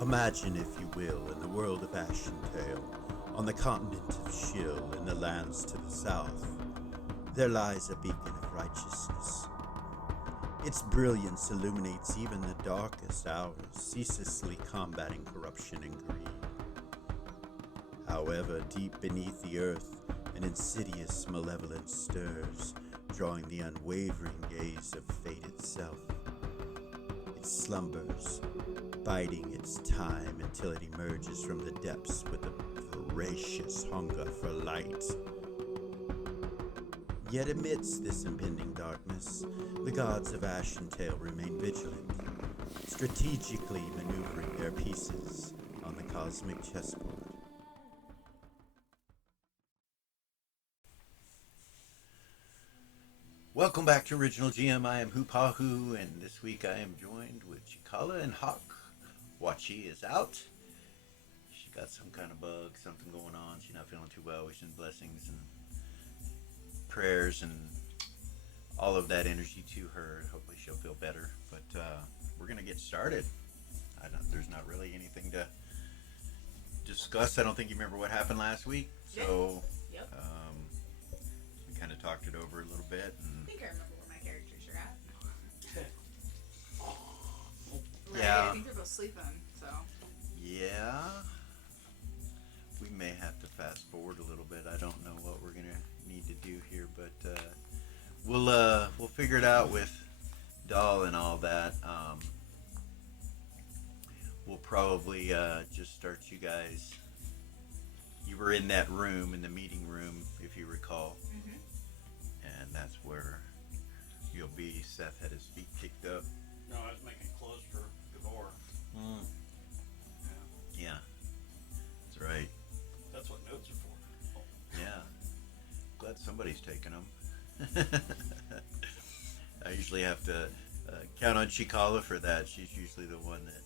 Imagine, if you will, in the world of Ashentale, on the continent of Shill, in the lands to the south, there lies a beacon of righteousness. Its brilliance illuminates even the darkest hours, ceaselessly combating corruption and greed. However, deep beneath the earth, an insidious malevolence stirs, drawing the unwavering gaze of fate itself. It slumbers, biding its time until it emerges from the depths with a voracious hunger for light. Yet amidst this impending darkness, the gods of Ashentale remain vigilant, strategically maneuvering their pieces on the cosmic chessboard. Welcome back to Original GM. I am Hupahu, and this week I am joined with Cikala and Hawk. Wachi is out. She got some kind of bug, something going on. She's not feeling too well. We send blessings and prayers and all of that energy to her. Hopefully she'll feel better. But we're going to get started. There's not really anything to discuss. I don't think you remember what happened last week. So Yep. We kind of talked it over a little bit. I think I remember where my characters are at. Right, Yeah. I think they're both sleeping, so. Yeah. We may have to fast forward a little bit. I don't know what we're gonna need to do here, but we'll figure it out with Doll and all that. We'll probably just start you guys. You were in that room, in the meeting room, if you recall, and that's where you'll be. Seth had his feet kicked up. No, I was making clothes for Gabor. Yeah, that's right. That's what notes are for. Yeah. Glad somebody's taking them. I usually have to count on Cikala for that. She's usually the one that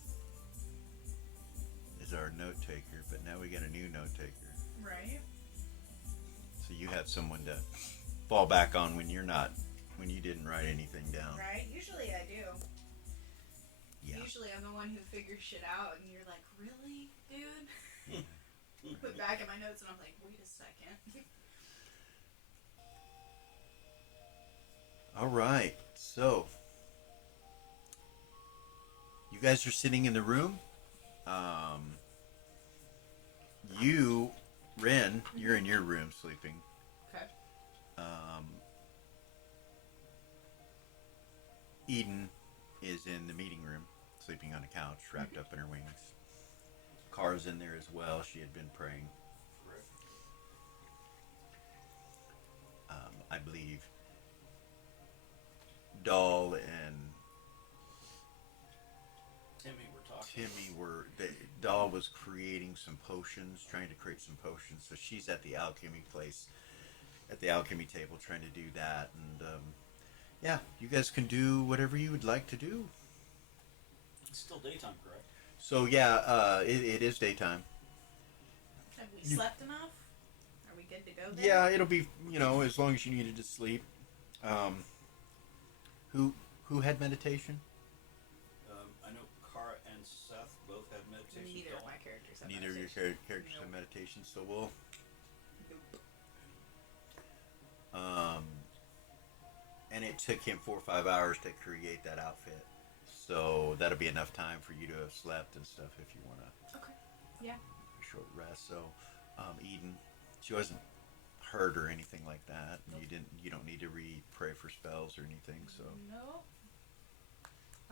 is our note taker, but now we got a new note taker. Right. So you have someone to fall back on when you're not, when you didn't write anything down. Right? Usually I do. Yeah. Usually I'm the one who figures shit out, and you're like, really, dude? Put back in my notes, and I'm like, wait a second. All right. So you guys are sitting in the room. You, Ren, you're in your room sleeping. Okay. Eden is in the meeting room, sleeping on a couch, wrapped up in her wings. Kara's in there as well. She had been praying. Correct. I believe Doll and Timmy were talking. Doll was creating some potions, trying to create some potions. So she's at the alchemy place, at the alchemy table, trying to do that. And yeah, you guys can do whatever you would like to do. It's still daytime, correct? So yeah, it is daytime. Have we slept enough? Are we good to go there? Yeah, it'll be, as long as you needed to sleep. Who had meditation? I know Kara and Seth both had meditation. Neither of my characters have Neither of your meditation. characters Nope. have meditation, so we'll. Nope. And it took him 4 or 5 hours to create that outfit, so that'll be enough time for you to have slept and stuff if you want to. Okay. Yeah. A short rest. So, Eden, she wasn't hurt or anything like that. Nope. You don't need to pray for spells or anything. So, Nope.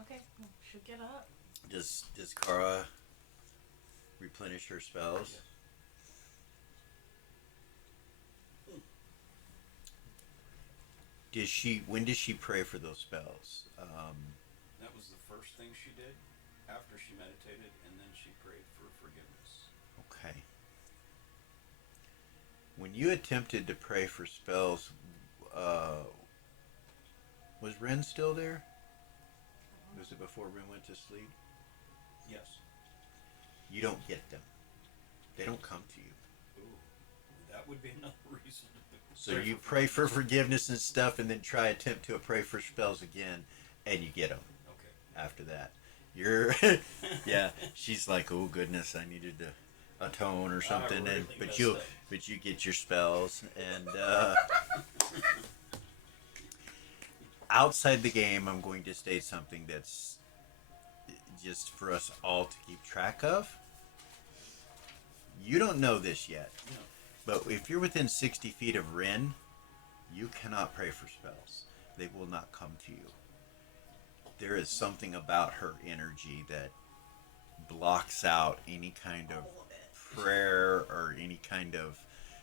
Okay. Well, she'll get up. does Kara replenish her spells? When did she pray for those spells? That was the first thing she did after she meditated, and then she prayed for forgiveness. Okay. When you attempted to pray for spells, was Ren still there? Was it before Ren went to sleep? Yes. You don't get them. They don't come to you. Ooh, that would be another reason to So you pray for forgiveness and stuff, and then attempt to pray for spells again, and you get them Okay. after that. You're, yeah. She's like, oh goodness, I needed to atone or something, really and messed up. but you get your spells, and outside the game, I'm going to state something that's just for us all to keep track of. You don't know this yet, No. but if you're within 60 feet of Rin, you cannot pray for spells. They will not come to you. There is something about her energy that blocks out any kind of All of it. prayer or any kind of.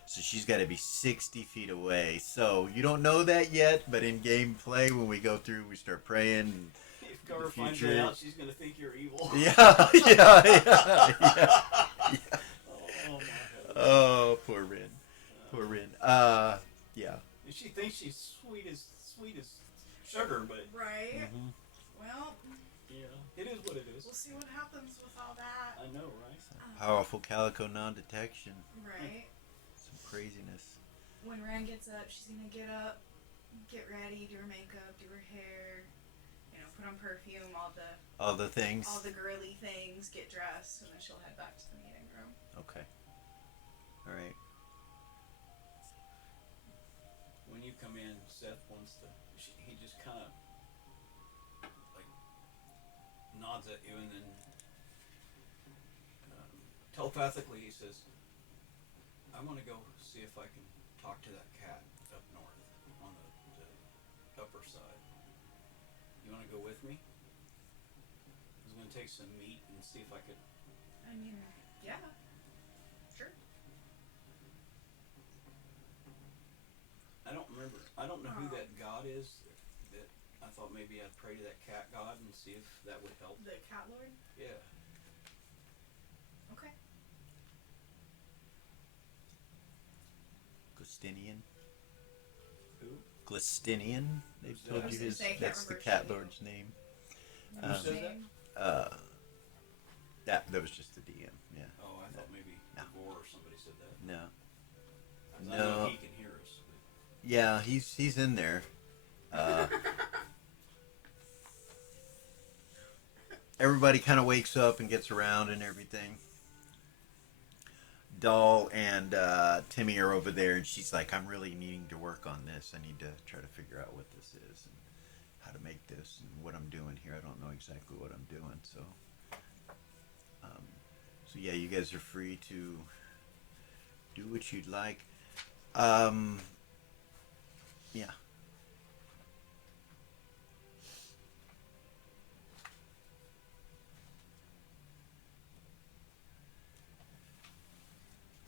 So she's got to be 60 feet away. So you don't know that yet, but in gameplay, when we go through, we start praying. If Gar finds future. it out, she's gonna think you're evil. Yeah, yeah. Oh my heavens. Oh, poor Rin. Poor Rin. Yeah. She thinks she's sweet as sugar, but Right. Mm-hmm. Well, yeah, it is what it is. we'll see what happens with all that. I know, right? Powerful calico non-detection. Right. Some craziness. When Ran gets up, she's gonna get up, get ready, do her makeup, do her hair, put on perfume, all the things. all the girly things, get dressed, and then she'll head back to the meeting room. Okay. All right. When you come in, Seth wants to. He just kind of like nods at you, and then telepathically he says, "I want to go see if I can talk to that cat up north on the upper side. You want to go with me? I was going to take some meat and see if I could." I mean, yeah. Sure. I don't remember. I don't know who that god is. That I thought maybe I'd pray to that cat god and see if that would help. The cat lord? Yeah. Okay. Glistinian. Who? Glistinian. They've Who's told that? you I was his. gonna say, I can't That's the remember cat his name. lord's name. Who says that? Uh, that was just the DM. Yeah. Oh, I thought maybe No. Gore or somebody said that. No. 'Cause I know No. he can hear us. But Yeah, he's in there. Everybody kind of wakes up and gets around and everything. Doll and Timmy are over there, and she's like, "I'm really needing to work on this. I need to try to figure out what this is and how to make this and what I'm doing here. I don't know exactly what I'm doing." So yeah, you guys are free to do what you'd like. Yeah.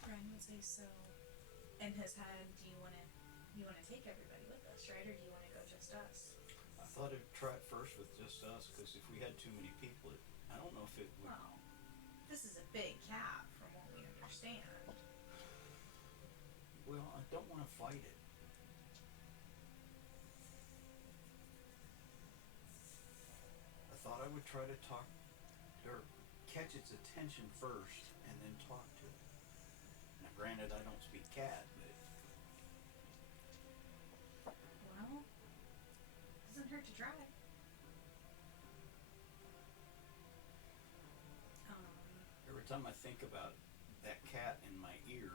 Ran would say, so in his head, do you wanna take everybody with us, right? Or do you wanna go just us? I thought I'd try it first with just us, because if we had too many people, I don't know if it would. Well, this is a big cap from what we understand. Well, I don't want to fight it. I thought I would try to talk or catch its attention first and then talk to it. Now, granted, I don't speak cat, but Well, doesn't hurt to try. every time I think about that cat in my ear,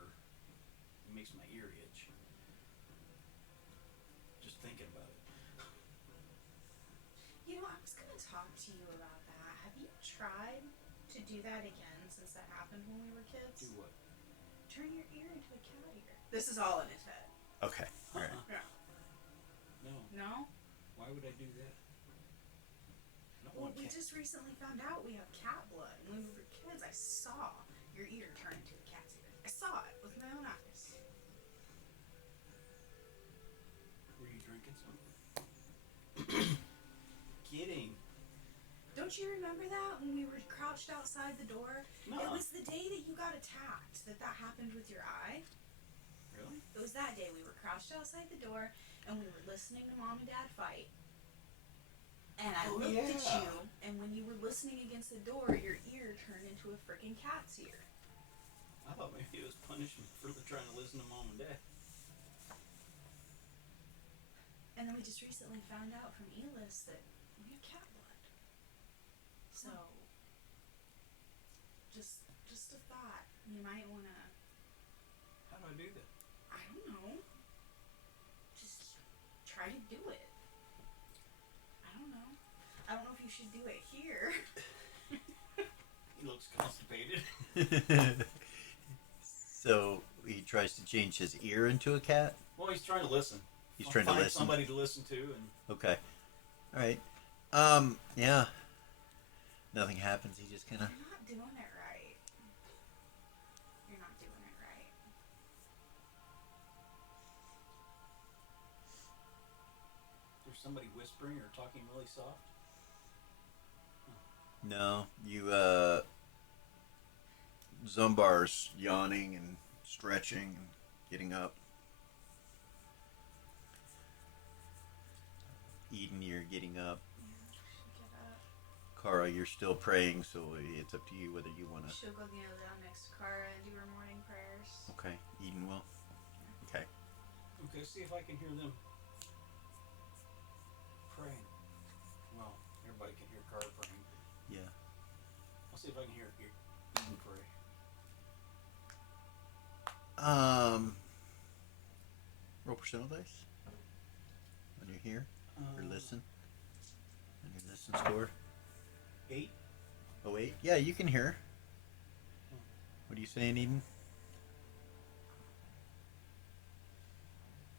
it makes my ear itch. Just thinking about it. I was gonna talk to you about that. Have you tried to do that again since that happened when we were kids? Do what? Turn your ear into a cat ear. This is all in his head. Okay. All right. Yeah. No. No? Why would I do that? I don't Well, want we cat. just recently found out we have cat blood. And when we were kids, I saw your ear turn into a cat's ear. I saw it with my own eyes. Were you drinking something? Kidding. Don't you remember that when we were crouched outside the door? No. It was the day that you got attacked that happened with your eye. Really? It was that day we were crouched outside the door and we were listening to Mom and Dad fight. And I looked at you, and when you were listening against the door, your ear turned into a freaking cat's ear. I thought maybe it was punishment for trying to listen to Mom and Dad. And then we just recently found out from Elis that we have cat blood. So You might want to, How do I do that? I don't know, just try to do it. I don't know. I don't know if you should do it here. He looks constipated. So he tries to change his ear into a cat? Well, he's trying to listen. He's trying to Find listen. somebody to listen to, and Okay. All right. Yeah. Nothing happens. He just kind of. You're not doing it right. You're not doing it right. there's somebody whispering or talking really soft. No, you Zumbar's yawning and stretching and getting up. Eden, you're getting up. Yeah, she'll get up. Kara, you're still praying, so it's up to you whether you want to. She'll go kneel down next to Kara and do her morning prayers. Okay, Eden will. Okay. Okay, see if I can hear them praying. Well, everybody can hear Carr praying. Yeah. I'll see if I can hear Eden pray. Roll percentile dice. When you're here, or listen. On your listen score. 8. Oh, 8? Yeah, you can hear. What are you saying, Eden?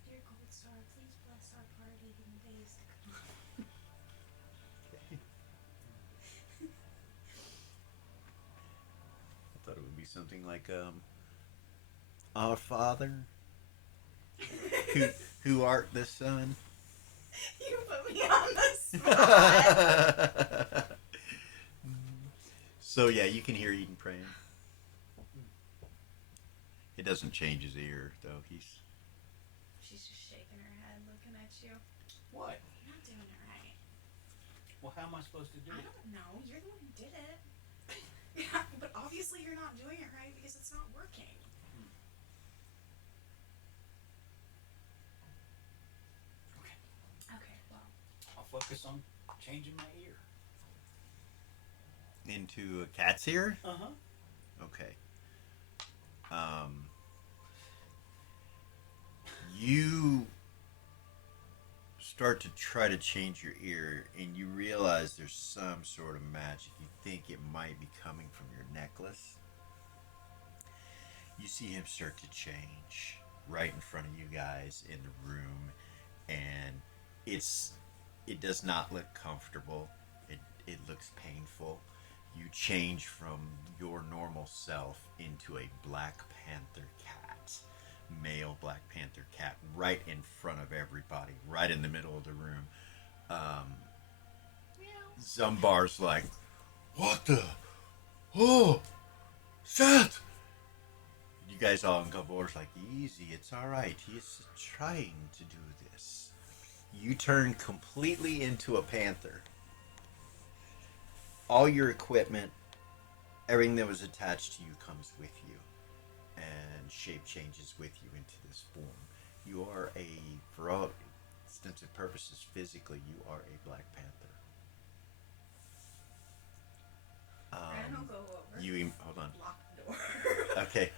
Dear Gold Star, please bless our party in the days to come. Okay. I thought it would be something like, Our Father, who art the Son. You put me on the spot. So yeah, you can hear Eden praying. It doesn't change his ear though. She's just shaking her head, looking at you. What? You're not doing it right. Well, how am I supposed to do I it? don't know. You're the one who did it. Yeah, but obviously you're not doing it right because it's not working. Okay. Okay, well. I'll focus on changing my ear. Into a cat's ear? Uh-huh. Okay. You start to try to change your ear and you realize there's some sort of magic. You think it might be coming from your necklace. You see him start to change right in front of you guys in the room, and it does not look comfortable. It looks painful. You change from your normal self into a Black Panther cat, male Black Panther cat, right in front of everybody, right in the middle of the room. Zumbar's like, what the? Oh, Seth! You guys all in Gabor's like, easy, it's alright. He's trying to do this. You turn completely into a panther. All your equipment, everything that was attached to you comes with you, and shape changes with you into this form. You are for all extensive purposes, physically, you are a Black Panther. Ren will go over. Hold on. Lock the door. Okay.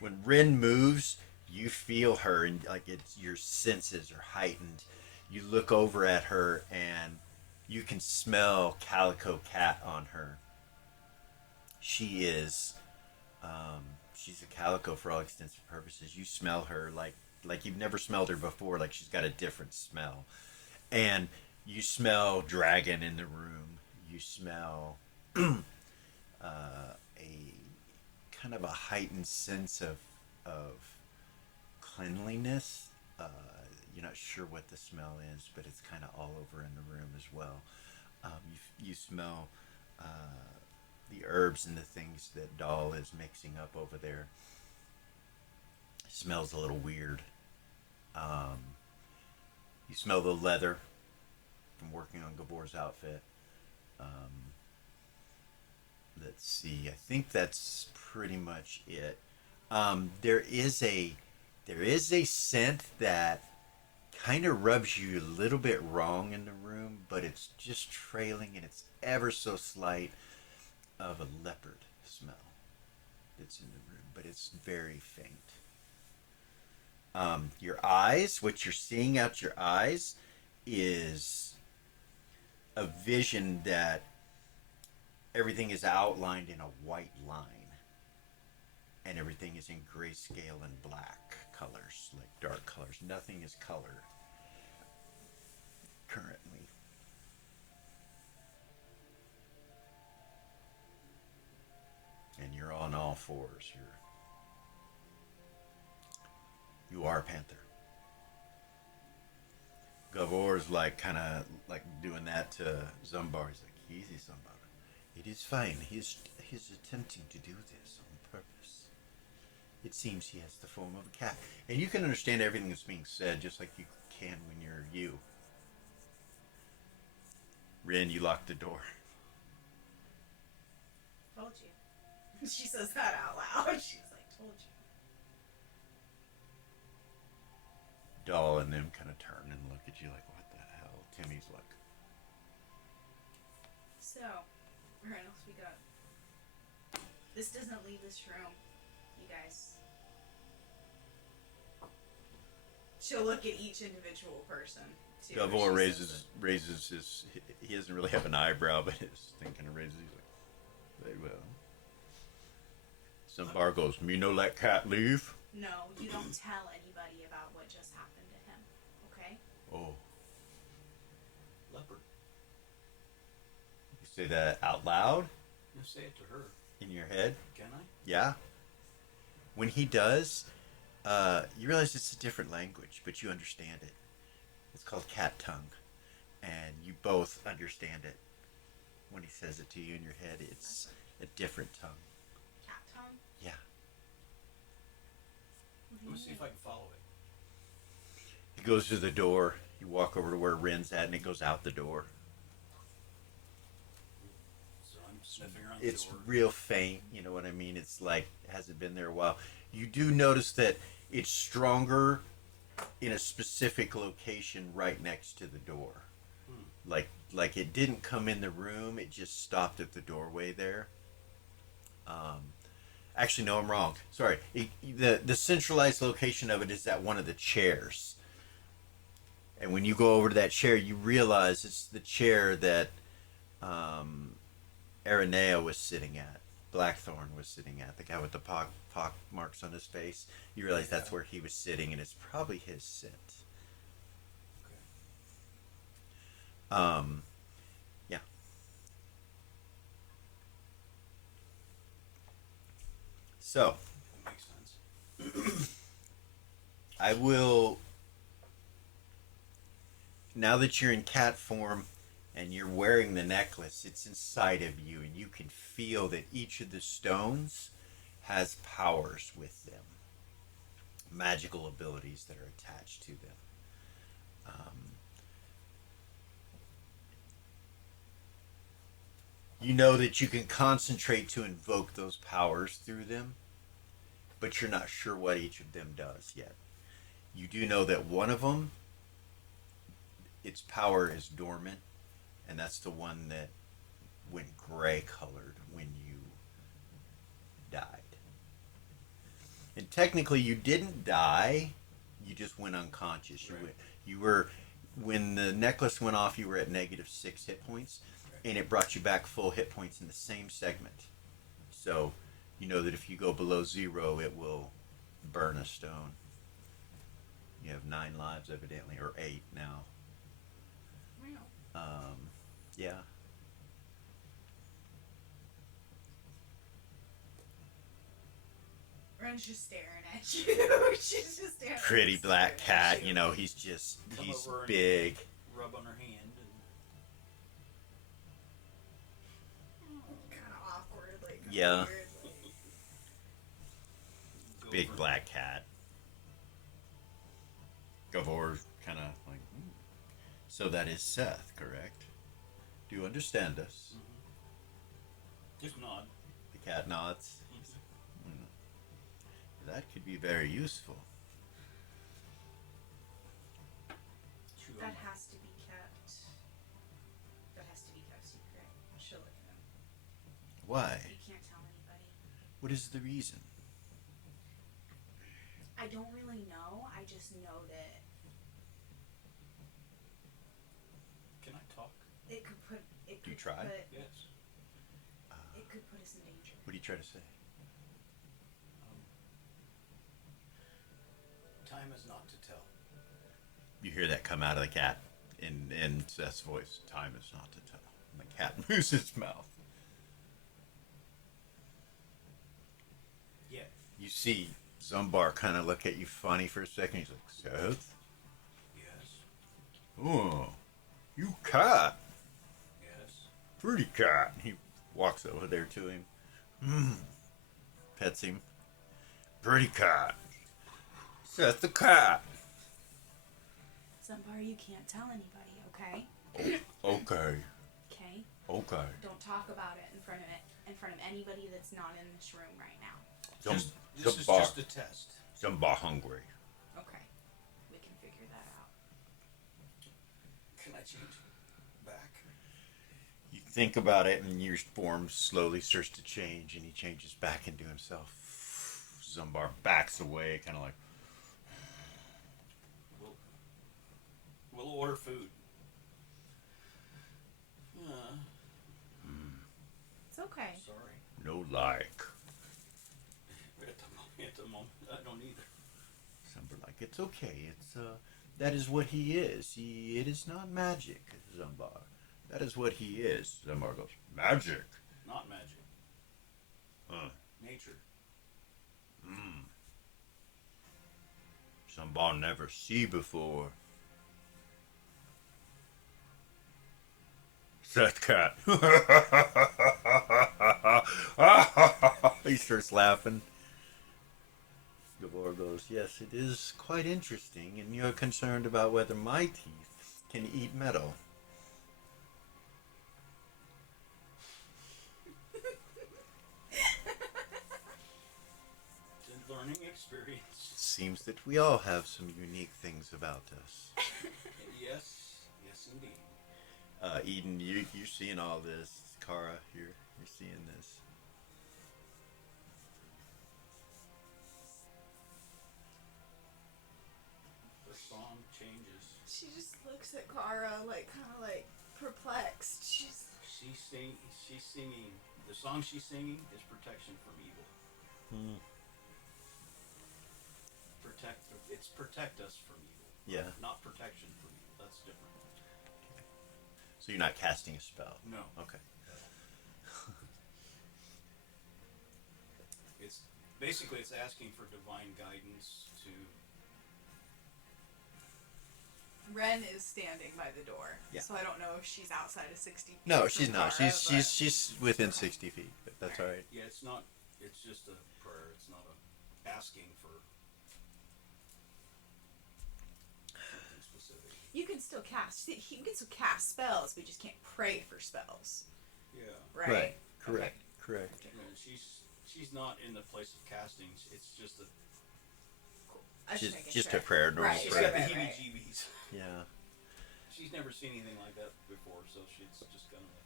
When Rin moves, you feel her, and like your senses are heightened. You look over at her, and you can smell Calico Cat on her. She is, she's a calico for all extensive purposes. You smell her like you've never smelled her before. Like she's got a different smell, and you smell dragon in the room. You smell a kind of a heightened sense of cleanliness. You're not sure what the smell is, but it's kind of all over in the room as well. You smell the herbs and the things that Doll is mixing up over there. It smells a little weird. You smell the leather from working on Gabor's outfit. Let's see. I think that's pretty much it. There is a scent that kind of rubs you a little bit wrong in the room, but it's just trailing and it's ever so slight of a leopard smell that's in the room. but it's very faint. Your eyes, what you're seeing out your eyes, is a vision that everything is outlined in a white line, and everything is in grayscale and black colors, like dark colors. Nothing is colored currently. And you're on all fours. You are a panther. Gavor's like kind of like doing that to Zumbar. He's like, easy, Zumbar. It is fine. He's attempting to do this on purpose. It seems he has the form of a cat. And you can understand everything that's being said just like you can when you're you. Ren, you locked the door. Told you. She says that out loud. She's like, told you. Doll and them kind of turn and look at you like, what the hell? Timmy's like, so, what else we got? This doesn't leave this room, you guys. She'll look at each individual person. Gavor raises his, he doesn't really have an eyebrow, but his thing kind of raises, he's like, very well. Zumbar goes, me no let cat leave? No, you don't tell anybody about what just happened to him, okay? Oh. Leopard. You say that out loud? You say it to her. In your head? Can I? Yeah. When he does, you realize it's a different language, but you understand it. It's called cat tongue. And you both understand it. When he says it to you in your head, it's a different tongue. Cat tongue? Yeah. Let me see if I can follow it. He goes to the door. You walk over to where Ren's at, and it goes out the door. So I'm sniffing around It's the door. real faint, you know what I mean? It's like, hasn't been there a while. You do notice that it's stronger in a specific location right next to the door. Like it didn't come in the room, it just stopped at the doorway there. Actually, no, I'm wrong. Sorry. The centralized location of it is at one of the chairs. And when you go over to that chair, you realize it's the chair that Aranea was sitting at. Blackthorn was sitting at. The guy with the pock marks on his face. You realize that's where he was sitting, and it's probably his scent. Yeah. So, That makes sense. I will, now that you're in cat form and you're wearing the necklace, it's inside of you, and you can feel that each of the stones has powers with them, magical abilities that are attached to them. You know that you can concentrate to invoke those powers through them, but you're not sure what each of them does yet. You do know that one of them, its power is dormant, and that's the one that went gray colored when you died. And technically you didn't die, you just went unconscious. Right. You were, when the necklace went off, you were at -6 hit points, and it brought you back full hit points in the same segment. So you know that if you go below 0, it will burn a stone. You have 9 lives evidently, or 8 now. Yeah. Ren's just staring at you. She's just staring. Pretty black staring at cat, you know, he's Come over and big. Rub on her hand and Kind of awkward, like. Yeah. Weird, like, go Big over. black cat. Gavor's kind of like, So that is Seth, correct? Do you understand us? Just nod. The cat nods. That could be very useful. Chew on that my- has to be kept. That has to be kept secret. She'll look at him. Why? You can't tell anybody. What is the reason? I don't really know. I just know that Can I talk? it could put it Do you could try? put Yes. it could put us in danger. What are you trying to say? Time is not to tell. You hear that come out of the cat in Seth's voice. Time is not to tell. And the cat moves its mouth. Yeah. You see Zumbar kind of look at you funny for a second. He's like, Seth? Yes. Oh, you cat. Yes. Pretty cat. He walks over there to him. Pets him. Pretty cat. Seth the cat. Zumbar, you can't tell anybody, okay? Okay. Okay? Okay. Don't talk about it in front of anybody that's not in this room right now. This is just a test. Zumbar hungry. Okay. We can figure that out. Can I change back? You think about it, and your form slowly starts to change, and he changes back into himself. Zumbar backs away, kind of like, We'll order food. It's okay. Sorry. no like. At the moment, I don't either. Zumbar like, it's okay. That is what he is. It is not magic, Zumbar. That is what he is. Zumbar goes, magic. Not magic. Nature. Zumbar never see before. Seth cat. He starts laughing. Gabor goes, yes, it is quite interesting, and you're concerned about whether my teeth can eat metal. It's a learning experience. Seems that we all have some unique things about us. Yes. Yes, indeed. Eden, you're seeing all this. Kara, you're seeing this. The song changes. She just looks at Kara kind of perplexed. She's singing. The song she's singing is protection from evil. Protect us from evil. Yeah. Not protection from evil. That's different. So you're not casting a spell? No. Okay. It's basically asking for divine guidance to. Ren is standing by the door, Yeah. so I don't know if she's outside of 60 feet. No, from she's not. Kara, She's within Okay. 60 feet, but that's all right. Yeah, it's not. It's just a prayer. It's not a asking for something specific. You can still cast. You can still cast spells. We just can't pray for spells, Yeah. right? Correct. Correct. No, she's not in the place of casting. It's just a. I was making Just sure. a prayer, normal Right, She's prayer. got the right. heebie-jeebies. Yeah. She's never seen anything like that before, so she's just kind of.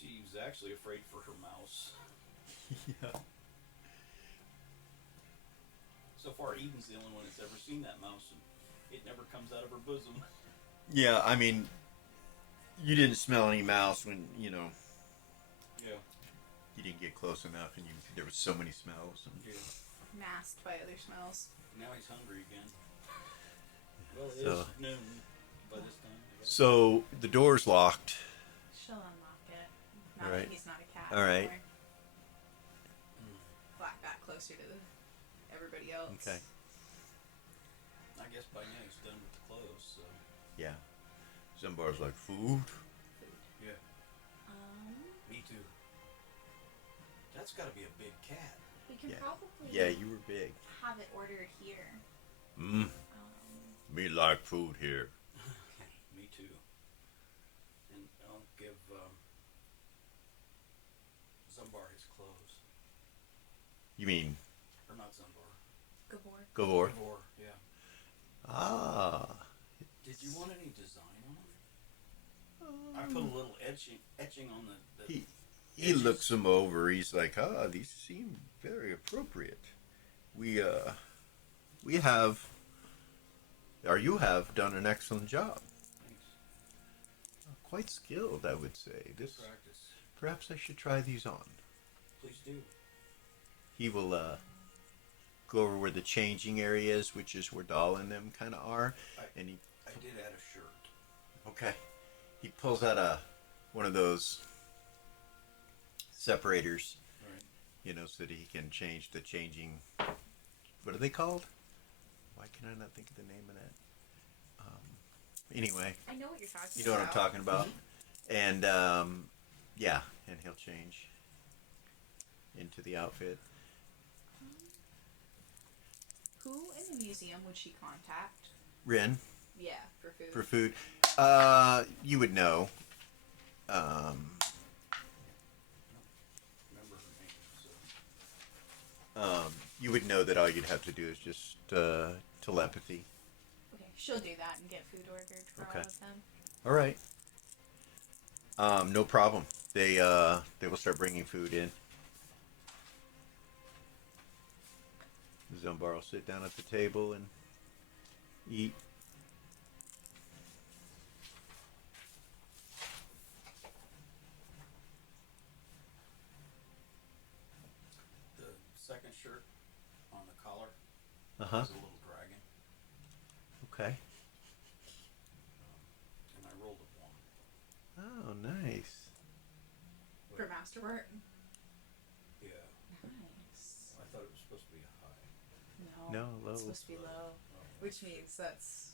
She's actually afraid for her mouse. Yeah. So far, Eden's the only one that's ever seen that mouse, and it never comes out of her bosom. Yeah, I mean, you didn't smell any mouse when, Yeah. you didn't get close enough, and there was so many smells. And Yeah. Masked by other smells. Now he's hungry again. Well, it So- is noon by this time, I guess. so the door's locked. She'll unlock it. Now Alright. that he's not a cat. Alright. anymore. Flat back closer to everybody else. Okay. I guess by now he's done with the clothes, so. Yeah. Zumbar's like, food? Yeah. Me too. That's gotta be a big cat. We can Yeah. probably Yeah, you were big. have it ordered here. Me like food here. Me too. And I'll give Zumbar his clothes. You mean Or not Zumbar. Gabor. Gavor? Gavor, yeah. Ah. Did you want any design on it? I put a little etching on the He looks them over. He's like, these seem very appropriate. We have, or you have done an excellent job. Thanks. Quite skilled, I would say. This, Practice. perhaps I should try these on. Please do. He will go over where the changing area is, which is where Doll and them kind of are, and he. I did add a shirt. Okay. He pulls out one of those separators, Right. you know, so that he can change the changing. What are they called? Why can I not think of the name of that? Anyway, I know what you're talking about. you know what I'm talking about. And yeah, and he'll change into the outfit. Who in the museum would she contact? Rin, Yeah, for food. for food. You would know. Remember her name. So You would know that all you'd have to do is just telepathy. Okay, she'll do that and get food ordered for Okay. all of them. All right. No problem. They will start bringing food in. Zumbar will sit down at the table and eat. the second shirt on the collar Uh-huh. has a little dragon, Okay. and I rolled a one. Oh, nice. For masterwork? Yeah, Nice. I thought it was supposed to be a high. No, No, low. it's supposed to be low. Oh. Which means that's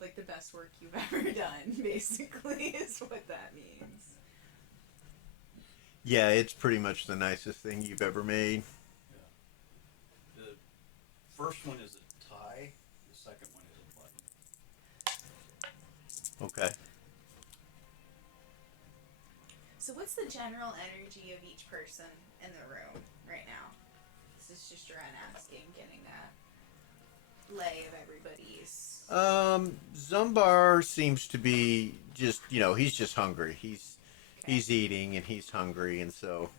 like the best work you've ever done, basically, is what that means. Yeah, it's pretty much the nicest thing you've ever made. The first one is a tie. The second one is a button. Okay. So what's the general energy of each person in the room right now? This is just Ren asking, getting a lay of everybody's. Zumbar seems to be just, you know, he's just hungry. He's eating and he's hungry, and so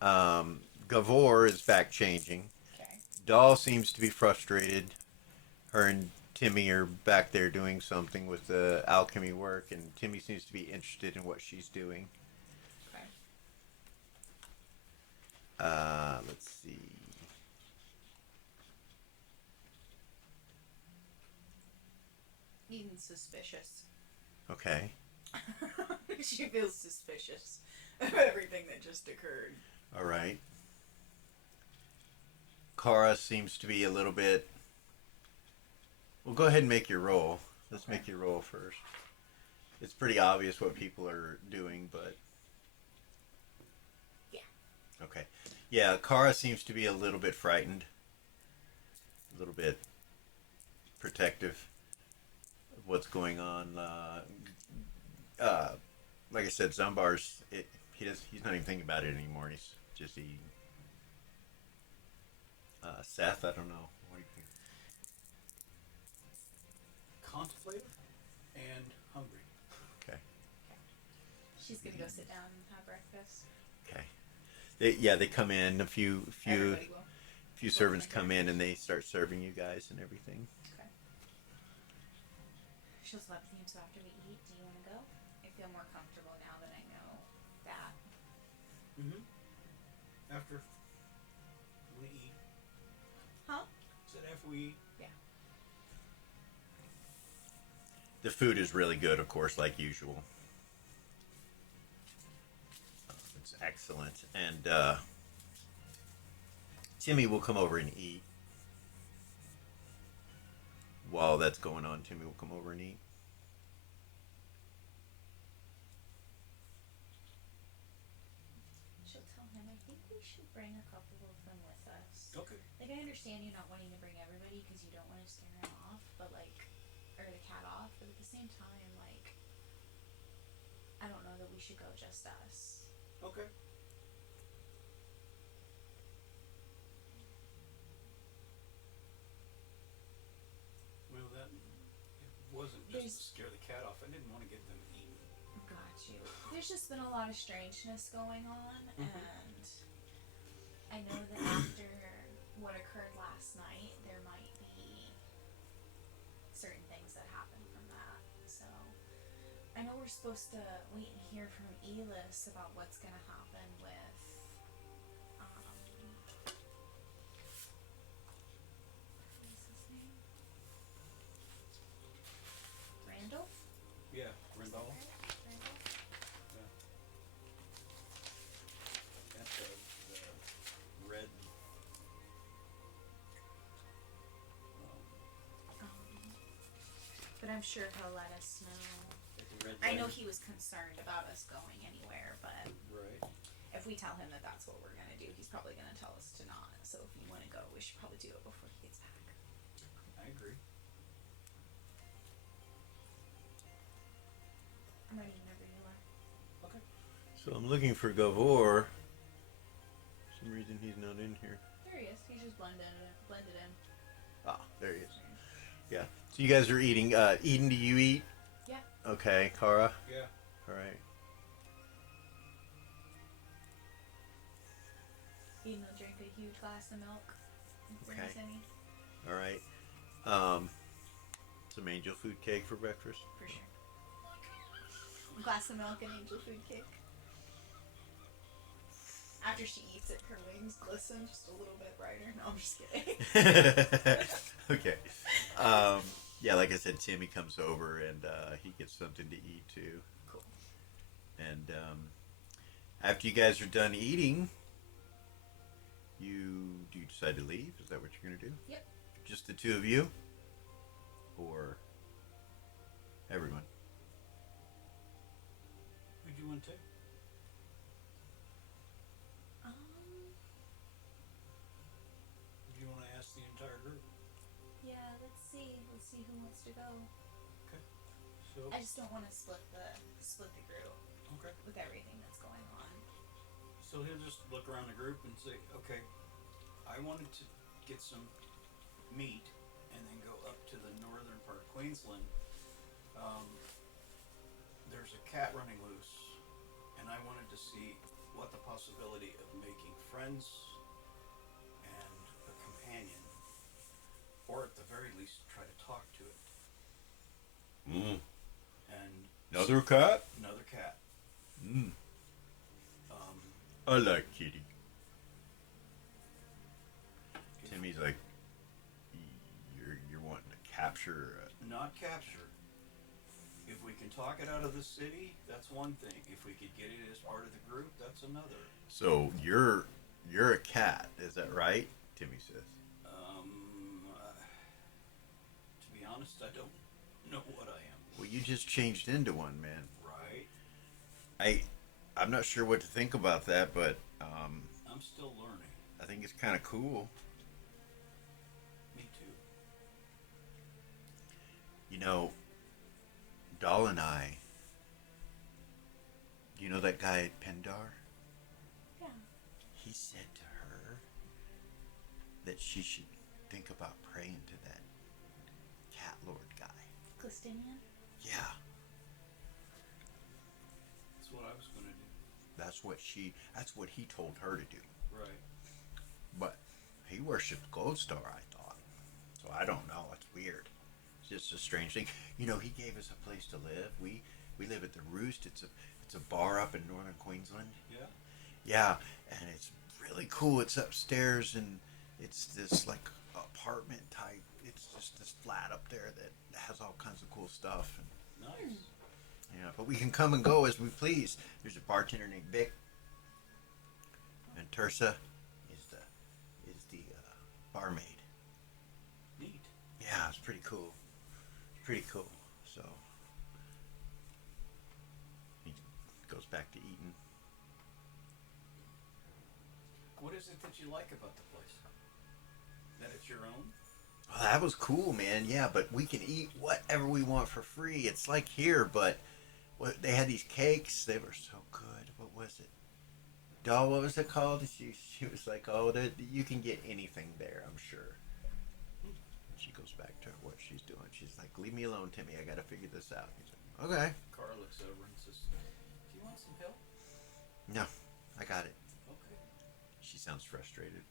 Gavor is back changing. Okay. Doll seems to be frustrated. Her and Timmy are back there doing something with the alchemy work, and Timmy seems to be interested in what she's doing. Okay. Let's see. Even suspicious. Okay. She feels suspicious of everything that just occurred. All right. Kara seems to be a little bit. Well, go ahead and make your roll. Let's make your roll first. It's pretty obvious what people are doing, but. Yeah. Okay. Yeah, Kara seems to be a little bit frightened. A little bit protective of what's going on. Like I said, Zumbar's. He's not even thinking about it anymore. He's just eating. Seth, I don't know. What do you think? Contemplative and hungry. Okay. She's gonna go sit down and have breakfast. Okay. They come in. A few Everybody will. servants come in and they start serving you guys and everything. Okay. She'll slap with you, so after we eat, do you want to go? I feel more comfortable now that I know that. Mm-hmm. After we eat. Huh? Said after we eat. The food is really good, of course, like usual. It's excellent. And Timmy will come over and eat. While that's going on, Timmy will come over and eat. She'll tell him, I think we should bring a couple of them with us. Okay. Like, I understand you not wanting to bring everybody because you don't want to scare him off, but like, or the cat off, but at the same time, like, I don't know that we should go just us. Okay. Well, that it wasn't just to scare the cat off. I didn't want to get them eaten. Got got you. There's just been a lot of strangeness going on, and I know that after what occurred last night, there might be certain things that happen from that. So I know we're supposed to wait and hear from Elis about what's going to happen with what is his name? Randall? Yeah, Rendell. Right? Randall? That's the red. But I'm sure he'll let us know. The red I know line. he was concerned about us going anywhere, but Right. if we tell him that that's what we're gonna do, he's probably gonna tell us to not. So if you want to go, we should probably do it before he gets back. I agree. I'm ready whenever you are. Okay. So I'm looking for Gavor. For some reason he's not in here. There he is. He's just blended in. Ah, there he is. Yeah. So you guys are eating. Eden, do you eat? Yeah. Okay, Kara. Yeah. All right. Eden will drink a huge glass of milk. Bring Okay. us any. All right. Some angel food cake for breakfast. For sure. Glass of milk and angel food cake. After she eats it, her wings glisten just a little bit brighter. No, I'm just kidding. Okay. Yeah, like I said, Timmy comes over and he gets something to eat too. Cool. And after you guys are done eating, do you decide to leave? Is that what you're gonna do? Yep. Just the two of you, or everyone? Who'd you want to take? Do you want to ask the entire group? Yeah, let's see. Let's see who wants to go. So. I just don't want to split the group Okay. with everything that's going on. So he'll just look around the group and say, okay, I wanted to get some meat and then go up to the northern part of Queensland. There's a cat running loose, and I wanted to see what the possibility of making friends and a companion, or at the very least try to talk to it. And Another cat? another cat. I like kitty. Timmy's like, you're wanting to capture. Not capture. If we can talk it out of the city, that's one thing. If we could get it as part of the group, that's another. So you're a cat, is that right? Timmy says. To be honest, I don't know what I am. Well, you just changed into one, man. Right? I'm not sure what to think about that, but I'm still learning. I think it's kind of cool. Me too. You know, Doll and I. Do you know that guy at Pendar? Yeah. He said to her that she should think about praying to that cat lord guy. Clystinian? Yeah, That's what I was going to do. that's what he told her to do. Right. But he worshipped Gold Star, I thought. So I don't know. It's weird. It's just a strange thing. You know, he gave us a place to live. We live at the Roost. It's a bar up in northern Queensland. Yeah. Yeah, and it's really cool. It's upstairs and it's this like apartment type. It's just this flat up there that has all kinds of cool stuff. And, Nice. yeah, but we can come and go as we please. There's a bartender named Vic, and Tersa is the barmaid. Neat. Yeah, it's pretty cool. Pretty cool. So he goes back to eating. What is it that you like about the place? That it's your own? Oh, that was cool, man. Yeah, but we can eat whatever we want for free. It's like here, but they had these cakes. They were so good. What was it? Doll, what was it called? She was like, oh, you can get anything there, I'm sure. She goes back to what she's doing. She's like, leave me alone, Timmy. I got to figure this out. He's like, Okay. Carl looks over and says, "Do you want some help?" No, I got it. Okay. She sounds frustrated.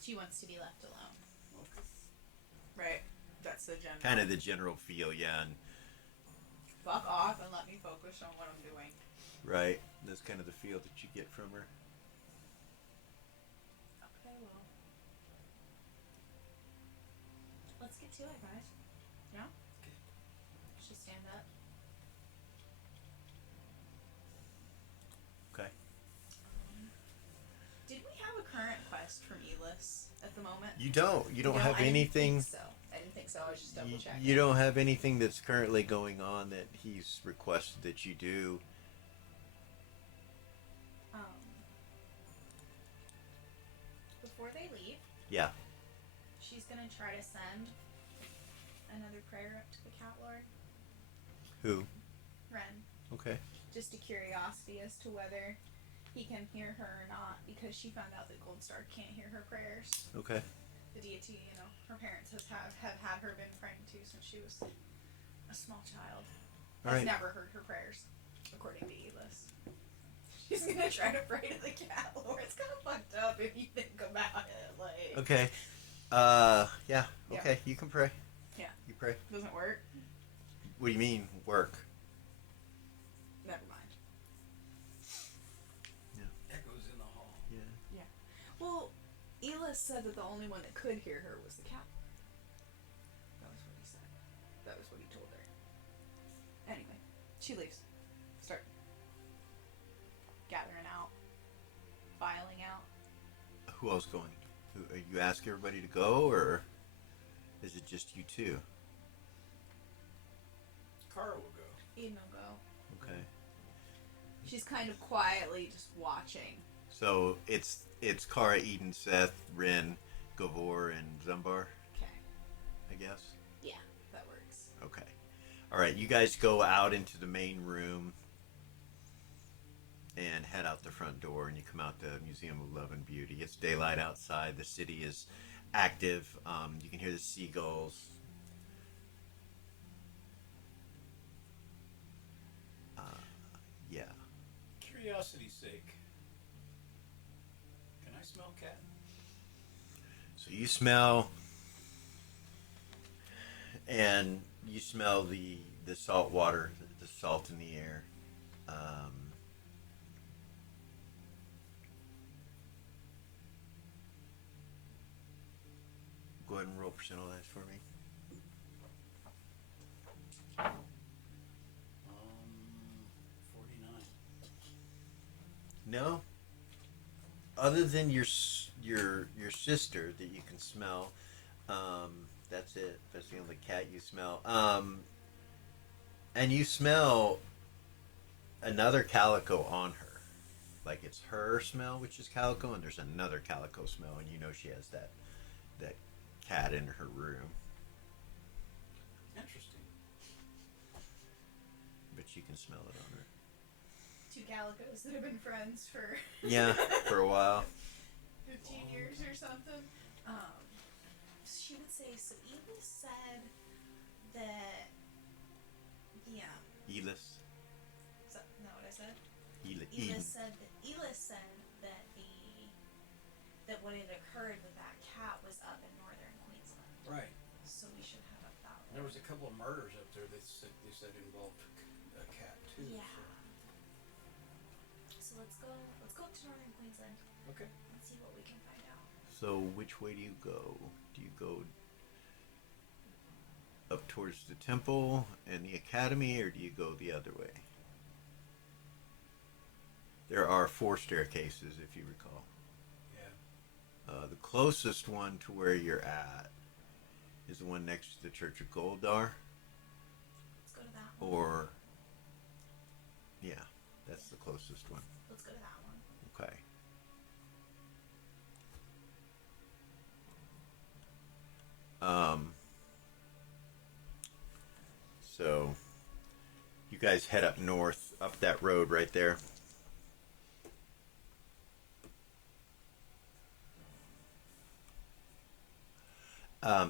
She wants to be left alone. Okay. Right. That's the general. Kind of the general feel, yeah. And Fuck off and let me focus on what I'm doing. right, that's kind of the feel that you get from her. Okay, well. Let's get to it, guys. Yeah? Okay. She stand up. Okay. Did we have a current quest from Elis at the moment? You don't. You don't No, have I didn't anything. think so. I didn't think so. I was just double checking. You don't have anything that's currently going on that he's requested that you do. Before they leave, Yeah. she's gonna try to send another prayer up to the Cat Lord, Who? Ren. Okay. Just a curiosity as to whether he can hear her or not, because she found out that Goldstar can't hear her prayers. Okay. The deity, you know, her parents have had her been praying to since she was a small child. All Has right. never heard her prayers, according to Elis. She's gonna try to pray to the Cat Lord. It's kind of fucked up if you think about it. Like, Okay. Yeah. Okay. You can pray. Yeah. You pray. Doesn't work. What do you mean work? Never mind. Echoes in the hall. Yeah. Well, Elis said that the only one that could hear her was the Cat Lord. That was what he said. That was what he told her. Anyway, she leaves. Start gathering out, filing out. Who else going? You ask everybody to go, or is it just you two? Carl will go. Eden will go. Okay. She's kind of quietly just watching. So it's Kara, Eden, Seth, Ren, Gavor, and Zumbar, Okay. I guess. Yeah, that works. Okay. All right. You guys go out into the main room and head out the front door, and you come out the Museum of Love and Beauty. It's daylight outside. The city is active. You can hear the seagulls. Yeah. Curiosity's sake, can I smell cat? So you smell, and you smell the salt water, the salt in the air. Go ahead and roll percentile for me. 49. No. Other than your sister that you can smell, that's it. That's the only cat you smell. And you smell another calico on her. Like it's her smell, which is calico, and there's another calico smell, and you know she has that cat in her room. Interesting. But you can smell it on her. Two calicos that have been friends for Yeah, for a while. 15 years or something. She would say, so Elis said that the Elis. is that not what I said? Eden. Elis said that that what had occurred with that cat was up in northern Queensland. Right. So we should head up that way. There was a couple of murders up there that they said involved a cat too. Yeah. So let's go up to northern Queensland So. Okay. and see what we can find out. So which way do you go? Do you go up towards the temple and the academy, or do you go the other way? There are 4 staircases, if you recall. Yeah. The closest one to where you're at is the one next to the Church of Goldar, Let's go to that one. or yeah, that's the closest one. Let's go to that one. Okay. So you guys head up north, up that road right there.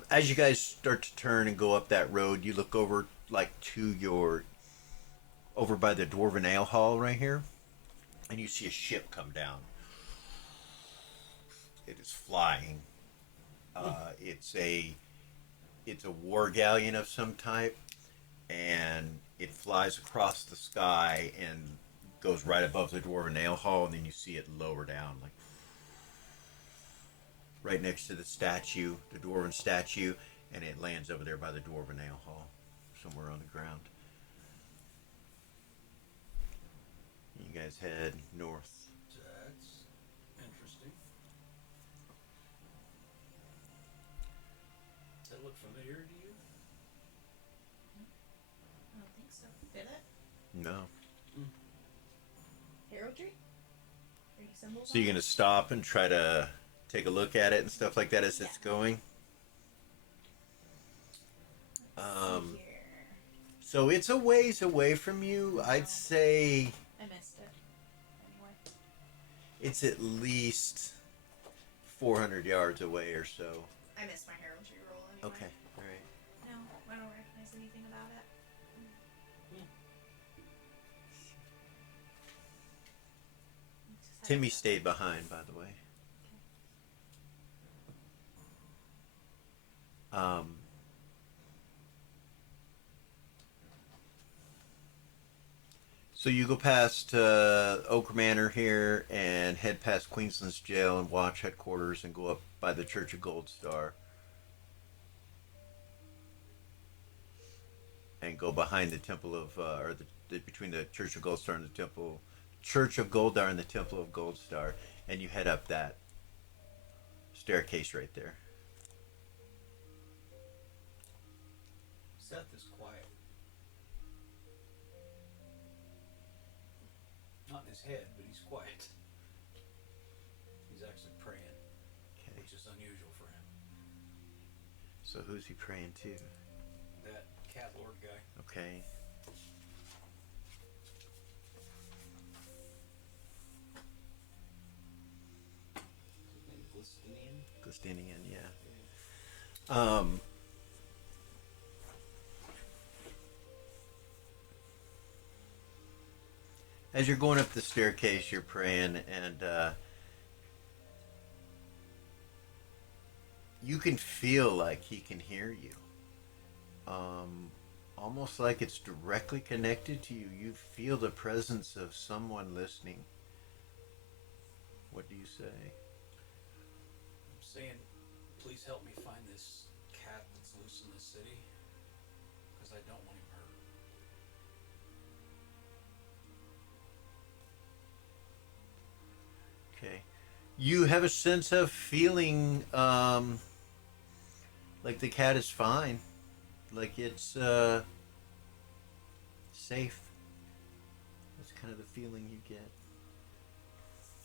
As you guys start to turn and go up that road, you look over like to your over by the Dwarven Ale Hall right here, and you see a ship come down. It is flying. It's a war galleon of some type, and it flies across the sky and goes right above the Dwarven Ale Hall, and then you see it lower down, like right next to the statue, the Dwarven statue, and it lands over there by the Dwarven Ale Hall, somewhere on the ground. You guys head north. That's interesting. Does that look familiar to you? I don't think so. Did it? No. Heraldry? Any symbols? So you're gonna stop and try to take a look at it and stuff like that as it's going. Here. So it's a ways away from you. I'd say I missed it. Anyway. it's at least 400 yards away or so. I missed my heraldry roll anyway. Okay, all right. No, I don't recognize anything about it. Timmy stayed behind, by the way. So you go past Oak Manor here and head past Queensland's jail and watch headquarters and go up by the Church of Gold Star. And go behind the Temple of, between the Church of Gold Star and the Church of Goldar and the Temple of Gold Star, and you head up that staircase right there. Seth is quiet. Not in his head, but he's quiet. He's actually praying, Okay. which is unusual for him. So who's he praying to? That cat lord guy. Okay. Glistinian, yeah. As you're going up the staircase, you're praying, and you can feel like he can hear you. Almost like it's directly connected to you. You feel the presence of someone listening. What do you say? I'm saying, please help me find this cat that's loose in the city, because I don't want him hurt. Okay. You have a sense of feeling like the cat is fine. Like it's safe. That's kind of the feeling you get.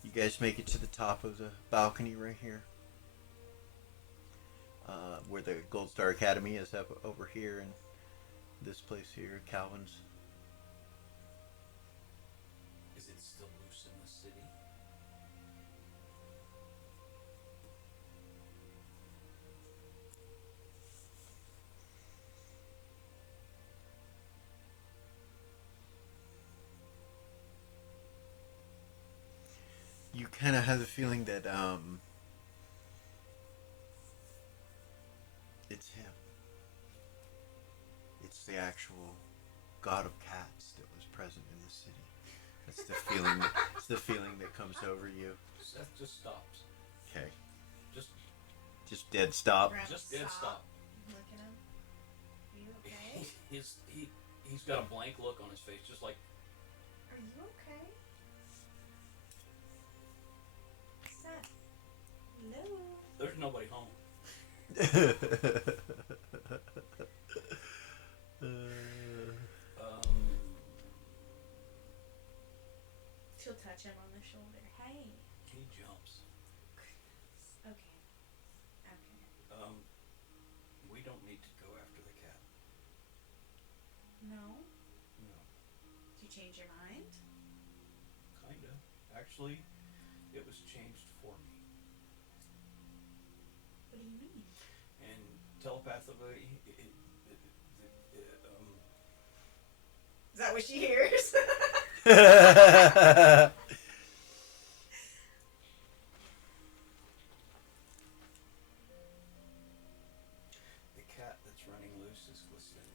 You guys make it to the top of the balcony right here. Where the Gold Star Academy is up over here, and this place here, Calvin's. Is it still loose in the city? You kind of have the feeling that it's him. It's the actual god of cats that was present in the city. That's the feeling. It's the feeling that comes over you. Seth just stops. Okay. Just Dead stop. Grab Just dead stop. Look at him. Are you okay? He's got a blank look on his face, just like, Are you okay? Seth. Hello. there's nobody home. She'll touch him on the shoulder. Hey. He jumps. Okay. Okay. We don't need to go after the cat. No? No. Did you change your mind? Kinda. Actually, it was changed for me. What do you mean? And telepathically, Is that that what she hears? The cat that's running loose is glistening.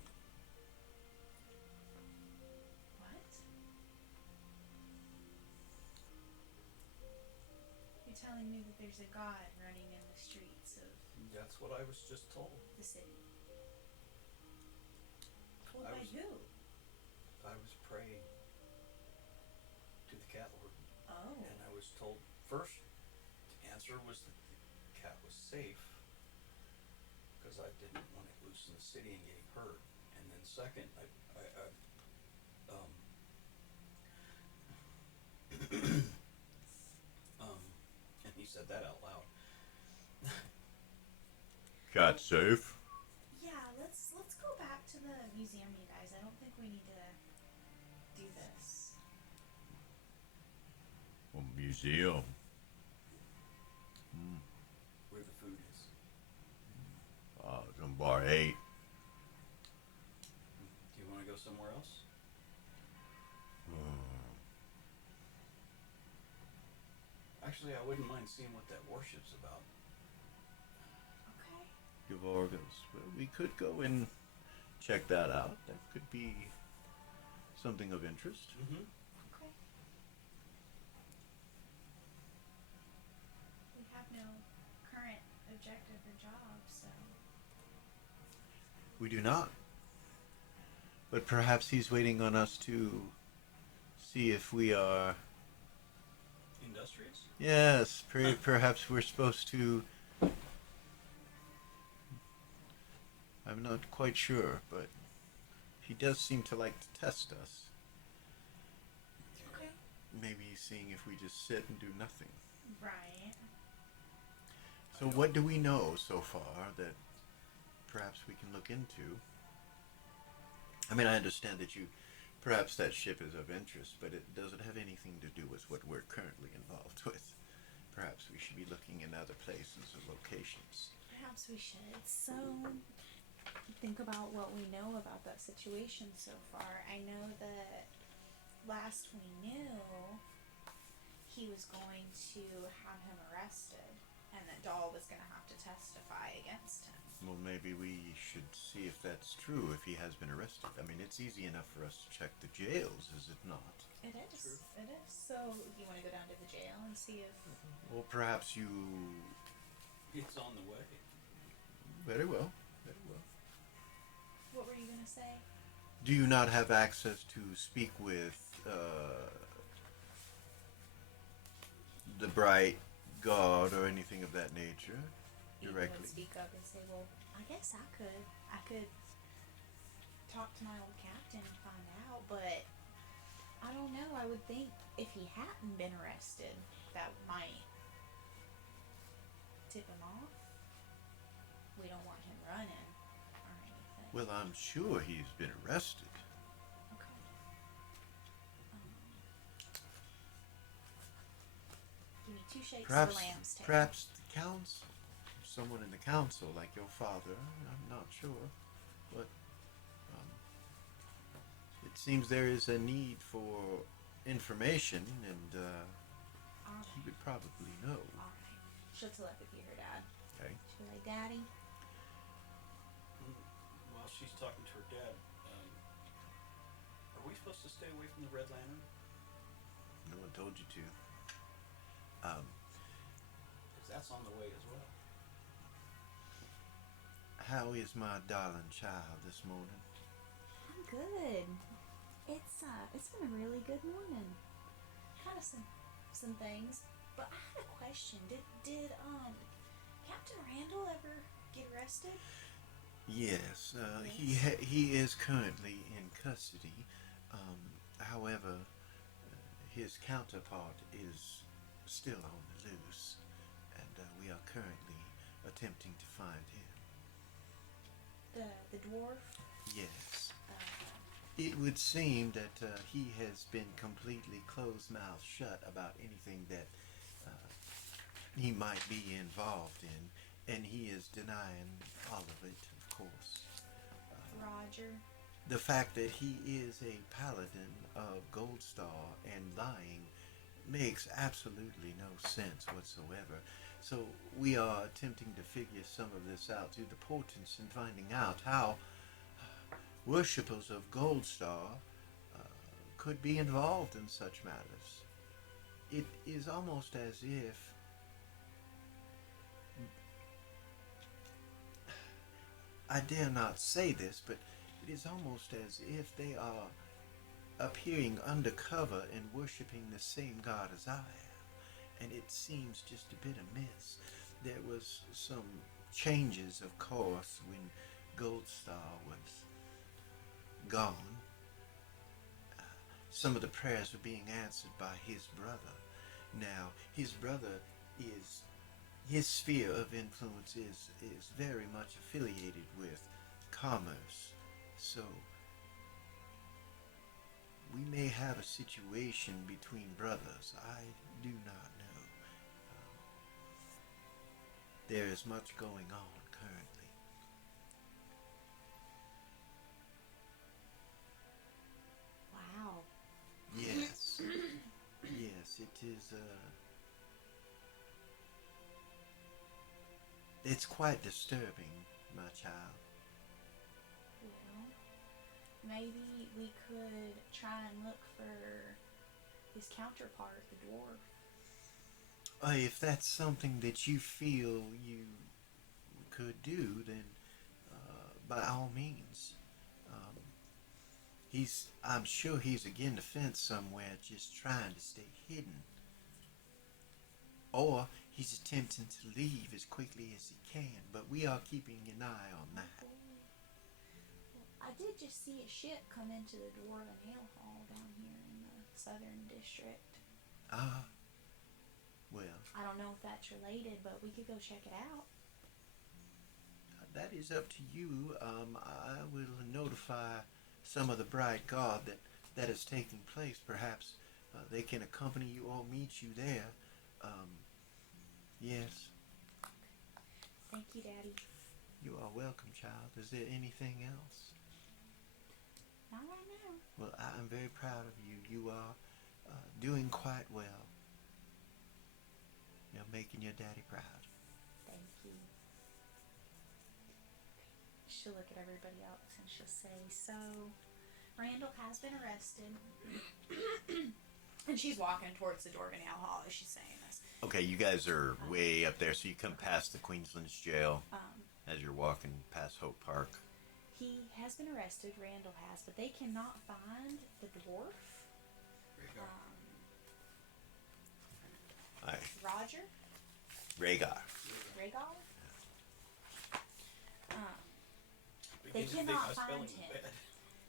What? You're telling me that there's a god running in the streets of That's what I was just told. the city. Told I by was- who? I was praying to the cat lord, Oh. and I was told first the answer was that the cat was safe because I didn't want it loose in the city and getting hurt. And then second, and he said that out loud. Cat safe. Yeah, let's go back to the museum, you guys. I don't think we need to do this. A museum. Where the food is. It's on bar 8. Do you want to go somewhere else? Actually, I wouldn't mind seeing what that warship's about. Okay. Gavorgos. Well, we could go and check that out. That could be something of interest. Mm-hmm. Okay. We have no current objective or job, so. We do not. But perhaps he's waiting on us to see if we are. Industrious? Yes, perhaps we're supposed to. I'm not quite sure, but he does seem to like to test us. Okay. Maybe seeing if we just sit and do nothing. Right. So what do we know so far that perhaps we can look into? I mean, I understand that perhaps that ship is of interest, but it doesn't have anything to do with what we're currently involved with. Perhaps we should be looking in other places or locations. Perhaps we should. So, think about what we know about that situation so far. I know that last we knew, he was going to have him arrested, and that Dahl was going to have to testify against him. Well, maybe we should see if that's true, if he has been arrested. I mean, it's easy enough for us to check the jails, is it not? It is. True. It is. So, you want to go down to the jail and see if... Well, perhaps you... It's on the way. Very well. Very well. What were you going to say? Do you not have access to speak with the bright god or anything of that nature You directly? would speak up and say, well, I guess I could talk to my old captain and find out, but I don't know. I would think if he hadn't been arrested, that might tip him off. We don't want him running or anything. Well, I'm sure he's been arrested. Okay. Give me 2 shakes of the lamb's tail. Perhaps the council, someone in the council, like your father. I'm not sure, but it seems there is a need for information, and he would probably know. Alright. She'll telepathy her dad. Okay. She'll be like, Daddy, While she's talking to her dad, are we supposed to stay away from the Red Lantern? No one told you to. Because that's on the way as well. How is my darling child this morning? I'm good. It's been a really good morning. Kind of some things, but I had a question. Did Captain Randall ever get arrested? Yes, Yes. he is currently in custody. However, his counterpart is still on the loose, and we are currently attempting to find him. The dwarf. Yes. It would seem that he has been completely closed-mouthed shut about anything that he might be involved in, and he is denying all of it, of course. Roger. the fact that he is a paladin of Gold Star and lying makes absolutely no sense whatsoever. So we are attempting to figure some of this out through the portents and finding out how worshippers of Gold Star could be involved in such matters. It is almost as if I dare not say this, but it is almost as if they are appearing undercover and worshiping the same God as I am. And it seems just a bit amiss. There was some changes, of course, when Goldstar was gone. Some of the prayers were being answered by his brother. Now, his brother is, his sphere of influence is very much affiliated with commerce. So, we may have a situation between brothers. I do not know. There is much going on currently. Wow. Yes. Yes, it is, it's quite disturbing, my child. Well, maybe we could try and look for his counterpart, the dwarf. If that's something that you feel you could do, then by all means. Um, I'm sure he's again the fence somewhere, just trying to stay hidden. Or he's attempting to leave as quickly as he can, but we are keeping an eye on that. I did just see a ship come into the Dwarven Ale Hall down here in the Southern District. Well, I don't know if that's related, but we could go check it out. that is up to you. I will notify some of the Bright Guard that is taking place. Perhaps they can accompany you or meet you there. Yes. Thank you, Daddy. You are welcome, child. Is there anything else? Not right now. Well, I am very proud of you. You are doing quite well. You're making your daddy proud. Thank you. She'll look at everybody else and she'll say, so, Randall has been arrested. And she's walking towards the Dwarven Ale Hall as she's saying this. Okay, you guys are way up there, so you come past the Queensland's jail as you're walking past Hope Park. He has been arrested, Randall has, but they cannot find the dwarf. Roger? Rhaegar. Rhaegar? They cannot find him.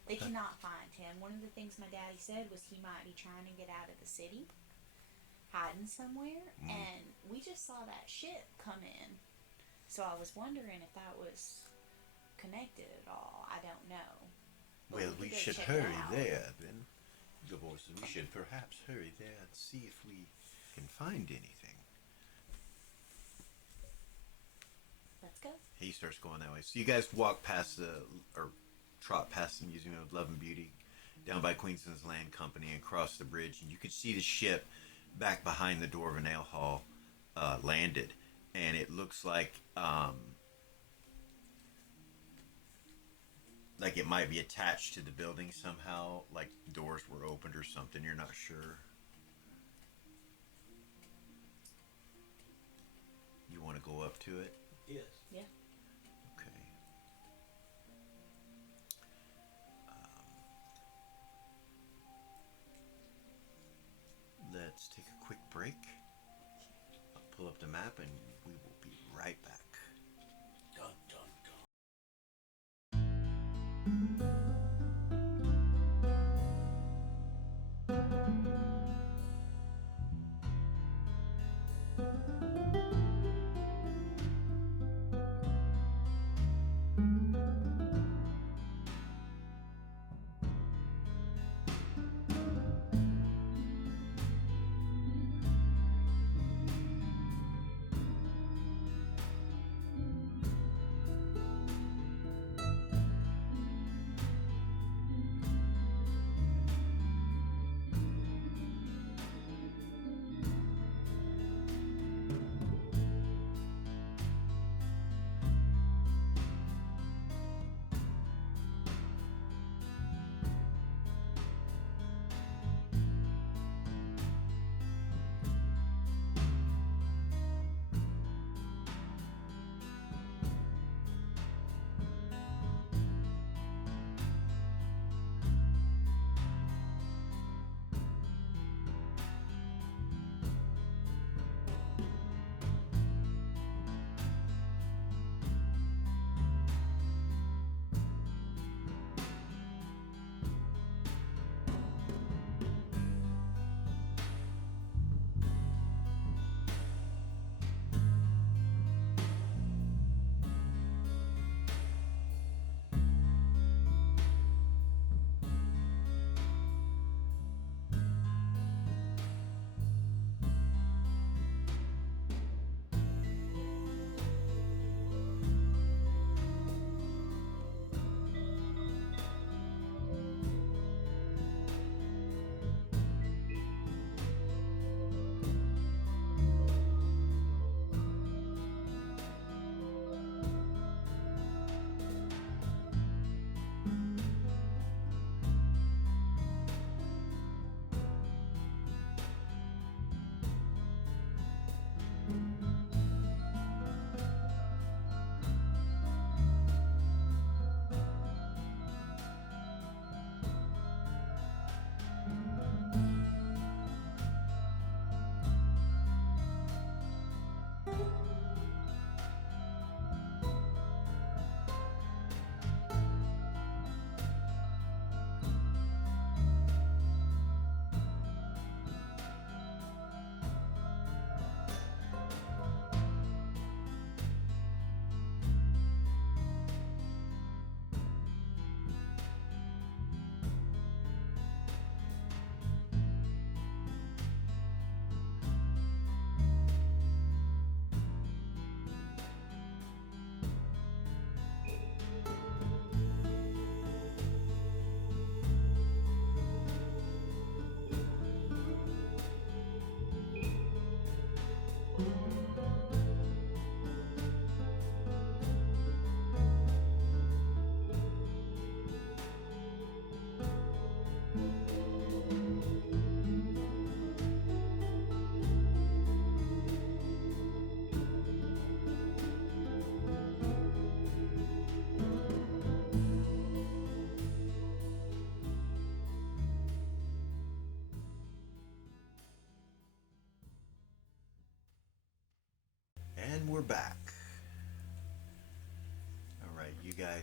They cannot find him. One of the things my daddy said was he might be trying to get out of the city, hiding somewhere, and we just saw that ship come in. So I was wondering if that was connected at all. I don't know. But Well, we could go should check it hurry out. there then. The voices. We should perhaps hurry there and see if we can find anything. Let's go. He starts going that way. So you guys walk past or trot past the Museum of Love and Beauty, down by Queensland's Land Company, and cross the bridge, and you can see the ship back behind the Dwarven Ale Hall landed, and it looks like it might be attached to the building somehow, like doors were opened or something. You're not sure. You want to go up to it? Yes. Yeah. Okay. Let's take a quick break. I'll pull up the map and we will be right back. Dun, dun, dun.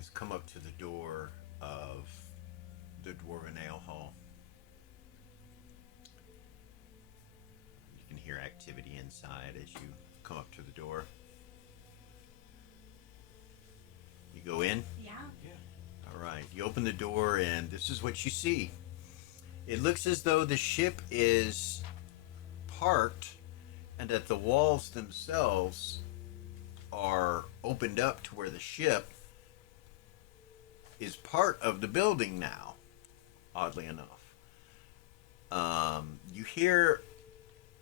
guys come up to the door of the Dwarven Ale Hall. You can hear activity inside as you come up to the door. You go in? Yeah. All right. You open the door, and this is what you see. It looks as though the ship is parked and that the walls themselves are opened up to where the ship is part of the building now, oddly enough. You hear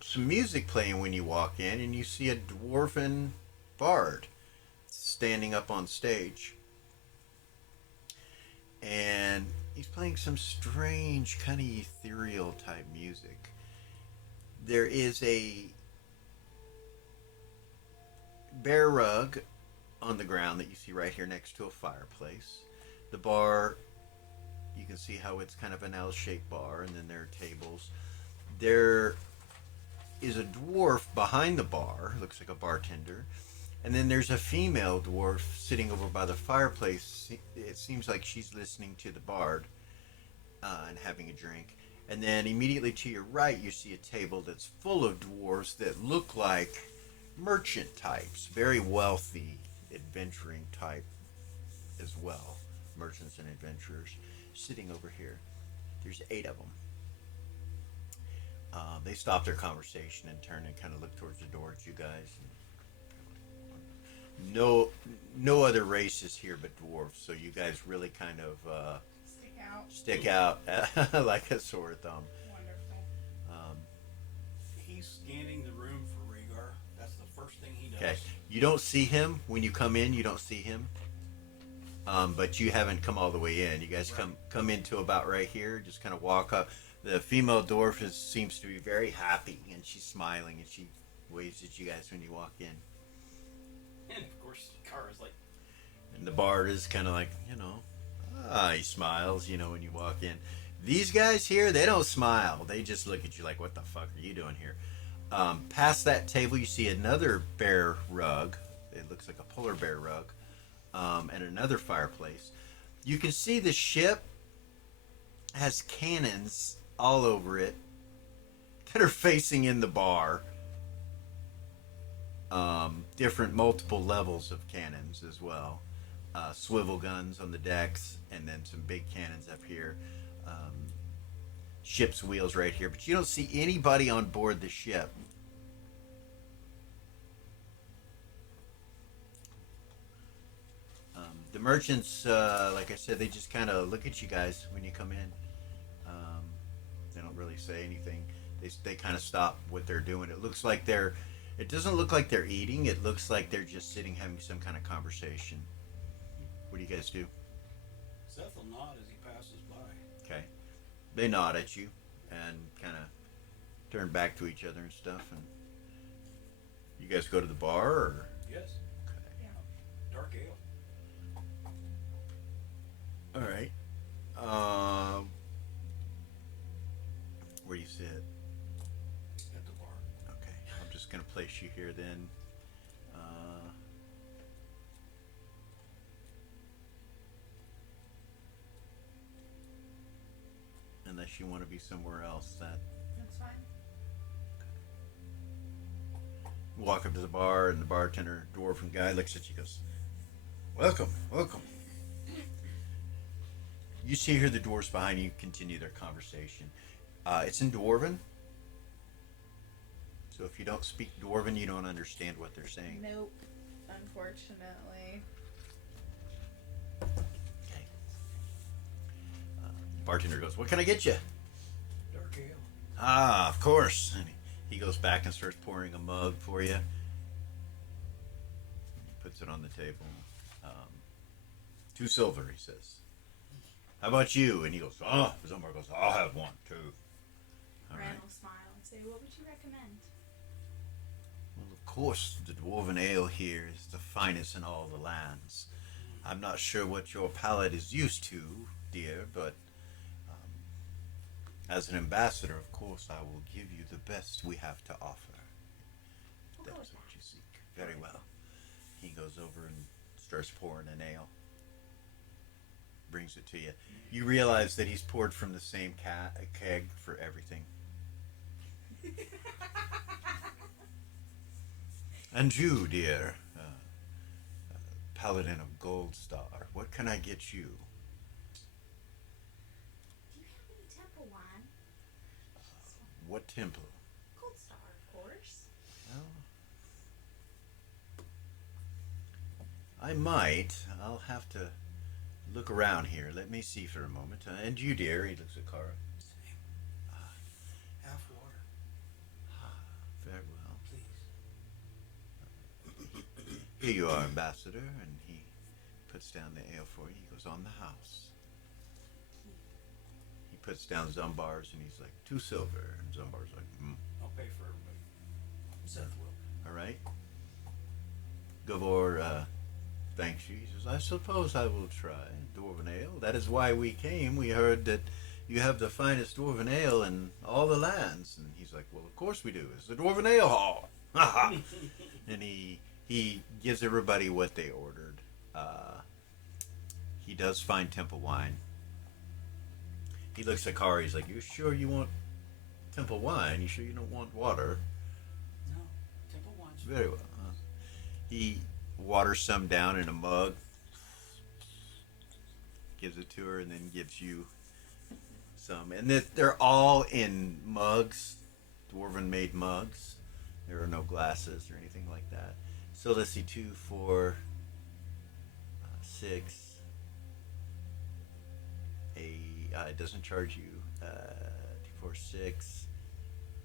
some music playing when you walk in, and you see a dwarven bard standing up on stage. And he's playing some strange, kind of ethereal type music. There is a bear rug on the ground that you see right here next to a fireplace. The bar, you can see how it's kind of an L-shaped bar, and then there are tables. There is a dwarf behind the bar, looks like a bartender. And then there's a female dwarf sitting over by the fireplace. It seems like she's listening to the bard and having a drink. And then immediately to your right, you see a table that's full of dwarves that look like merchant types, very wealthy, adventuring type as well. Merchants and adventurers sitting over here. There's 8 of them. They stop their conversation and turn and kind of look towards the door at you guys. No other races here but dwarves, so you guys really kind of stick out like a sore thumb. Wonderful. He's scanning the room for Rhaegar. That's the first thing he does. Okay, you don't see him when you come in. You don't see him, but you haven't come all the way in. You guys come into about right here. Just kind of walk up. The female dwarf seems to be very happy, and she's smiling, and she waves at you guys when you walk in. And of course, Kara's like, And the bard is kind of like, he smiles, when you walk in. These guys here, they don't smile. They just look at you like, what the fuck are you doing here? Past that table, you see another bear rug. It looks like a polar bear rug. And another fireplace. You can see the ship has cannons all over it that are facing in the bar. Different multiple levels of cannons as well. Swivel guns on the decks, and then some big cannons up here. Ship's wheels right here, but you don't see anybody on board the ship. The merchants, like I said, they just kind of look at you guys when you come in. They don't really say anything. They kind of stop what they're doing. It doesn't look like they're eating. It looks like they're just sitting having some kind of conversation. What do you guys do? Seth will nod as he passes by. Okay. They nod at you and kind of turn back to each other and stuff. And you guys go to the bar, or? Yes. Okay. Dark ale. All right. Where do you sit? At the bar. Okay. I'm just going to place you here then. Unless you want to be somewhere else, That's fine. walk up to the bar, and the bartender, dwarven guy, looks at you, goes, welcome. You see here the dwarves behind you continue their conversation. It's in Dwarven, so if you don't speak Dwarven, you don't understand what they're saying. Nope. Unfortunately. Okay. Bartender goes, what can I get you? Dark ale. Ah, of course. And he goes back and starts pouring a mug for you. He puts it on the table. 2 silver, he says. How about you? And he goes, Zomar goes, I'll have one too. All Rand right. will smile and say, what would you recommend? Well, of course, the dwarven ale here is the finest in all the lands. I'm not sure what your palate is used to, dear, but as an ambassador, of course, I will give you the best we have to offer. We'll go That's with what that. you seek. Very well. He goes over and starts pouring an ale. brings it to you. You realize that he's poured from the same keg for everything. And you, dear, Paladin of Gold Star, what can I get you? Do you have any temple wine? What temple? Gold Star, of course. Well, I might. I'll have to look around here. Let me see for a moment. And you, dear, he looks at Kara. Same. Half water, Very well. please. Here you are, Ambassador, and he puts down the ale for you. He goes, on the house. He puts down Zumbar's, and he's like, 2 silver. And Zumbar's like, I'll pay for everybody. Seth will. all right. Gavor thanks you. He says, I suppose I will try Dwarven Ale. That is why we came. We heard that you have the finest Dwarven Ale in all the lands. And he's like, well, of course we do. It's the Dwarven Ale Hall. And he gives everybody what they ordered. He does find temple wine. He looks at Kari. He's like, you sure you want temple wine? You sure you don't want water? No, temple wine's Very well. He waters some down in a mug, gives it to her, and then gives you some. And they're all in mugs, dwarven made mugs. There are no glasses or anything like that. So let's see, 2, 4, 6, 8. It doesn't charge you. 2, 4, 6,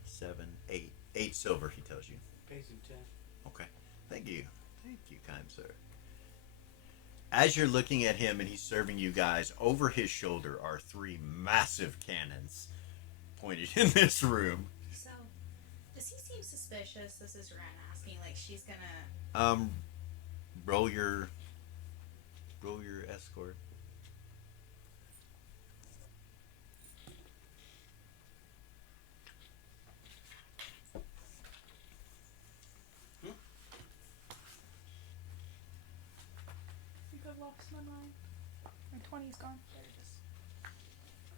7, 8. 8 silver, he tells you. pays him 10. Okay. Thank you. Thank you, kind sir. As you're looking at him and he's serving you guys, over his shoulder are 3 massive cannons pointed in this room. So, does he seem suspicious? This is Ren asking. Like, she's gonna. Roll your escort. I think I've lost my mind. My 20's gone. There it is.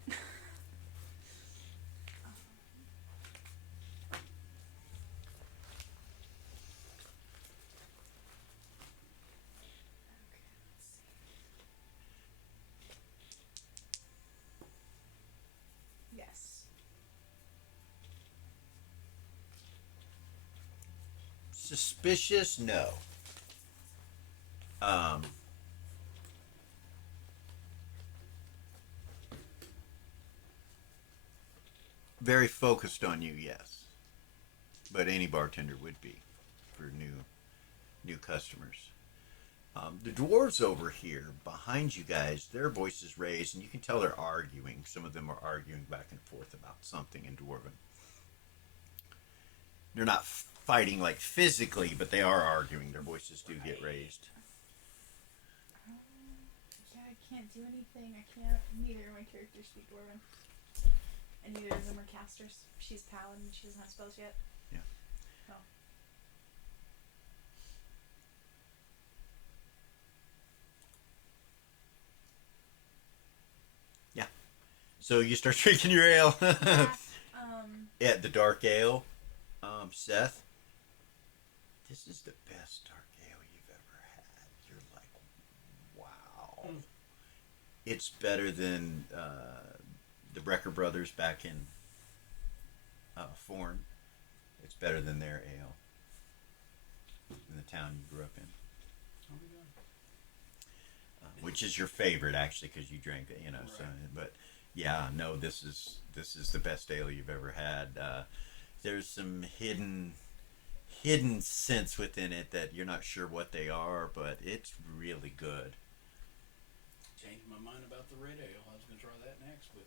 Okay, let's see. Yes. Suspicious? No. Very focused on you, yes. But any bartender would be for new customers. The dwarves over here behind you guys, their voices raised, and you can tell they're arguing. Some of them are arguing back and forth about something in Dwarven. They're not fighting like physically, but they are arguing. Their voices do get raised. Yeah, I can't do anything. I can't. Neither of my characters speak Dwarven. And neither of them are casters. She's paladin. She doesn't have spells yet. Yeah. Oh. Yeah. So you start drinking your ale. Yeah, The dark ale. Seth, this is the best dark ale you've ever had. You're like, wow. It's better than the Brecker brothers back in Forn. It's better than their ale in the town you grew up in. Oh my god. Which is your favorite, actually, because you drank it, you know. Right. So, but yeah, no, this is the best ale you've ever had. There's some hidden scents within it that you're not sure what they are, but it's really good. Changed my mind about the red ale. I was gonna try that next, but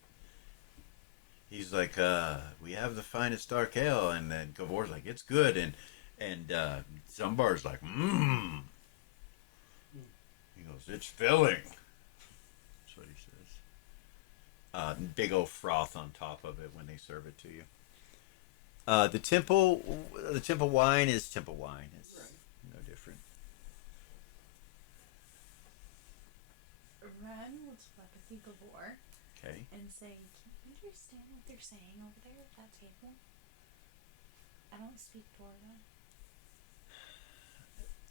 He's like, we have the finest dark ale, and then Gavor's like, it's good, and Zumbar's like, He goes, it's filling. That's what he says. Big old froth on top of it when they serve it to you. The temple wine is temple wine. It's right. no different. Ren will telepathy galore Okay. and say, "Can you understand what they're saying over there at that table? I don't speak Dwarven."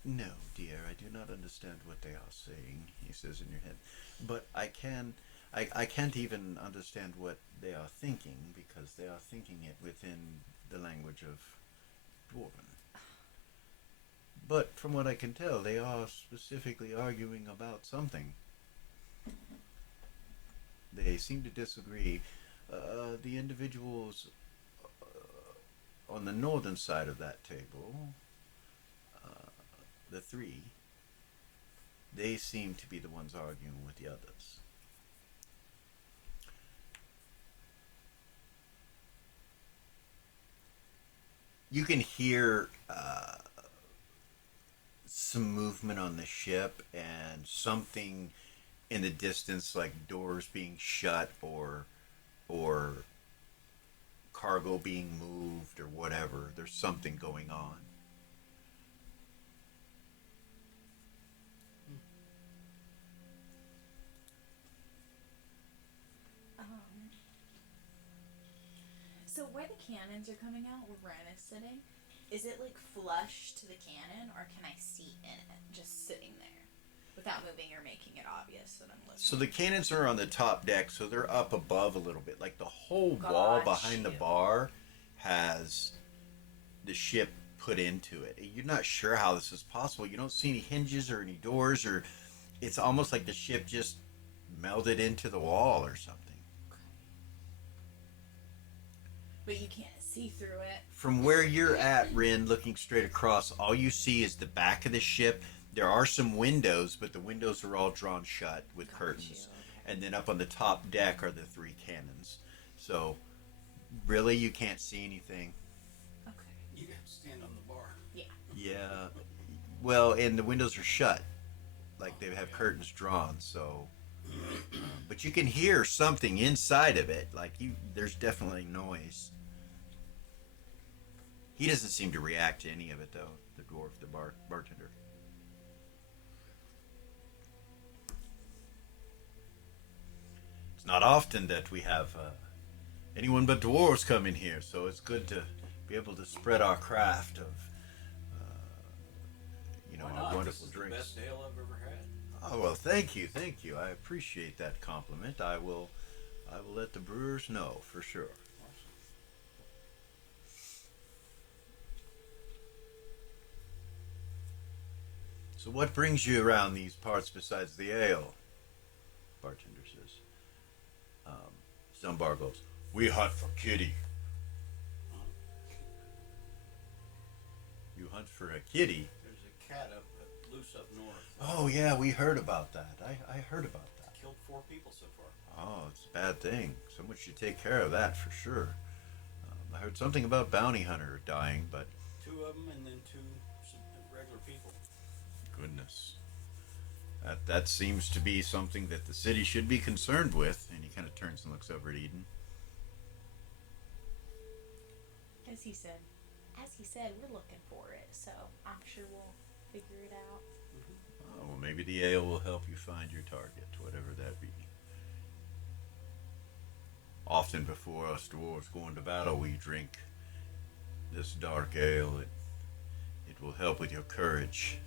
No, dear, I do not understand what they are saying, he says in your head. But I can. I can't even understand what they are thinking because they are thinking it within the language of Dwarven. But from what I can tell, they are specifically arguing about something. They seem to disagree. The individuals on the northern side of that table, the three, they seem to be the ones arguing with the others. You can hear some movement on the ship and something in the distance, like doors being shut or cargo being moved or whatever. There's something going on. So where the cannons are coming out, where Ren is sitting, is it like flush to the cannon, or can I see in it just sitting there without moving or making it obvious that I'm looking? So the cannons are on the top deck, so they're up above a little bit. Like the whole wall behind the bar has the ship put into it. You're not sure how this is possible. You don't see any hinges or any doors, or it's almost like the ship just melded into the wall or something. But you can't see through it. From where you're at, Rin, looking straight across, all you see is the back of the ship. There are some windows, but the windows are all drawn shut with curtains. And then up on the top deck are the three cannons. So, really, you can't see anything. Okay. You have to stand on the bar. Yeah. Yeah. Well, and the windows are shut. Like they have curtains drawn, so. But you can hear something inside of it. Like there's definitely noise. He doesn't seem to react to any of it, though. The dwarf, the bartender. It's not often that we have anyone but dwarves come in here, so it's good to be able to spread our craft of, Why our not? wonderful This is drinks. the best ale I've ever had. Oh well, thank you. I appreciate that compliment. I will let the brewers know for sure. So what brings you around these parts besides the ale? Bartender says. Zumbar goes, "We hunt for kitty." You hunt for a kitty? There's a cat loose up north. Oh yeah, we heard about that. I heard about that. Killed 4 people so far. Oh, it's a bad thing. Someone should take care of that for sure. I heard something about bounty hunter dying, but 2 of them and then 2 regular people. goodness. That seems to be something that the city should be concerned with. And he kind of turns and looks over at Eden. As he said, we're looking for it, so I'm sure we'll figure it out. Oh, well, maybe the ale will help you find your target, whatever that be. Often before us dwarves go into battle, we drink this dark ale. It will help with your courage.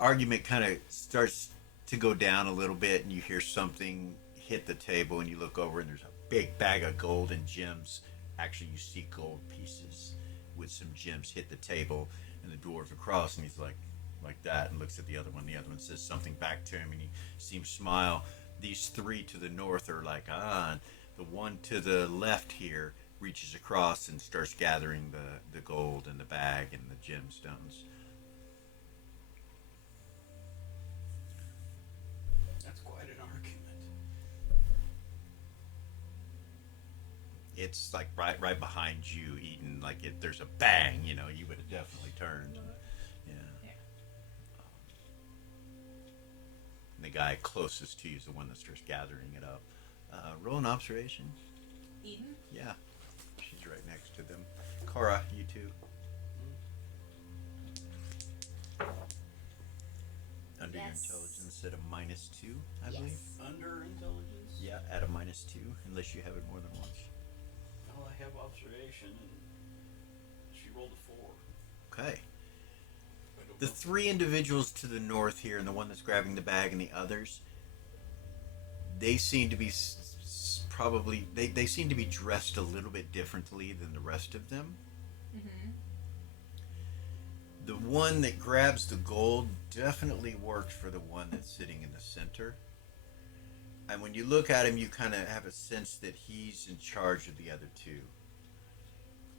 Argument kind of starts to go down a little bit, and you hear something hit the table, and you look over, and there's a big bag of gold and gems. Actually, you see gold pieces with some gems hit the table, and the dwarf across, and he's like that, and looks at the other one. The other one says something back to him, and he seems to smile. These 3 to the north are like, and the one to the left here reaches across and starts gathering the gold and the bag and the gemstones. That's quite an argument. It's like right behind you, Eden. Like there's a bang, you would have definitely turned. Yeah. And the guy closest to you is the one that starts gathering it up. Roll an observation. Eden? Yeah. She's right next to them. Cora, you too. Yes. intelligence at a -2, I Yes. believe. Under intelligence? Yeah, at a -2, unless you have it more than once. Well, I have observation, and she rolled a 4. Okay. I don't The know. 3 individuals to the north here, and the one that's grabbing the bag, and the others, they seem to be probably they seem to be dressed a little bit differently than the rest of them. Mm-hmm. The one that grabs the gold definitely works for the one that's sitting in the center. And when you look at him, you kind of have a sense that he's in charge of the other two.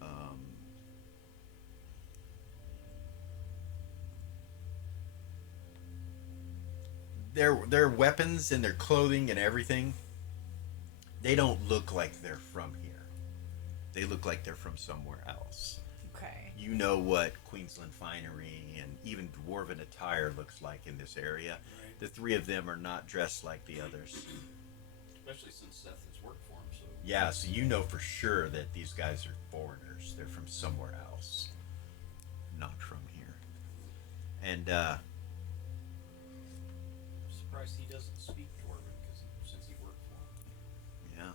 Um, their weapons and their clothing and everything, they don't look like they're from here. They look like they're from somewhere else. Okay. You know what Queensland finery and even dwarven attire looks like in this area. Right. The 3 of them are not dressed like the others. Especially since Seth has worked for him, so. Yeah, so you know for sure that these guys are foreigners. They're from somewhere else, not from here. And I'm surprised he doesn't speak Dwarven since he worked for him. yeah,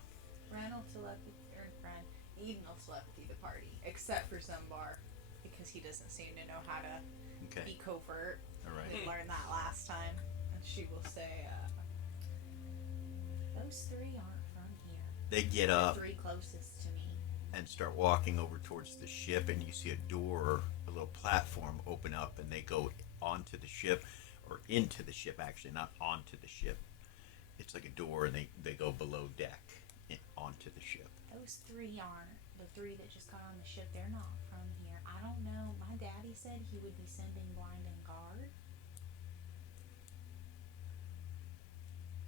Ren will telepathy, or Ren, Eden will telepathy the party, except for Zumbar, because he doesn't seem to know how to okay, be covert. all right. We learned that last time, and she will say, "Those 3 aren't from here. They get The up 3 closest to me." and start walking over towards the ship, and you see a door, a little platform open up, and they go onto the ship, or into the ship, actually, not onto the ship. It's like a door, and they go below deck onto the ship. Those 3 aren't. The 3 that just got on the ship, they're not from here. I don't know. My daddy said he would be sending Blind and Guard.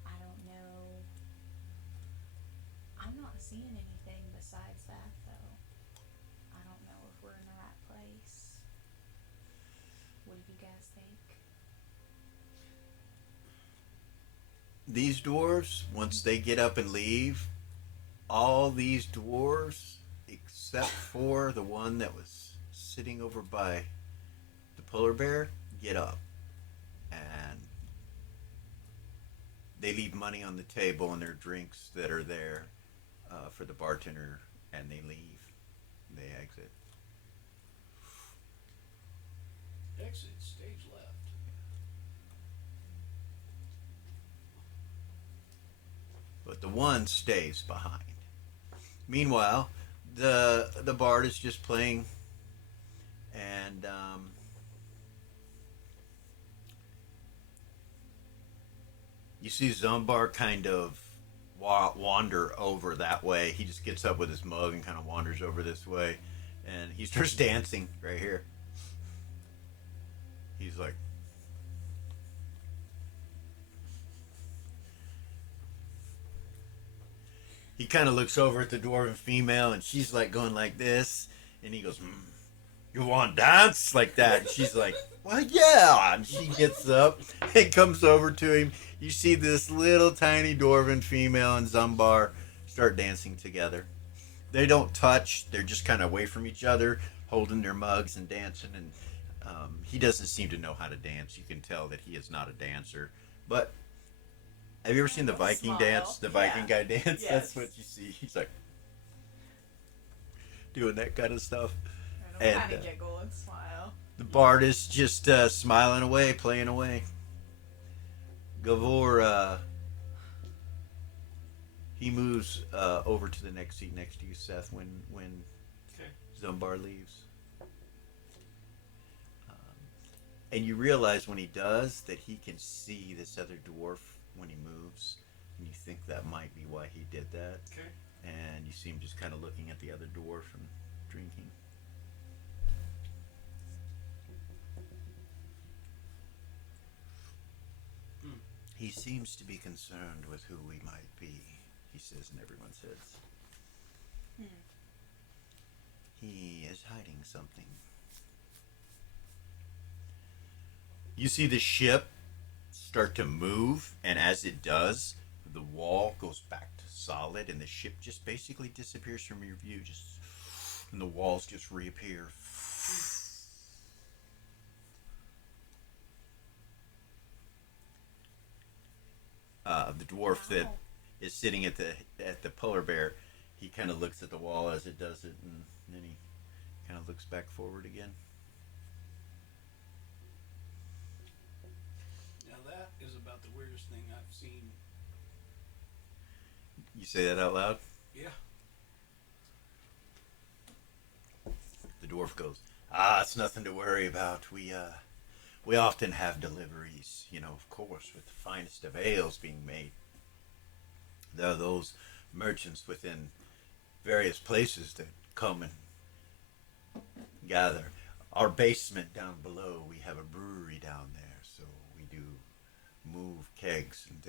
I don't know. I'm not seeing anything besides that, though. I don't know if we're in the right place. What do you guys think? These dwarves, once they get up and leave, all these dwarves, except for the one that was sitting over by the polar bear, get up. And they leave money on the table and their drinks that are there for the bartender, and they leave. They exit. Exit stage left. But the one stays behind. Meanwhile, the bard is just playing, and you see Zumbar kind of wander over that way. He just gets up with his mug and kind of wanders over this way, and he starts dancing right here. He's like, he kind of looks over at the dwarven female, and she's like going like this, and he goes, "You want to dance like that?" And she's like, "Well, yeah." And she gets up and comes over to him. You see this little tiny dwarven female and Zumbar start dancing together. They don't touch. They're just kind of away from each other, holding their mugs and dancing. And he doesn't seem to know how to dance. You can tell that he is not a dancer. But have you ever seen the Viking Smile. dance? The Viking guy dance? Yes. That's what you see. He's like doing that kind of stuff. I And, don't kind of giggle and smile. The bard is just smiling away, playing away. Gavor, he moves over to the next seat next to you, Seth, when Okay. Zumbar leaves. And you realize when he does that he can see this other dwarf when he moves, and you think that might be why he did that. Okay. And you see him just kind of looking at the other dwarf and drinking. He seems to be concerned with who we might be, he says in everyone's heads. He is hiding something. You see the ship start to move, and as it does, the wall goes back to solid, and the ship just basically disappears from your view, and the walls just reappear. dwarf that Wow. is sitting at the polar bear, he kind of looks at the wall as it does it, and then he kind of looks back forward again. Now that is about the weirdest thing I've seen. You say that out loud. Yeah. The dwarf goes, "Ah, it's nothing to worry about. We often have deliveries, of course, with the finest of ales being made. There are those merchants within various places that come and gather. Our basement down below, we have a brewery down there, so we do move kegs and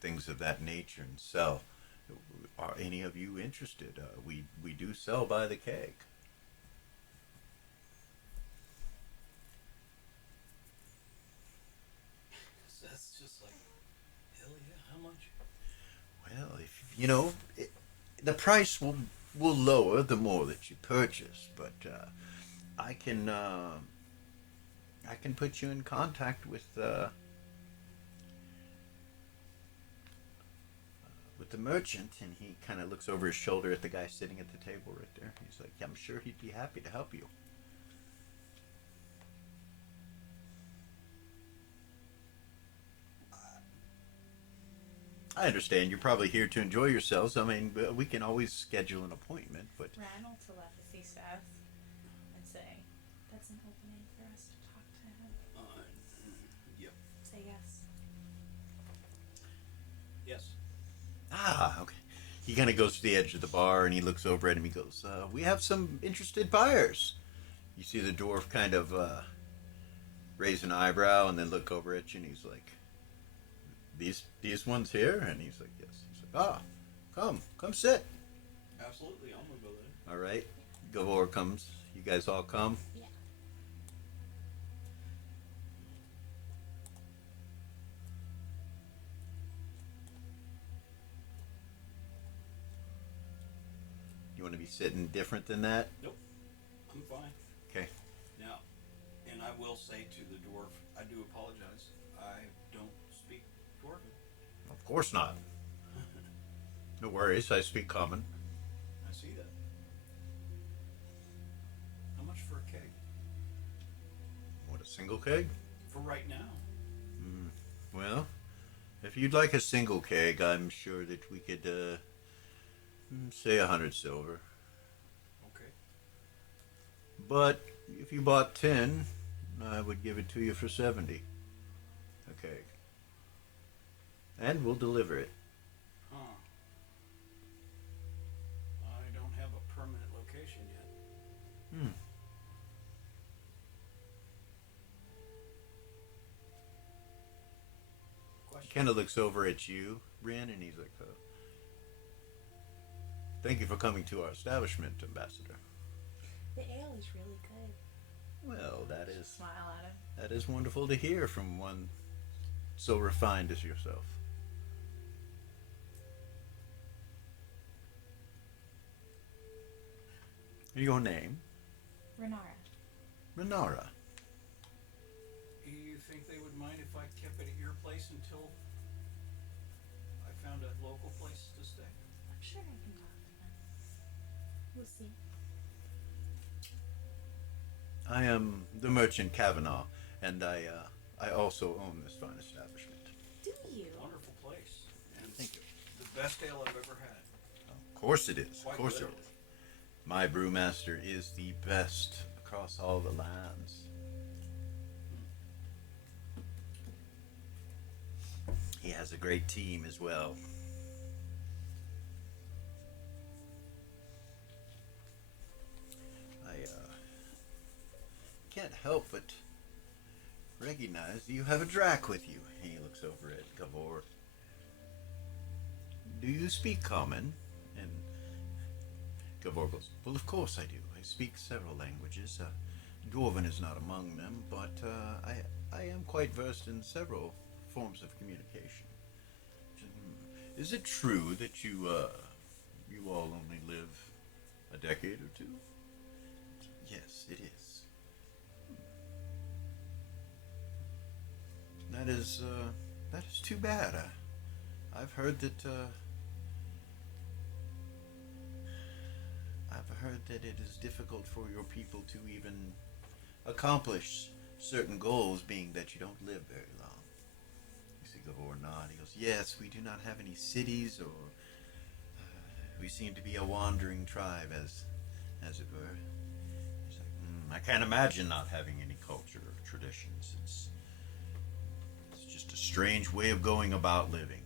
things of that nature and sell. Are any of you interested? We do sell by the keg." So that's just like, hell yeah, how much? Well, if the price will lower the more that you purchase, but I can put you in contact with the merchant, and he kind of looks over his shoulder at the guy sitting at the table right there. He's like, "I'm sure he'd be happy to help you." I understand you're probably here to enjoy yourselves. I mean, we can always schedule an appointment, but Ran will telepathy Seth and say, "That's an opening for us to talk to him." Yep. Say yes. Yes. okay. He kind of goes to the edge of the bar and he looks over at him. He goes, "We have some interested buyers." You see the dwarf kind of raise an eyebrow and then look over at you, and he's like, "These ones here?" And he's like, "Yes." He's like, "Come sit." Absolutely, I'll move over there. All right. Gavor comes. You guys all come. Yeah. You want to be sitting different than that? Nope. I'm fine. Okay. Now, and I will say to the dwarf, I do apologize. I don't speak dwarven. Of course not. No worries. I speak common. I see that. How much for a keg? What, a single keg? For right now. Well, if you'd like a single keg, I'm sure that we could say 100 silver. Okay. But if you bought 10, I would give it to you for 70 a keg. And we'll deliver it. Huh. I don't have a permanent location yet. Question. Kind of looks over at you, Rin, and he's like, "Thank you for coming to our establishment, Ambassador." The ale is really good. Well, Smile at him. that is wonderful to hear from one so refined as yourself. Your name? Renara. Renara. Do you think they would mind if I kept it at your place until I found a local place to stay? I'm sure I can talk to them. We'll see. I am the merchant Kavanaugh, and I also own this fine establishment. Do you? Wonderful place. And Thank you. the best ale I've ever had. Of course it is. Of Quite course it literally. is. My brewmaster is the best across all the lands. He has a great team as well. I can't help but recognize you have a drac with you. He looks over at Gavor. "Do you speak common?" And Gavor goes, "Well, of course I do. I speak several languages. Dwarven is not among them, but I am quite versed in several forms of communication. Is it true that you all only live a decade or two?" "Yes, it is." That is too bad. I've heard that it is difficult for your people to even accomplish certain goals, being that you don't live very long. You see Gavor nod. He goes, "Yes, we do not have any cities, or we seem to be a wandering tribe, as it were." He's like, "I can't imagine not having any culture or traditions. It's just a strange way of going about living."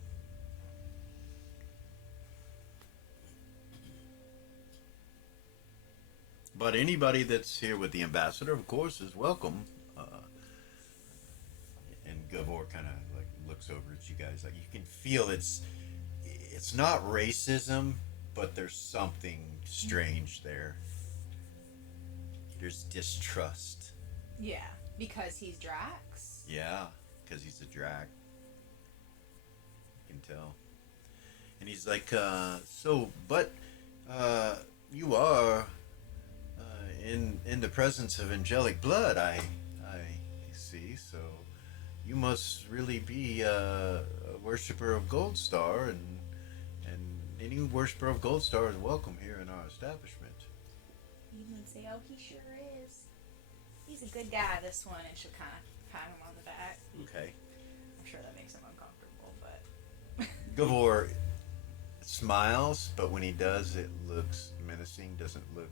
But anybody that's here with the ambassador, of course, is welcome. And Gavor kind of like looks over at you guys, like you can feel it's not racism, but there's something strange there. There's distrust. Yeah, because he's Drax. Yeah, because he's a drag. You can tell. And he's like, you are in the presence of angelic blood, I see. So you must really be a worshiper of Gold Star, and any worshiper of Gold Star is welcome here in our establishment. Eden would say, "Oh, he sure is. He's a good guy, this one," and she'll kind of pat him on the back. Okay. I'm sure that makes him uncomfortable, but Gavor smiles, but when he does, it looks menacing. Doesn't look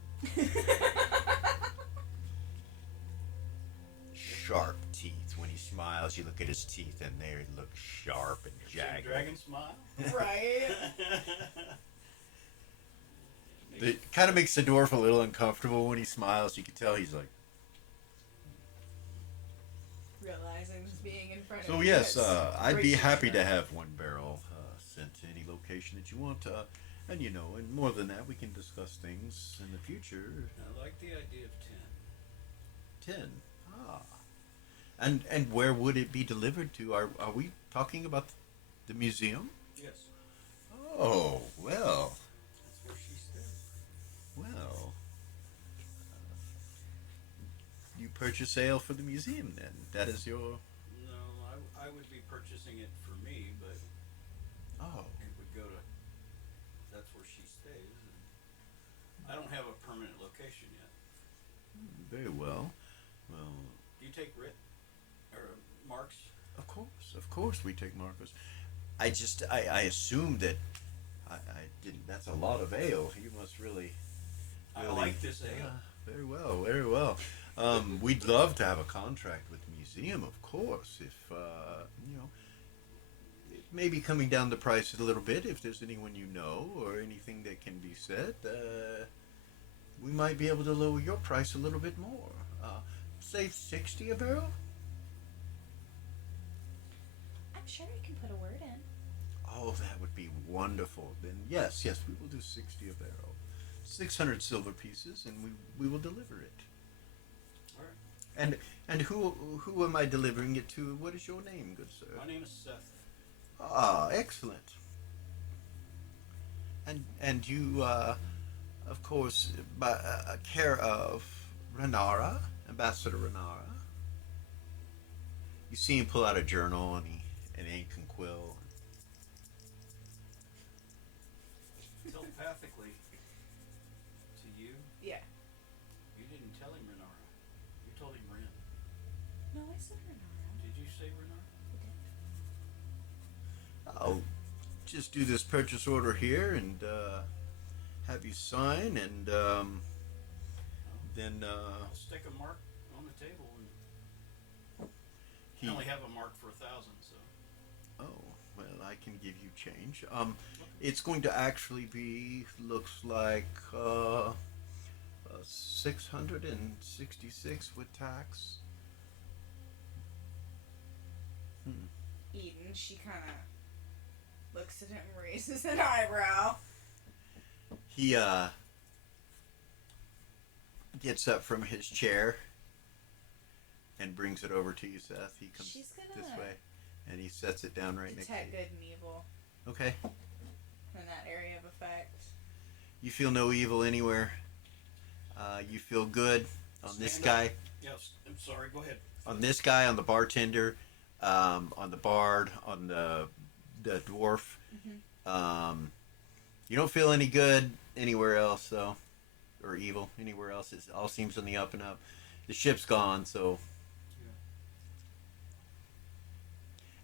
sharp teeth. When he smiles, you look at his teeth, and they look sharp and jagged. Dragon smile. right. It kind of makes the dwarf a little uncomfortable when he smiles. You can tell he's like. Realizing just being in front of So you. yes, that's I'd be racist, happy to right? have one barrel sent to any location that you want. And and more than that, we can discuss things in the future. I like the idea of 10. 10. Ah. And where would it be delivered to? Are we talking about the museum? Yes. Oh, well. That's where she stays. Well. You purchase ale for the museum then. That is your. No, I would be purchasing it for me, but Oh. it would go to. That's where she stays. And I don't have a permanent location yet. Very well. Well, Do you take writ or marks? of course we take Marcos. I assumed that I didn't. That's a lot of ale. You must really. I like this ale. Very well, very well. We'd love to have a contract with the museum, of course. If it may be coming down the price a little bit. If there's anyone you know or anything that can be said, we might be able to lower your price a little bit more. Say 60 a barrel. I'm sure I can put a word in. Oh, that would be wonderful. Then yes, we will do 60 a barrel. 600 silver pieces, and we will deliver it. All right. And who am I delivering it to? What is your name, good sir? My name is Seth. Ah, excellent. And you, of course, by care of Renara, Ambassador Renara. You see him pull out a journal and an ink and quill. Telepathically to you, Yeah. you didn't tell him Renara. You told him Ren. No, I said Renara. Did you say Renara? I'll just do this purchase order here and have you sign, and then I'll stick a mark on the table, and he. I only have a mark for 1,000, so. Oh, well, I can give you change. It's going to actually be, looks like 666 with tax. Eden, she kind of looks at him, raises an eyebrow. He gets up from his chair and brings it over to you, Seth. He comes She's gonna this way, and he sets it down right next to detect you. good and evil Okay. in that area of effect. You feel no evil anywhere. You feel good on this Stand guy. up. Yes, I'm sorry, go ahead. On this guy, on the bartender, on the bard, on the the dwarf. Mm-hmm. You don't feel any good anywhere else, though, or evil anywhere else. It all seems on the up and up. The ship's gone, so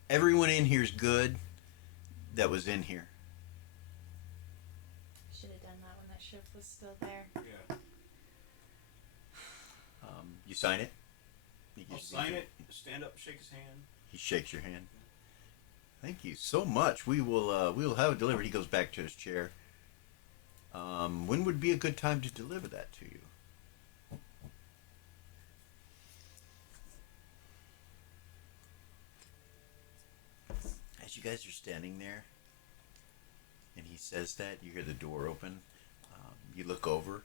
everyone in here's good that was in here. Should have done that when that ship was still there. Yeah. You sign it. I'll sign it. Stand up, shake his hand. He shakes your hand. Thank you so much. We will have it delivered. He goes back to his chair. When would be a good time to deliver that to you? As you guys are standing there, and he says that, you hear the door open. You look over,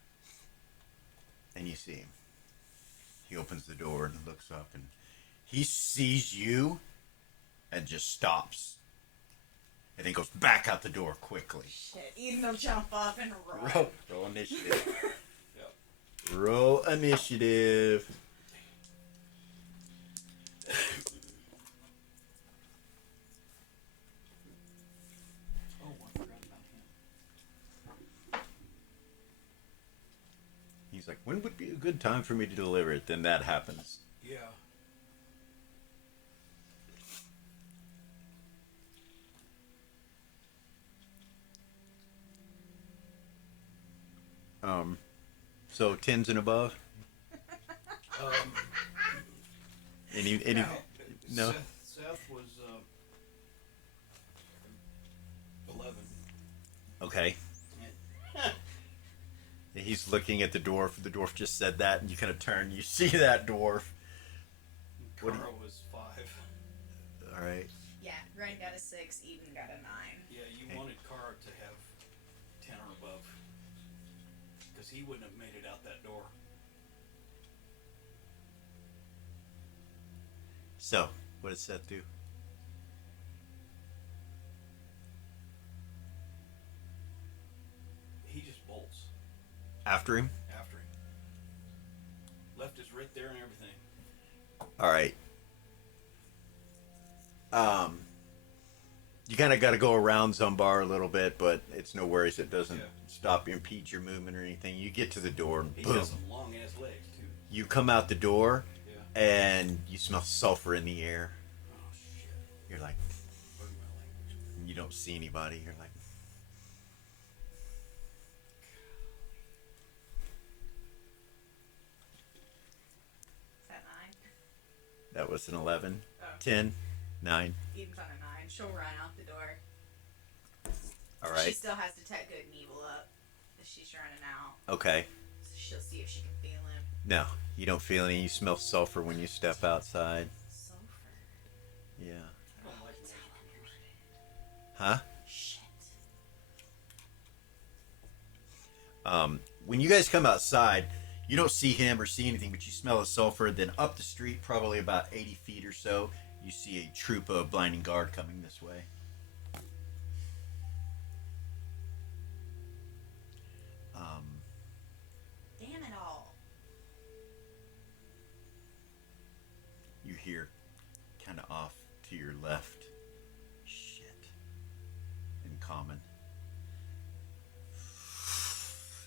and you see him. He opens the door and looks up, and he sees you and just stops. And then goes back out the door quickly. Shit, Eden will jump up and run. Roll initiative. Yep. Roll initiative. Oh, I forgot about him. He's like, when would be a good time for me to deliver it? Then that happens. Yeah. So 10s and above? Um, Any no? Seth was 11. Okay. He's looking at the dwarf. The dwarf just said that, and you kind of turn. You see that dwarf. What Cara do you- was 5. All right. Yeah, Ren got a 6, Eden got a 9. Yeah, you Okay. wanted Cara to have 10 or above. Because he wouldn't have made it out that door. So, what does Seth do? He just bolts After him? after him. Left his writ there and everything. All right. You kind of got to go around Zumbar a little bit, but it's no worries. It doesn't Yeah. stop, impede your movement or anything. You get to the door and He boom. has some long ass legs too. You come out the door Yeah. and you smell sulfur in the air. Oh shit. You're like, Pardon my language. you don't see anybody. You're like, Is that 9? that was an 11, Oh. 10, 9. Eden's on a 9. She'll run out the door. All She right. still has Detect Good and Evil up if she's running out. Okay. So she'll see if she can feel him. No, you don't feel any. You smell sulfur when you step outside. Sulfur. Yeah. I don't like Tell him legs. about it. Huh? Shit. When you guys come outside, you don't see him or see anything, but you smell the sulfur. Then up the street, probably about 80 feet or so, you see a troop of blinding guard coming this way. Damn it all. You hear kind of off to your left. Shit. In common.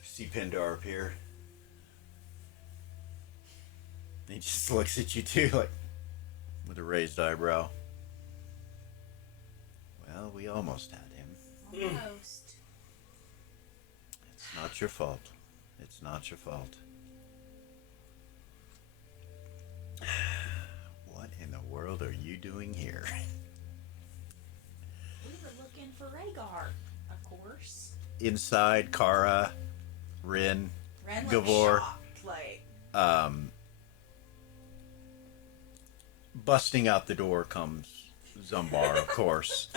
See Pindar appear. He just looks at you too, like, with a raised eyebrow. Well, we almost had him. Almost. It's not your fault. It's not your fault. What in the world are you doing here? We were looking for Rhaegar, of course. Inside, Kara, Rin, Ren looked Gavor. shocked, like, busting out the door comes Zumbar, of course.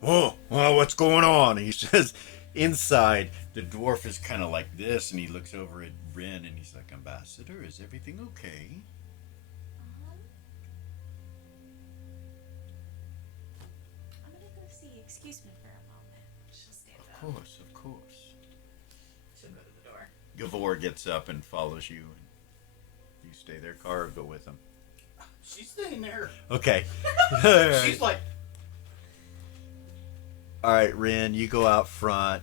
Whoa, well, what's going on? He says, inside, the dwarf is kind of like this, and he looks over at Rin, and he's like, Ambassador, is everything okay? I'm gonna go see. Excuse me for a moment. She'll stand Of up. course, of course. She'll go to the door. Gavor gets up and follows you. You stay there, Kara, go with him. She's staying there. Okay. She's like, All right, Ren, you go out front.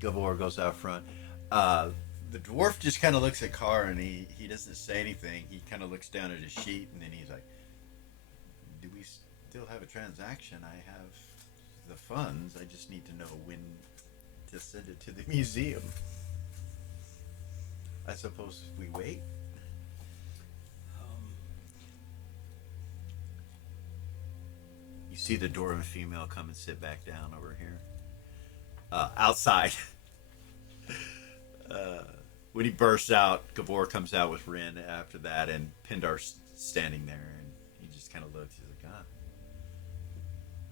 Gavor goes out front. Uh, the dwarf just kind of looks at Carr and he doesn't say anything. He kind of looks down at his sheet and then he's like, "Do we still have a transaction? I have the funds. I just need to know when to send it to the museum. I suppose we wait." Um, You see the dwarven female come and sit back down over here. Outside. When he bursts out, Gavor comes out with Rin after that, and Pindar's standing there, and he just kind of looks. He's like, "Ah,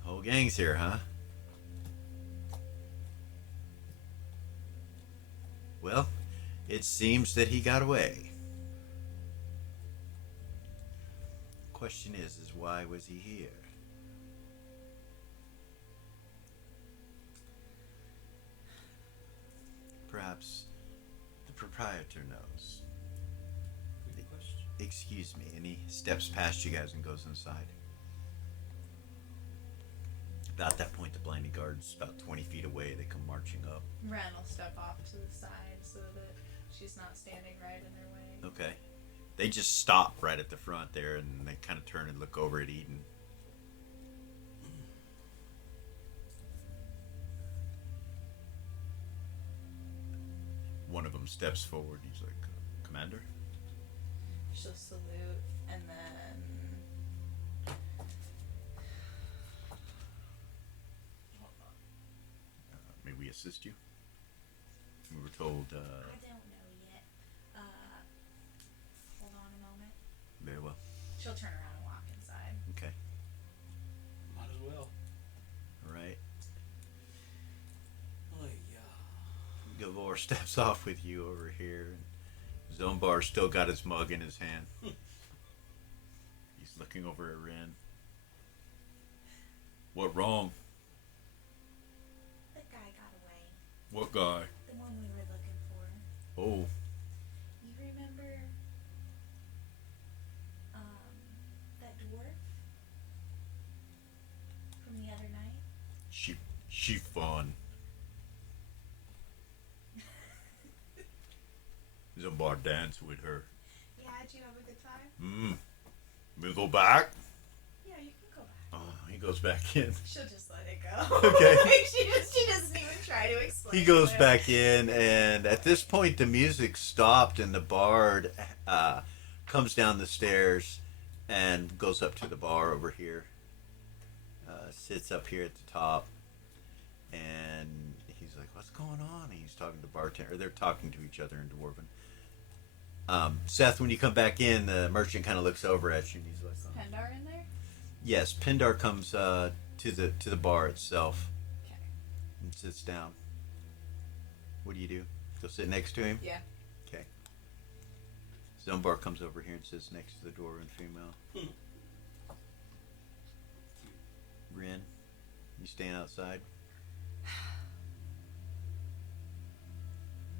the whole gang's here, huh? Well, it seems that he got away. Question is why was he here?" Perhaps the proprietor knows. good question. Excuse me, and he steps past you guys and goes inside. About that point, the blinding guard's about 20 feet away. They come marching up. Ren will step off to the side so that she's not standing right in their way. Okay. They just stop right at the front there, and they kind of turn and look over at Eden. One of them steps forward. He's like, "Commander?" She'll salute and then. Hold on. May we assist you? We were told, I don't know yet. Hold on a moment. very well. She'll turn around and walk inside. Okay. Might as well. All right. Oh, yeah. Gavor steps off with you over here. Zombar still got his mug in his hand. He's looking over at Ren. "What wrong? The guy got away. What guy?" The one we were looking for. "Oh, You remember, that dwarf from the other night? she fun." Zombar dance with her. Yeah, did you have a good time? We go back? Yeah, you can go back. Oh, he goes back in. She'll just let it go. Okay. Like, she doesn't even try to explain. He goes it. back in, and at this point, the music stopped, and the bard comes down the stairs and goes up to the bar over here. Sits up here at the top, and he's like, "What's going on?" And he's talking to the bartender. They're talking to each other in Dwarven. Seth, when you come back in, the merchant kind of looks over at you, and he's like, "Oh." Pendar in there? Yes, Pindar comes to the bar itself Okay. and sits down. What do you do? Go sit next to him? Yeah. Okay. Zombar comes over here and sits next to the dwarven female. Rin, you staying outside?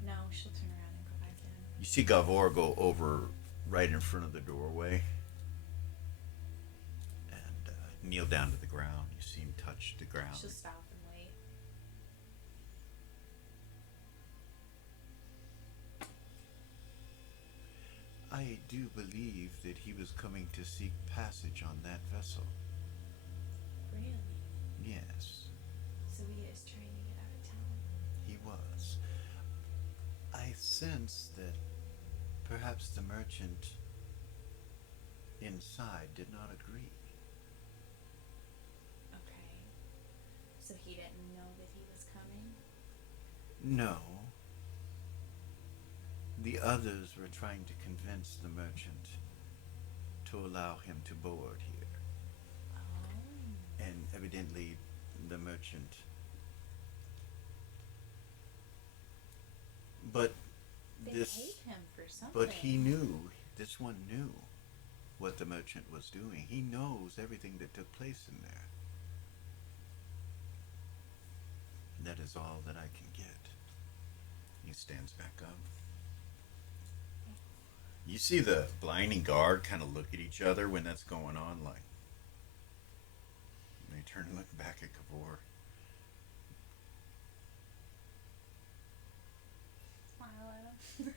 No, she'll turn around and go back in. You see Gavor go over right in front of the doorway and kneel down to the ground. You see him touch the ground. She'll stop and wait. I do believe that he was coming to seek passage on that vessel. Really? Yes, So he is trying to get out of town. he was. I sense that perhaps the merchant inside did not agree. Okay. So he didn't know that he was coming? No. The others were trying to convince the merchant to allow him to board here. Oh. And evidently the merchant. But They this hate him for something. but he knew, this one knew what the merchant was doing. He knows everything that took place in there. That is all that I can get. He stands back up. You see the blinding guard kind of look at each other when that's going on, like, they turn and look back at Kavor. Smile at him.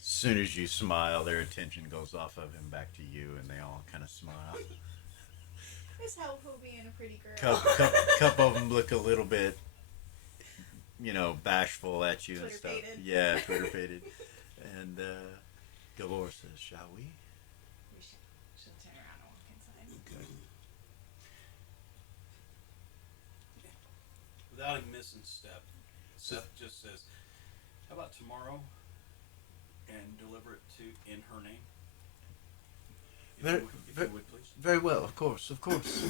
As soon as you smile, their attention goes off of him back to you, and they all kind of smile. It's helpful being a pretty girl. Couple of them look a little bit, bashful at you and stuff. Twitter-pated. Yeah, Twitter-pated. And Galore says, "Shall we?" She'll turn around and walk inside. Okay. Without a missing step, Seth just says, "How about tomorrow?" And deliver it in her name. If you would, please. Very well, of course. Of course.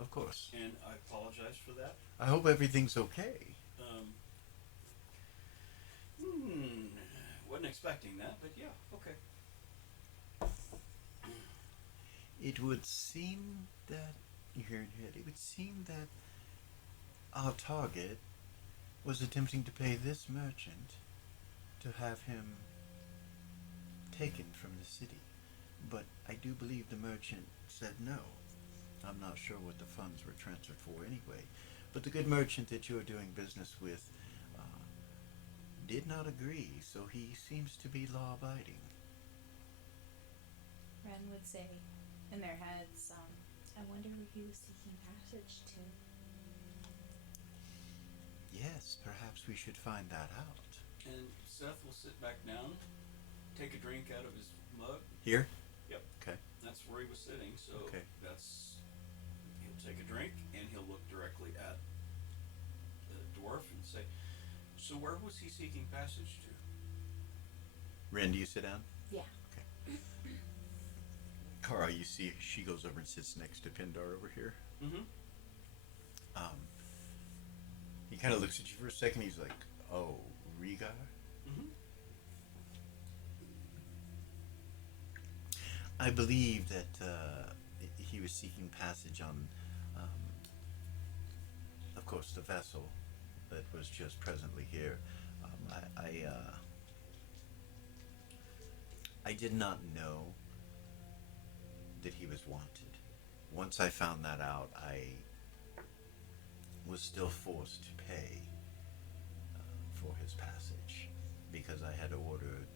And I apologize for that. I hope everything's okay. Wasn't expecting that, but yeah, okay. It would seem that you hear it. It would seem that our target was attempting to pay this merchant to have him taken from the city, but I do believe the merchant said no. I'm not sure what the funds were transferred for anyway, but the good merchant that you're doing business with did not agree, so he seems to be law-abiding. Ren would say in their heads, I wonder who he was seeking passage to. Yes, perhaps we should find that out. And Seth will sit back down, take a drink out of his mug. Here? Yep. Okay. That's where he was sitting, so Okay. he'll take a drink and he'll look directly at the dwarf and say, "So where was he seeking passage to?" Ren, do you sit down? Yeah. Okay. Kara, you see, she goes over and sits next to Pindar over here. Mm-hmm. He kind of looks at you for a second. He's like, "Oh, Riga?" Mm-hmm. I believe that he was seeking passage on, of course, the vessel that was just presently here. I did not know that he was wanted. Once I found that out, I was still forced to pay for his passage because I had ordered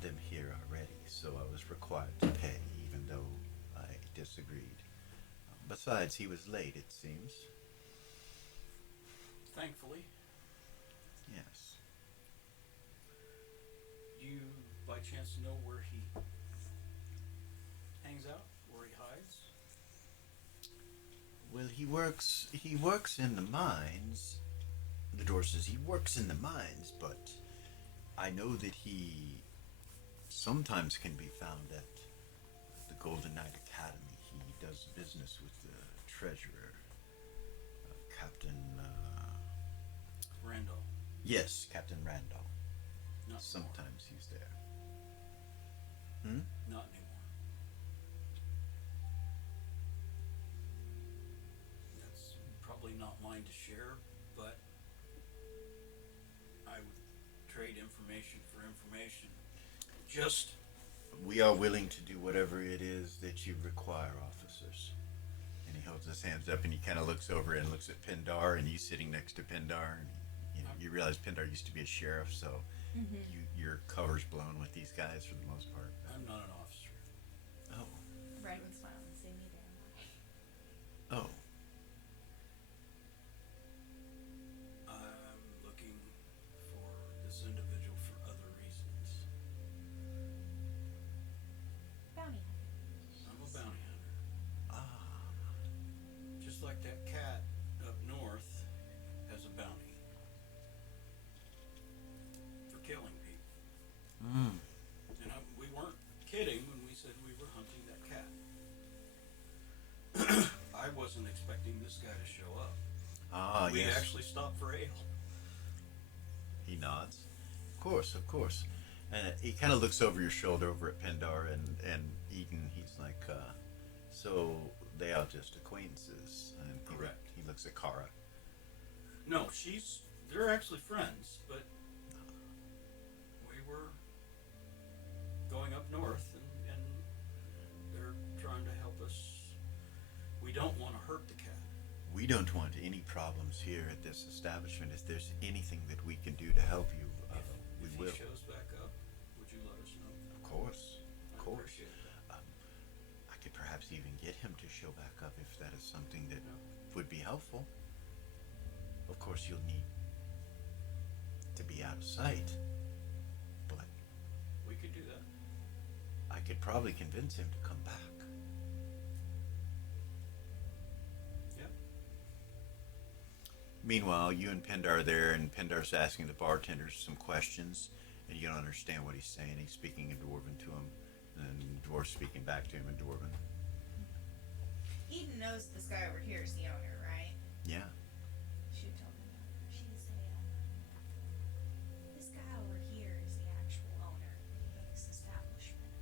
them here already, so I was required to pay even though I disagreed. Besides, he was late, it seems. Thankfully. Yes. Do you, by chance, know where he hangs out? Where he hides? Well, he works in the mines. The door says he works in the mines, but I know that he sometimes can be found at the Golden Knight Academy. He does business with the treasurer, Captain... Randall. Yes, Captain Randall. Not Sometimes he's there. anymore. Not anymore. That's probably not mine to share, but I would trade information for information. Just We are willing to do whatever it is that you require, officers. And he holds his hands up and he kind of looks over and looks at Pindar, and you sitting next to Pindar, and you realize Pindar used to be a sheriff, so your cover's blown with these guys for the most part. I'm not an officer. Oh. Ren would smile and say, neither am I. Oh. I'm looking for this individual for other reasons. Bounty hunter. I'm a bounty hunter. Ah. Just like that cat up north has a bounty for killing people. Mm. And we weren't kidding when we said we were hunting that cat. I wasn't expecting this guy to show up. Ah, We yes. actually stopped for ale. He nods. Of course, of course. He kind of looks over your shoulder over at Pindar and Eden. He's like, so they are just acquaintances. And Correct. He looks at Kara. No, they're actually friends, but we were going up north don't want to hurt the cat. We don't want any problems here at this establishment. If there's anything that we can do to help you, we If will. he shows back up, would you let us know? Of course. Of I course. appreciate that. I could perhaps even get him to show back up if that is something that Yeah. would be helpful. Of course, you'll need to be out of sight, but We could do that. I could probably convince him to come back. Yeah. Meanwhile, you and Pindar are there, and Pindar's asking the bartenders some questions, and you don't understand what he's saying. He's speaking in Dwarven to him, and the Dwarf's speaking back to him in Dwarven. Eden knows this guy over here is the owner, right? Yeah. She told me that. She's this guy over here is the actual owner of this establishment.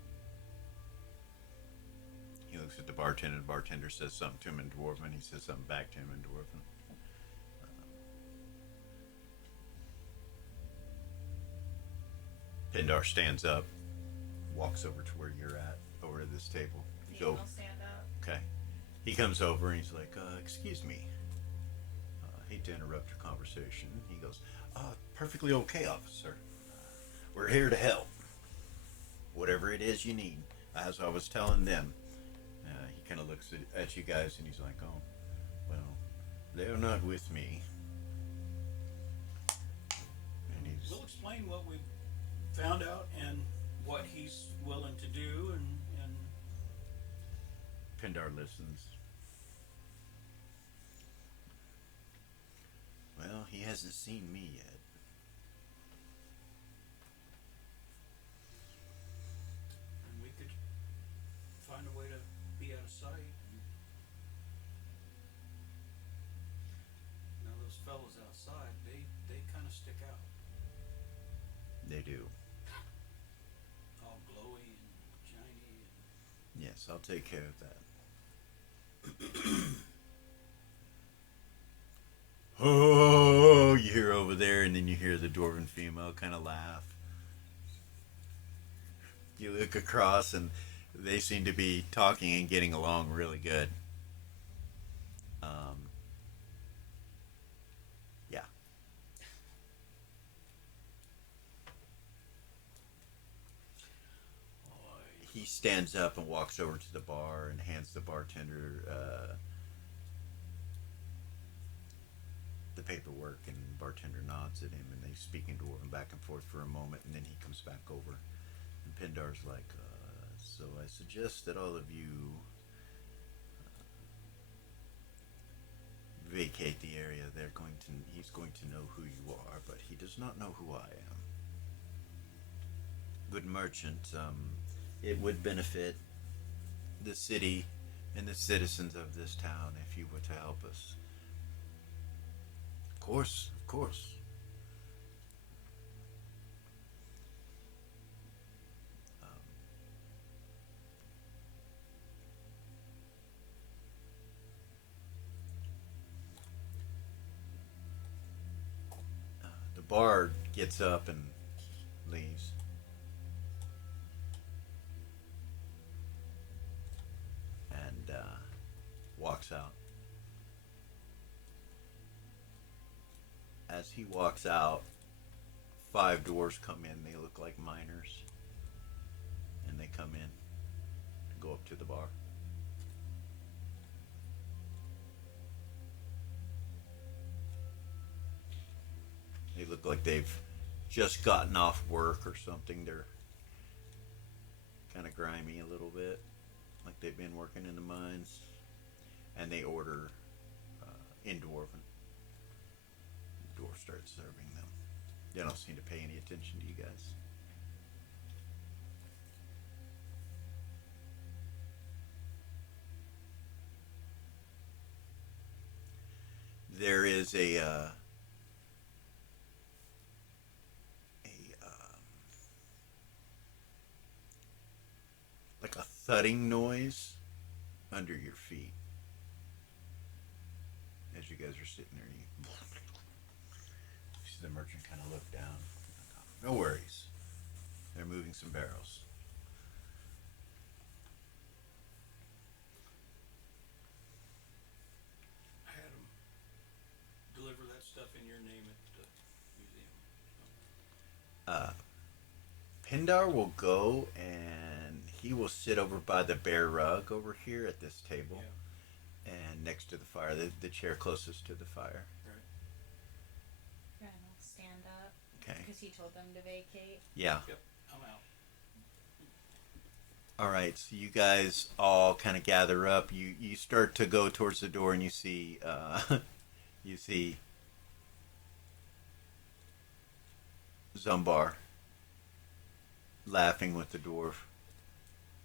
He looks at the bartender. The bartender says something to him in Dwarven. He says something back to him in Dwarven. Pindar stands up, walks over to where you're at, over to this table. You Eden will stand up. okay. He comes over and he's like, excuse me. Hate to interrupt your conversation. He goes, perfectly okay, officer. We're here to help. Whatever it is you need. As I was telling them. He kind of looks at you guys and he's like, oh, well, they're not with me. And he's, We'll explain what we found out and what he's willing to do, and Pindar listens. Well, he hasn't seen me yet. we could find a way to be out of sight. Now those fellows outside, they kind of stick out, They do. all glowy and shiny. Yes, I'll take care of that. Oh, you hear over there, and then you hear the dwarven female kind of laugh. You look across, and they seem to be talking and getting along really good. Yeah. He stands up and walks over to the bar and hands the bartender the paperwork, and the bartender nods at him, and they speak in Dwarven back and forth for a moment, and then he comes back over, and Pindar's like, so I suggest that all of you vacate the area. He's going to know who you are, but he does not know who I am. Good merchant, it would benefit the city and the citizens of this town if you were to help us. Of course, of course. The bard gets up and leaves. And walks out. As he walks out, 5 dwarves come in. They look like miners. And they come in, go up to the bar. They look like they've just gotten off work or something. They're kind of grimy a little bit, like they've been working in the mines. And they order in Dwarven. The dwarf starts serving them. They don't seem to pay any attention to you guys. There is like a thudding noise under your feet as you guys are sitting there. You see the merchant kind of look down. No worries. They're moving some barrels. Pindar will go and he will sit over by the bear rug over here at this table. Yeah. And next to the fire, the chair closest to the fire. Right. Ren will stand up Okay. because he told them to vacate. Yeah. Yep. I'm out. All right. So you guys all kind of gather up. You start to go towards the door, and you see you see Zumbar laughing with the dwarf.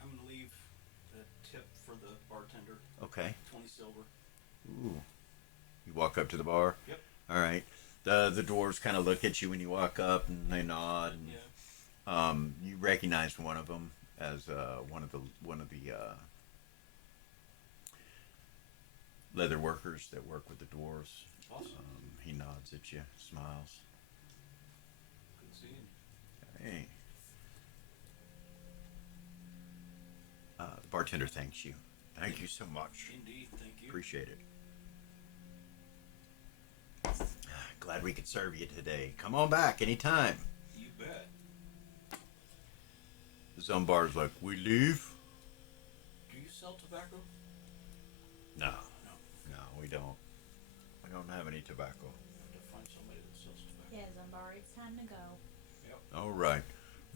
I'm gonna leave the tip for the bartender. Okay. 20 silver. Ooh. You walk up to the bar. Yep. All right. The dwarves kind of look at you when you walk up, and they nod. And, Yeah. you recognize one of them as one of the leather workers that work with the dwarves. Awesome. He nods at you, smiles. Good seeing you. Hey. The bartender thanks you. Thank you so much. Indeed. Thank you. Appreciate it. Glad we could serve you today. Come on back anytime. You bet. Zumbar's like, we leave? Do you sell tobacco? No. No. No, we don't. We don't have any tobacco. I have to find somebody that sells tobacco. Yeah, Zumbar, it's time to go. Yep. All right.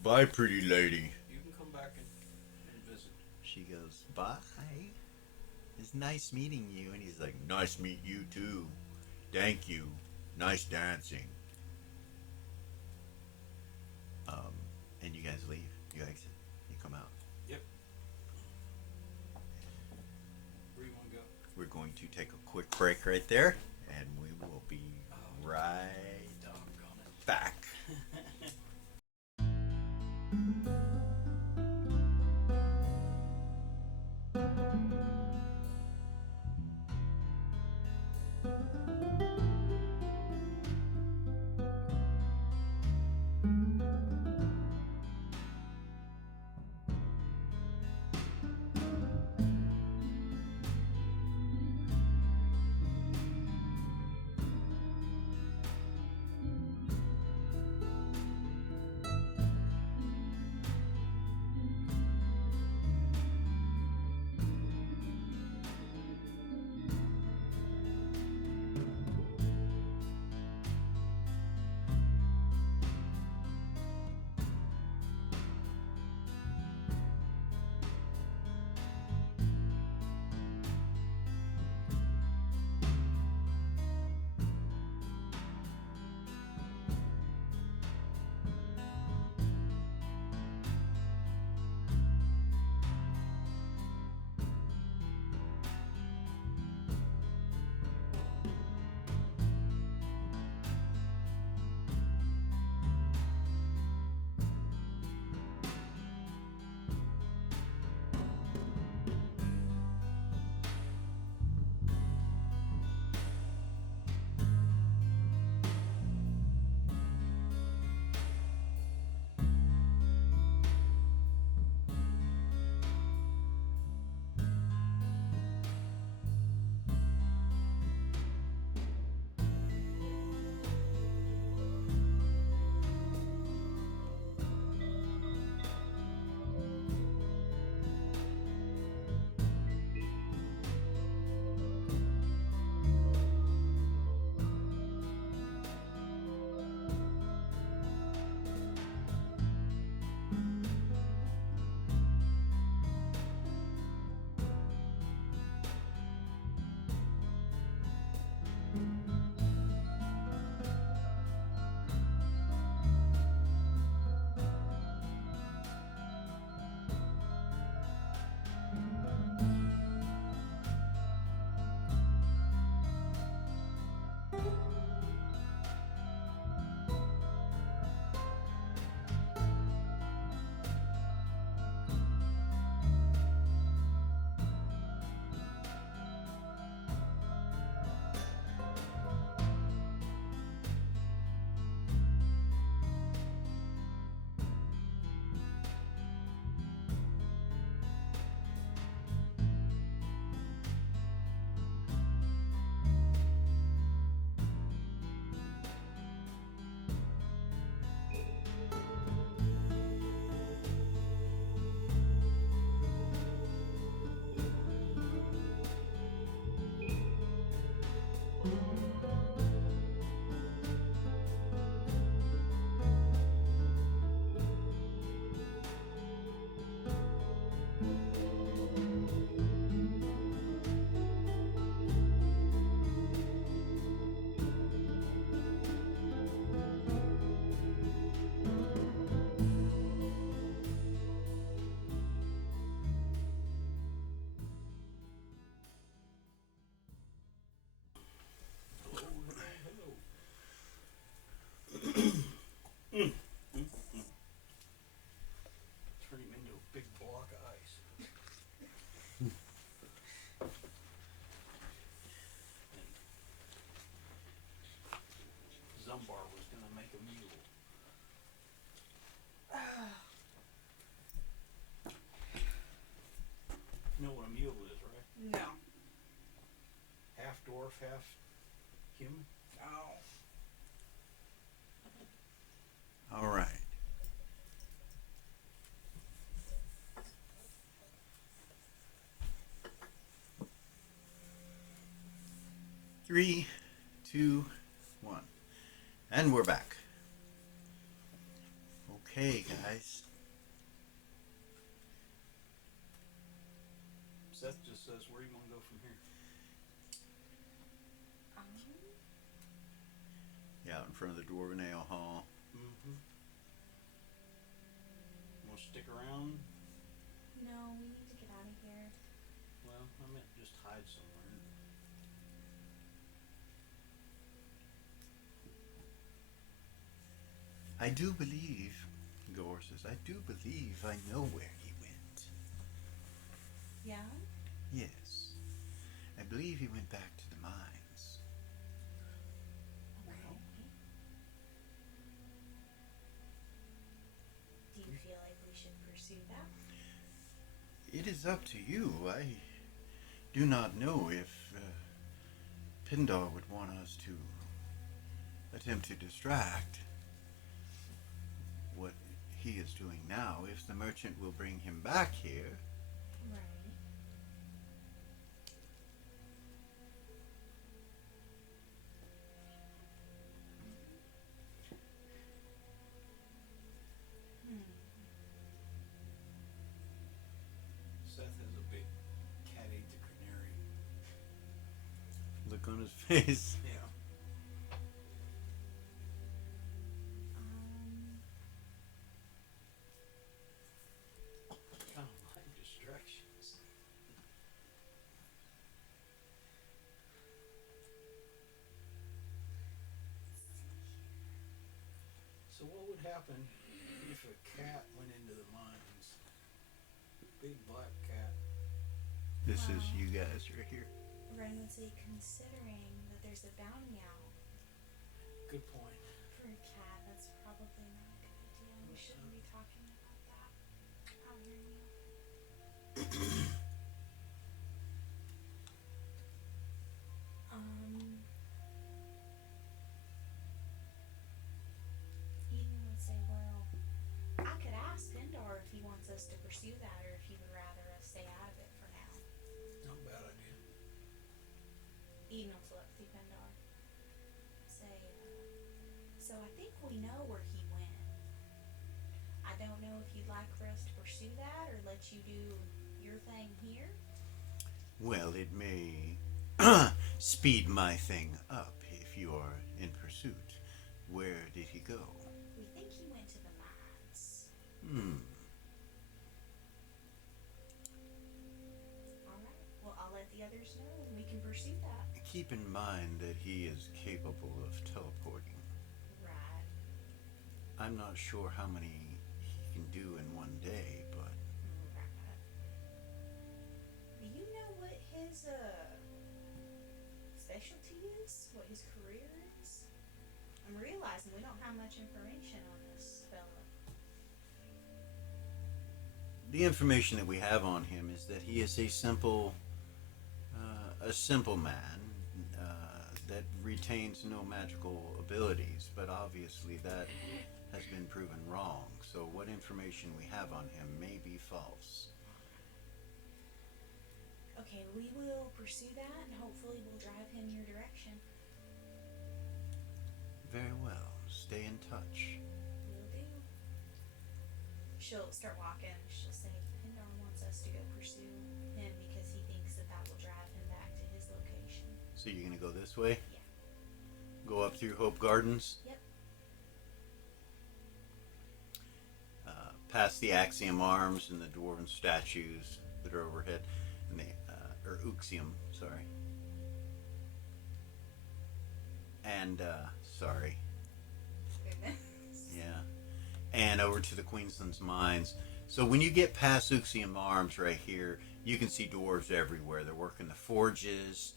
Bye, pretty lady. You can come back and visit. She goes, bye. It's nice meeting you. And he's like, nice meet you too. Thank you. Nice dancing. And you guys leave. You exit. You come out. Yep. Where you want to go? We're going to take a quick break right there. And we will be right Doggone it. back. what a mule is, right? No. Half dwarf, half human. Oh. All right. Three, two, one. And we're back. Okay, guys. Seth just says, where are you going to go from here? Yeah, out in front of the Dwarven Ale Hall. Mm-hmm. Want to stick around? No, we need to get out of here. Well, I meant just hide somewhere. I do believe, Gore says, I do believe I know where he went. Yeah? Yes. I believe he went back to the mines. Okay. Do you feel like we should pursue that? It is up to you. I do not know if Pindar would want us to attempt to distract what he is doing now. If the merchant will bring him back here, Right. Seth has a big cat ate the canary. look on his face. Yeah. Kind of like distractions. So what would happen if a cat went into the mines? Big black cat. This is you guys right here. Ren would say, considering that there's a bounty out Good point. for a cat, that's probably not a good idea. We shouldn't be talking about that out here, Neil. Eden would say, well, I could ask Pindar if he wants us to pursue that or if he would rather us stay out of it for now. Not a bad idea. Eden will look through Pindar. Say, so I think we know where he went. I don't know if you'd like for us to pursue that or let you do your thing here. Well, it may speed my thing up if you are in pursuit. Where did he go? We think he went to the mines. Alright, well, I'll let the others know and we can pursue that. Keep in mind that he is capable of teleporting. Right. I'm not sure how many he can do in one day, but Right. Do you know what his specialty is? What his career is? I'm realizing we don't have much information on this fella. the information that we have on him is that he is a simple man that retains no magical abilities, but obviously that has been proven wrong. So what information we have on him may be false. Okay, we will pursue that and hopefully we'll drive him your direction. Very well. Stay in touch. Will do. She'll start walking. She'll say, Pindar wants us to go pursue him because he thinks that that will drive him back to his location. So you're gonna go this way? Yeah. Go up through Hope Gardens? Yep. Past the Axiom Arms and the dwarven statues that are overhead, and the or Uxiom, sorry. And sorry, Goodness. yeah, and over to the Queensland's mines. So when you get past Uxiom Arms right here, you can see dwarves everywhere. They're working the forges.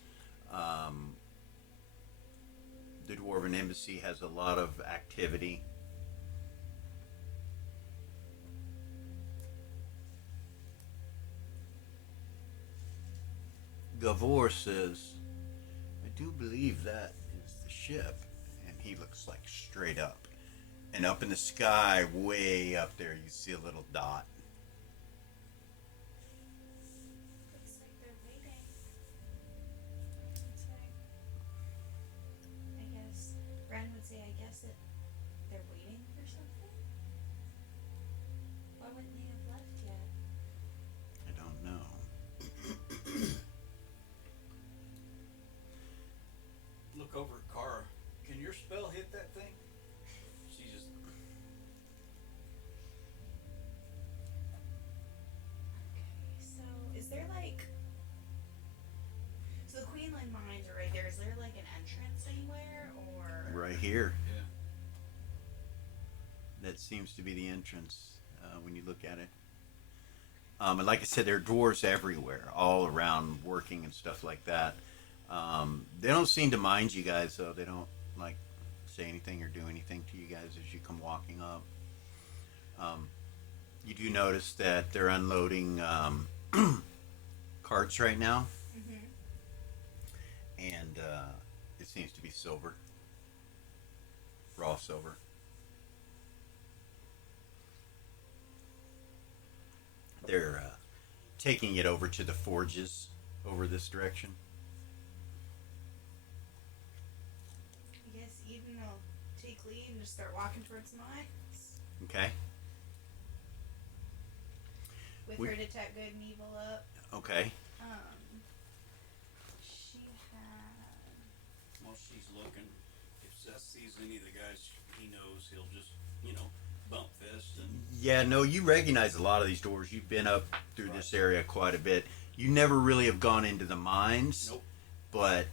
The Dwarven Embassy has a lot of activity. Gavor says, I do believe that is the ship. And he looks like straight up. And up in the sky, way up there, you see a little dot. Looks like they're waiting. That's right. I guess Ren would say, I guess it they're waiting for something. Why wouldn't they have left yet? I don't know. Look over at Kara. Can your spell hit that thing? She just. Okay, so is there like so the Queenland mines are right there. Is there like an entrance anywhere or Right here. Yeah. That seems to be the entrance when you look at it. And like I said, there are dwarves everywhere, all around working and stuff like that. They don't seem to mind you guys, though. They don't like say anything or do anything to you guys as you come walking up. You do notice that they're unloading carts right now, Mm-hmm. and it seems to be silver, raw silver. They're taking it over to the forges over this direction. I guess Eden will take lead and just start walking towards the mines. Okay. With We- her detect good and evil up. Okay. She had While she's looking, if Seth sees any of the guys he knows, he'll just, bump fist and. Yeah, no, you recognize a lot of these doors. You've been up through this area quite a bit. You never really have gone into the mines, Nope. but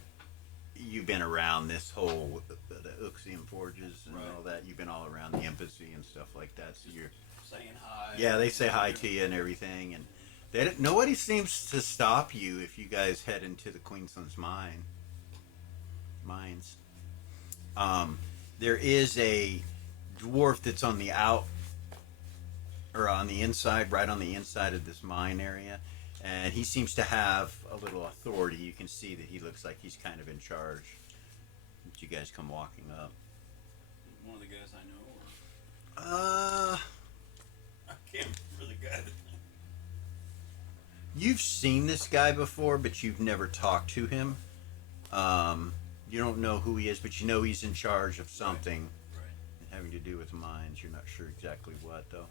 you've been around this whole the Uxian forges and Right. all that. You've been all around the embassy and stuff like that. So you're Saying hi. yeah, they say hi to you and everything, and nobody seems to stop you if you guys head into the Queensland's mines. There is a dwarf that's on the inside, right on the inside of this mine area, and he seems to have a little authority. You can see that he looks like he's kind of in charge. As you guys come walking up. One of the guys I know, or I can't remember the guy that. You've seen this guy before, but you've never talked to him. You don't know who he is, but you know he's in charge of something Right. having to do with mines. You're not sure exactly what, though.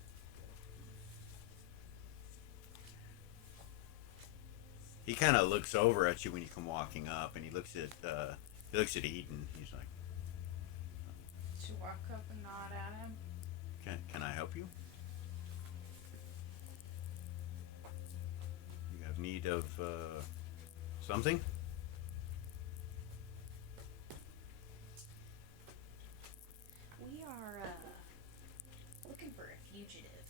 He kind of looks over at you when you come walking up, and he looks at Eden. He's like, to walk up and nod at him. Can I help you? You have need of something? We are looking for a fugitive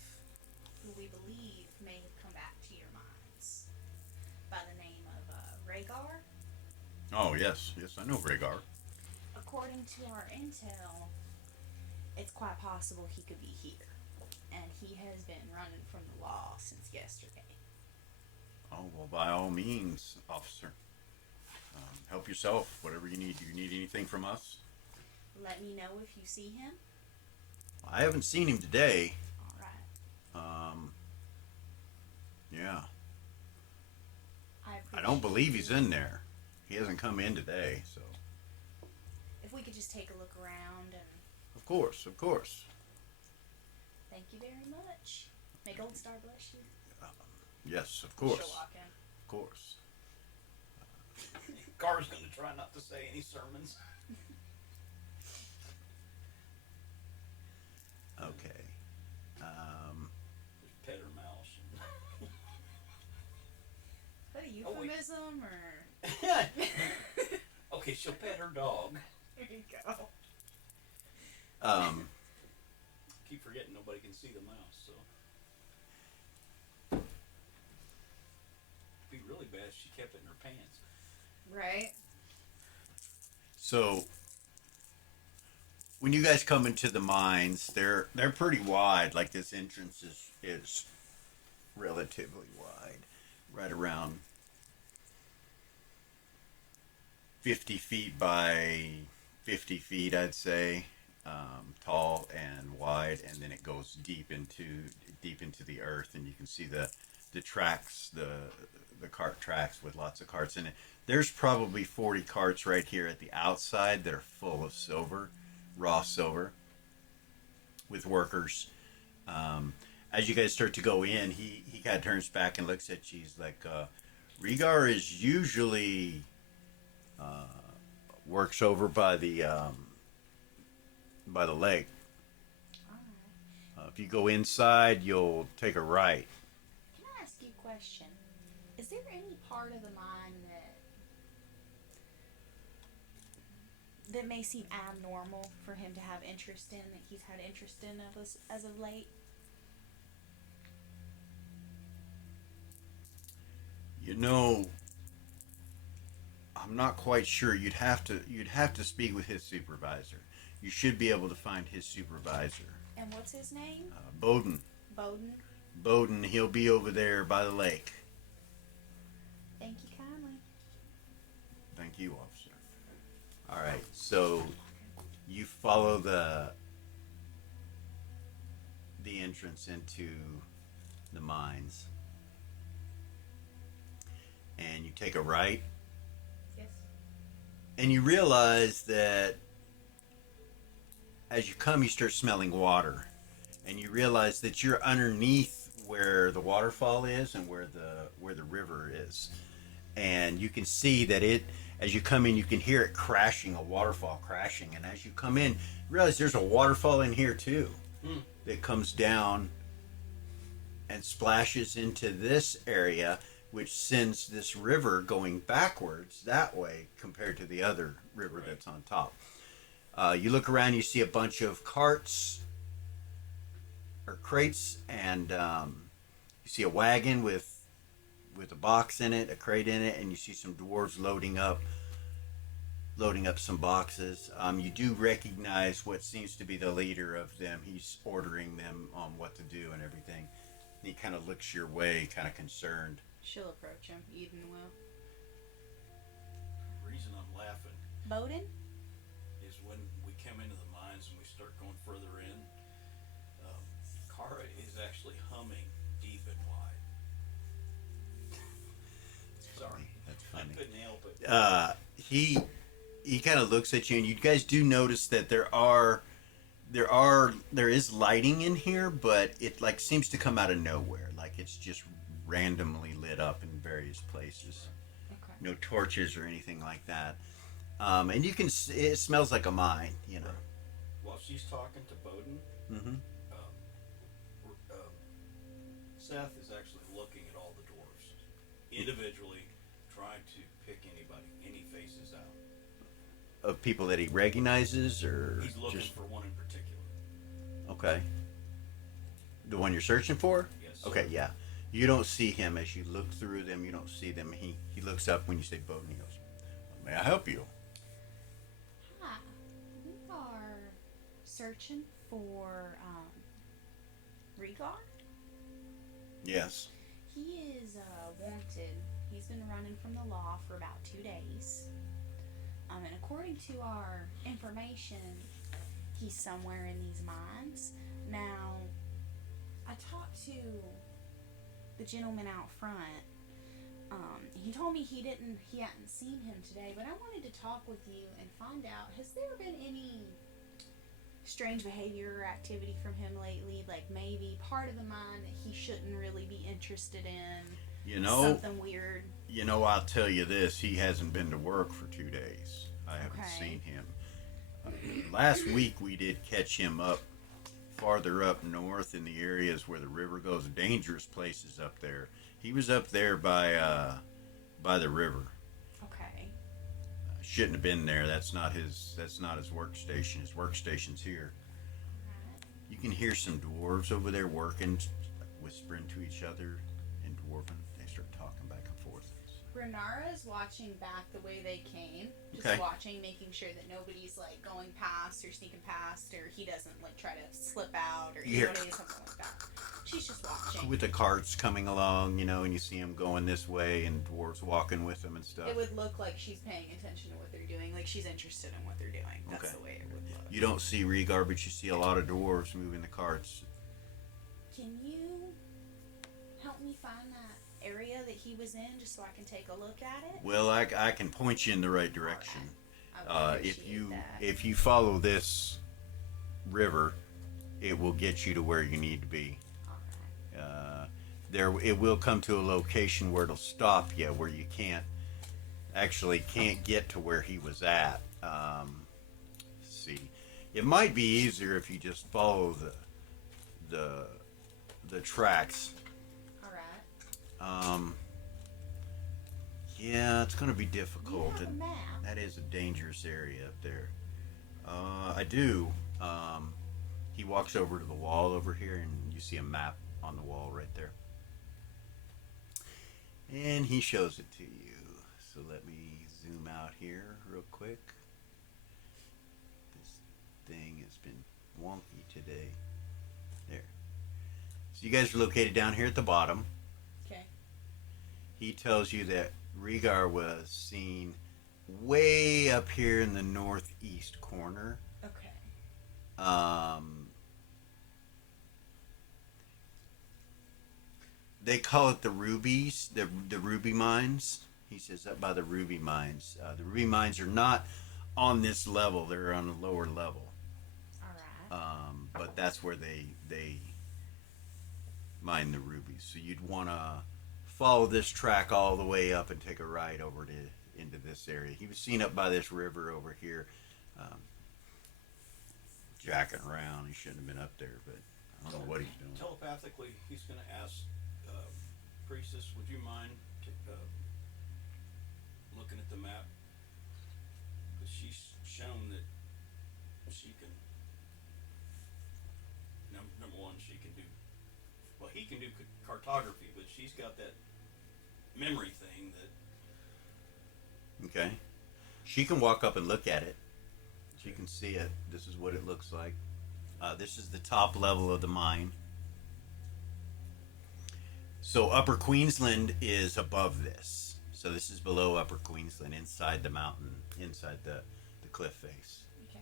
who we believe may have come back to your mines by the name of Rhaegar. Oh, yes, I know Rhaegar. According to our intel, it's quite possible he could be here. And he has been running from the law since yesterday. Oh, well, by all means, officer. Help yourself, whatever you need. Do you need anything from us? Let me know if you see him. I haven't seen him today. Alright. Yeah. I I don't appreciate believe he's you. in there. He hasn't come in today, so. If we could just take a look around and Of course. thank you very much. May Gold Star bless you. Yes, of She'll course. walk in. Of course. Car's gonna try not to say any sermons. Okay. Just pet her mouse. Is that a Oh, wait. euphemism or? Okay, she'll pet her dog. There you go. Keep forgetting nobody can see the mouse, so. It'd be really bad if she kept it in her pants. Right. So when you guys come into the mines, they're pretty wide. Like this entrance is relatively wide, right around 50 feet by 50 feet, I'd say, tall and wide, and then it goes deep into the earth, and you can see the tracks, the cart tracks with lots of carts in it. There's probably 40 carts right here at the outside that are full of silver, raw silver, with workers. As you guys start to go in, he kind of turns back and looks at you. He's like, Regar is usually works over by the lake. Alright. If you go inside, you'll take a right. Can I ask you a question? Is there any part of the mine that may seem abnormal for him to have interest in, that he's had interest in as of late? You know, I'm not quite sure. You'd have to speak with his supervisor. You should be able to find his supervisor. And what's his name? Bowden. Bowden. Bowden, he'll be over there by the lake. Thank you kindly. Thank you, officer. All right, so you follow the entrance into the mines, and you take a right, Yes. and you realize that as you come, you start smelling water, and you realize that you're underneath where the waterfall is and where the river is, and you can see that as you come in, you can hear it crashing, a waterfall crashing, and as you come in, you realize there's a waterfall in here too, that comes down and splashes into this area, which sends this river going backwards that way compared to the other river that's on top. You look around, you see a bunch of carts or crates, and you see a wagon with a box in it, a crate in it, and you see some dwarves loading up some boxes. You do recognize what seems to be the leader of them. He's ordering them on what to do and everything. And he kind of looks your way, kind of concerned. She'll approach him. Eden will. The reason I'm laughing Bowden? is when we come into the mines and we start going further in, Kara is actually humming deep and wide. Sorry. That's I funny. couldn't help it. He kind of looks at you, and you guys do notice that there is lighting in here, but it like seems to come out of nowhere. Like it's just randomly lit up in various places. Okay. No torches or anything like that. And you can it smells like a mine, you know. While she's talking to Bowden, Mm-hmm. Seth is actually looking at all the dwarves individually, trying to pick any faces out. Of people that he recognizes, or He's looking just for one in particular. okay. The one you're searching for? Yes. Okay, yeah. You don't see him as you look through them. You don't see them. He looks up when you say Bowden. He goes, "May I help you?" Hi. We are searching for Regar. Yes. He is wanted. He's been running from the law for about 2 days. And according to our information, he's somewhere in these mines. Now, I talked to the gentleman out front. He told me he hadn't seen him today, but I wanted to talk with you and find out, has there been any strange behavior or activity from him lately? Like maybe part of the mine that he shouldn't really be interested in? You know, Something weird. I'll tell you this. He hasn't been to work for 2 days. I haven't Okay. seen him. Last week we did catch him up farther up north in the areas where the river goes. Dangerous places up there. He was up there by the river. Okay. Shouldn't have been there. That's not his workstation. His workstation's here. Alright. You can hear some dwarves over there working, whispering to each other in Dwarven. They start talking back and forth. Renara's watching back the way they came. Just Okay. watching, making sure that nobody's like going past or sneaking past, or he doesn't like try to slip out or Yeah. something like that. She's just watching. With the carts coming along, you know, and you see them going this way and dwarves walking with them and stuff. It would look like she's paying attention to what they're doing, like she's interested in what they're doing. That's Okay. the way it would look. You don't see Rhaegar, but you see a lot of dwarves moving the carts. Can you help me find that area that he was in, just so I can take a look at it? Well, I can point you in the right direction. I would If appreciate you that. if you follow this river, it will get you to where you need to be. Alright. There, it will come to a location where it'll stop you, where you can't get to where he was at. Let's see, it might be easier if you just follow the tracks. Alright. Yeah, it's going to be You difficult. have a map. That is a dangerous area up there. I do. He walks over to the wall over here, and you see a map on the wall right there. And he shows it to you. So let me zoom out here real quick. This thing has been wonky today. There. So you guys are located down here at the bottom. Okay. He tells you that Rhaegar was seen way up here in the northeast corner. Okay. They call it the rubies, the ruby mines. He says up by the ruby mines. The ruby mines are not on this level; they're on a lower level. Alright. But that's where they mine the rubies. So you'd want to follow this track all the way up and take a ride over to into this area. He was seen up by this river over here, jacking around. He shouldn't have been up there, but I don't know what he's doing. Telepathically, he's going to ask Priestess, would you mind looking at the map? Because she's shown that she can, number one, she can do, well, he can do cartography, but she's got that memory thing that, Okay. She can walk up and look at it. She can see it. This is what it looks like. This is the top level of the mine. So Upper Queensland is above this. So this is below Upper Queensland, inside the mountain, inside the cliff face. Okay.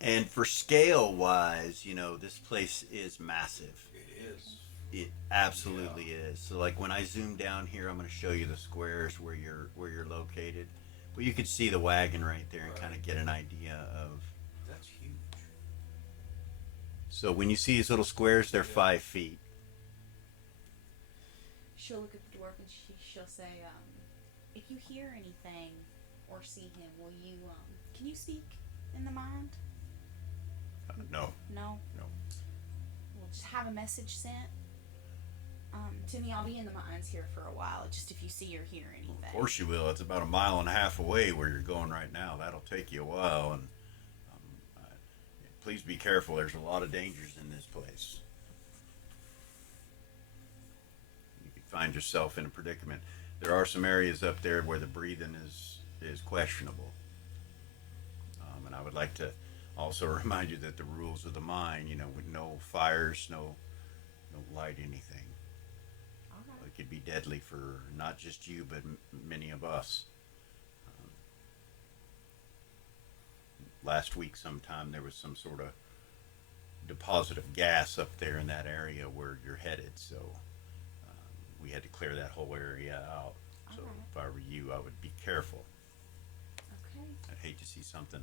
And for scale wise, you know, this place is massive. it is. It absolutely is. So like when I zoom down here, I'm going to show you the squares where you're located. Well, you can see the wagon right there and Right. kind of get an idea of. That's huge. So when you see these little squares, they're 5 feet. She'll look at the dwarf and she'll say, if you hear anything or see him, will you, can you speak in the mind? No. No? No. We'll just have a message sent. To me, I'll be in the mines here for a while, just if you see or hear anything. Of course you will. It's about 1.5 miles away where you're going right now. That'll take you a while, and please be careful. There's a lot of dangers in this place. You could find yourself in a predicament. There are some areas up there where the breathing is questionable. And I would like to also remind you that the rules of the mine, you know, with no fires, no light anything. Alright. It could be deadly for not just you, but many of us. Last week sometime there was some sort of deposit of gas up there in that area where you're headed, so we had to clear that whole area out. So Alright. if I were you, I would be careful. Okay. I'd hate to see something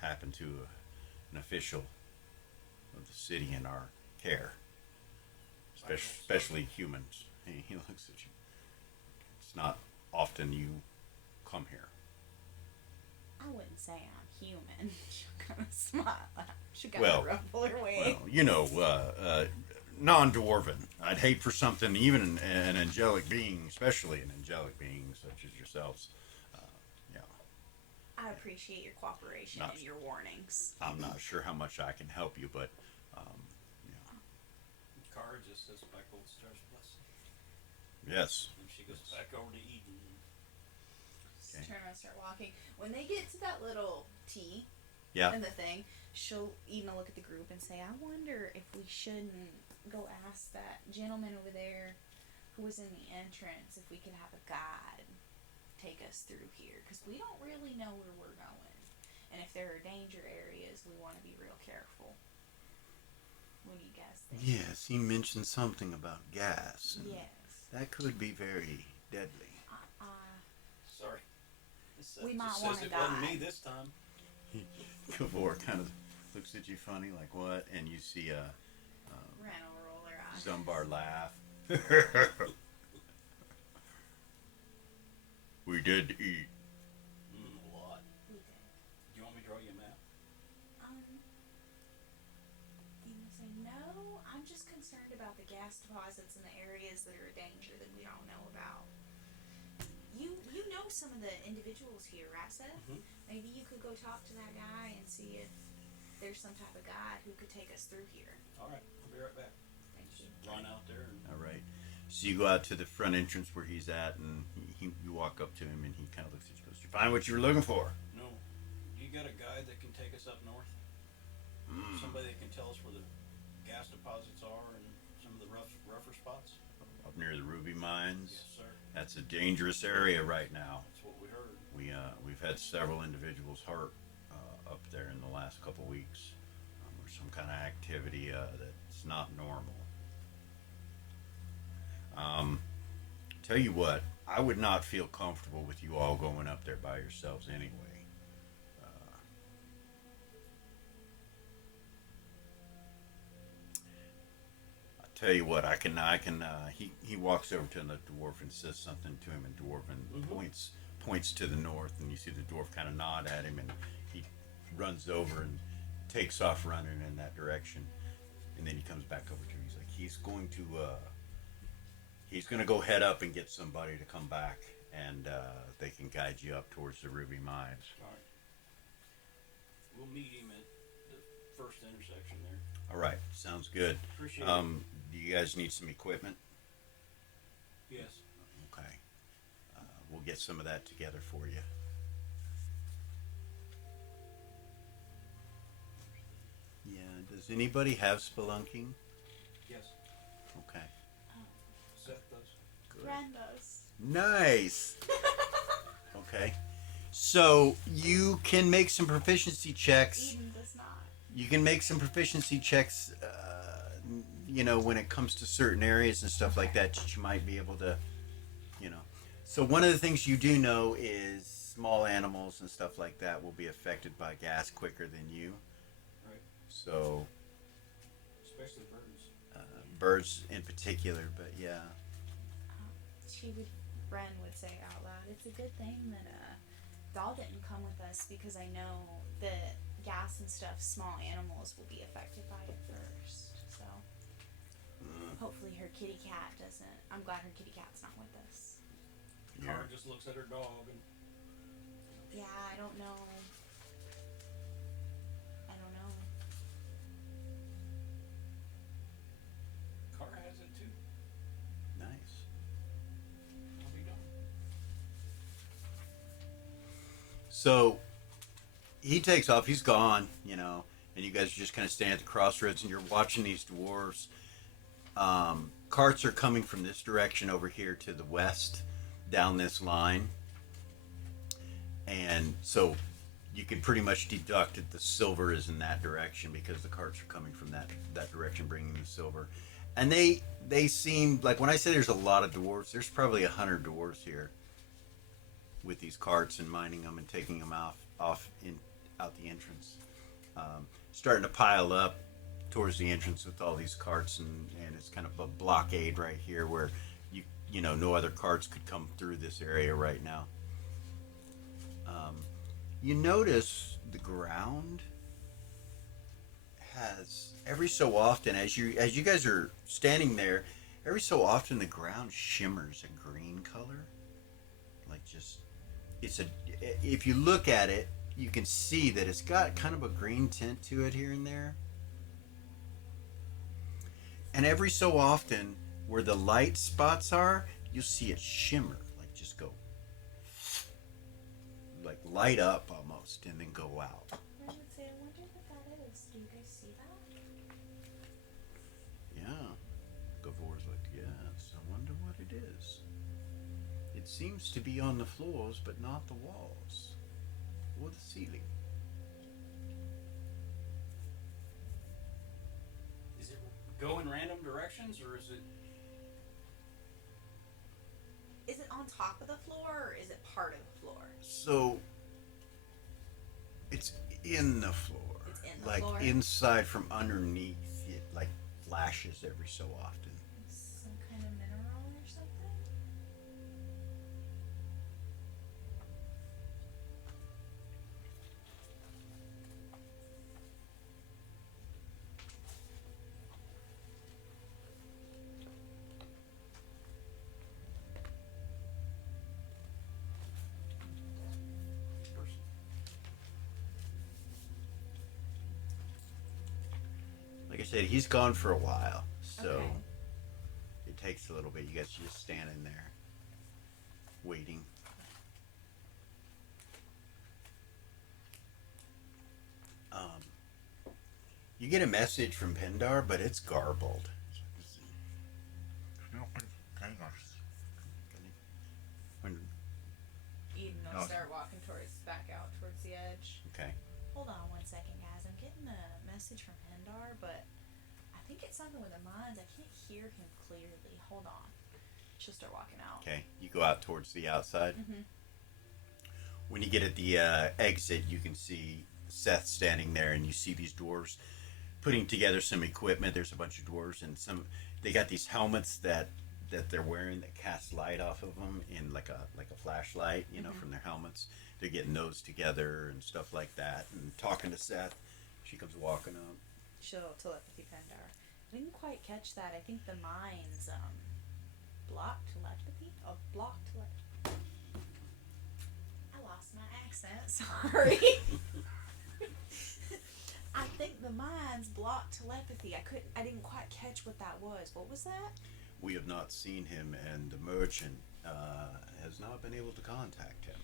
happen to an official of the city in our care, especially humans. He looks at you. It's not often you come here. I wouldn't say I'm human. She'll kind of smile. She'll kind Well, of ruffle her wings. Well, you know, non-dwarven. I'd hate for something, even an angelic being, especially an angelic being such as yourselves. Yeah, I appreciate your cooperation Not- and your warnings. I'm not sure how much I can help you, but yeah. Kara just just says by Gold Star's blessing. Yes. And she goes back over to Eden. Just turn around and start walking. When they get to that little T Yeah. in the thing, she'll even look at the group and say, I wonder if we shouldn't go ask that gentleman over there who was in the entrance if we could have a guide take us through here. Because we don't really know where we're going. And if there are danger areas, we want to be real careful. What do you guys think? Yes, he mentioned something about gas. And Yes. that could be very deadly. Sorry. We might just wanna says it wasn't die. me this time. Kavor kind of looks at you funny, like what? And you see Ren will roll her eyes. Zumbar laugh. We did eat. A lot. We did. Do you want me to draw you a map? You gonna say no? I'm just concerned about the gas deposits in the areas that are a danger that we don't know about. You know some of the individuals here, right, Seth? Mhm. Maybe you could go talk to that guy and see if there's some type of guide who could take us through here. All right, I'll be right back. Thank you. Run out there and All right. So you go out to the front entrance where he's at, and you walk up to him, and he kind of looks at you and goes, "You find what you were looking for?" no. You got a guide that can take us up north? Somebody that can tell us where the gas deposits are and some of the rougher spots? Up near the ruby mines. Yes, sir. That's a dangerous area right now. That's what we heard. We've had several individuals hurt up there in the last couple weeks. There's some kind of activity that's not normal. Tell you what, I would not feel comfortable with you all going up there by yourselves anyway. I tell you what, I can. He walks over to the dwarf and says something to him in dwarven, points to the north, and you see the dwarf kind of nod at him, and he runs over and takes off running in that direction, and then he comes back over to you. He's like, he's going to go head up and get somebody to come back, and they can guide you up towards the ruby mines. All right. We'll meet him at the first intersection there. All right, sounds good. Appreciate it. Do you guys need some equipment? Yes. Okay. We'll get some of that together for you. Yeah, does anybody have spelunking? Yes. Okay. Seth does. Good. Ren does. Nice. Okay. So you can make some proficiency checks. Eden does not. You can make some proficiency checks, when it comes to certain areas and stuff like that you might be able to, So one of the things you do know is small animals and stuff like that will be affected by gas quicker than you. Right. So Especially birds. birds in particular, but yeah. Ren would say out loud, it's a good thing that Doll didn't come with us because I know that gas and stuff, small animals will be affected by it first. So hopefully her kitty cat doesn't. I'm glad her kitty cat's not with us. Car just looks at her dog and Yeah, I don't know. car has it too. Nice. I'll be done. So he takes off. He's gone, and you guys are just kind of standing at the crossroads, and you're watching these dwarves. Carts are coming from this direction over here to the west, down this line, and so you can pretty much deduct that the silver is in that direction because the carts are coming from that direction, bringing the silver. And they seem like, when I say there's a lot of dwarves, there's probably 100 dwarves here with these carts and mining them and taking them out the entrance, starting to pile up towards the entrance with all these carts, and it's kind of a blockade right here where no other carts could come through this area right now. You notice the ground has, every so often, as you guys are standing there, every so often the ground shimmers a green color, like just if you look at it, you can see that it's got kind of a green tint to it here and there. And every so often, where the light spots are, you'll see it shimmer, like just go, like light up almost, and then go out. I would say, I wonder what that is. Do you guys see that? Yeah. Gavor's like, yes, I wonder what it is. It seems to be on the floors, but not the walls or the ceiling. Is it go in random directions, or is it? Is it on top of the floor, or is it part of the floor? So it's in the floor. It's in the like floor? inside from underneath. It like flashes every so often. Some kind of mineral or something? Like I said, he's gone for a while, so Okay. it takes a little bit. You guys just standing there, waiting. You get a message from Pindar, but it's garbled. Eden will start walking back out towards the edge. Okay. Hold on one second, guys. I'm getting a message from Hendar, but I think it's something with the mines. I can't hear him clearly. Hold on. She'll start walking out. Okay. You go out towards the outside. Mm-hmm. When you get at the exit, you can see Seth standing there, and you see these dwarves putting together some equipment. There's a bunch of dwarves, and they got these helmets that they're wearing that cast light off of them in like a flashlight, from their helmets. They're getting those together and stuff like that, and talking to Seth. She comes walking up. She'll telepathy Pendar. I didn't quite catch that. I think the mines block telepathy. Oh, block telepathy. I lost my accent. Sorry. I think the mines block telepathy. I didn't quite catch what that was. What was that? We have not seen him, and the merchant has not been able to contact him.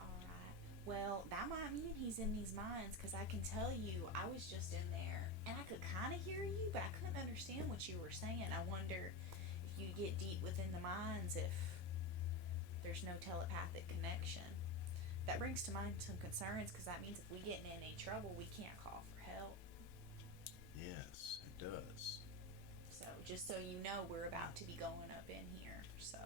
Alright. Well, that might mean he's in these mines, because I can tell you, I was just in there, and I could kind of hear you, but I couldn't understand what you were saying. I wonder if you get deep within the mines, if there's no telepathic connection. That brings to mind some concerns, because that means if we get in any trouble, we can't call for help. Yes, it does. So, just so you know, we're about to be going up in here, so...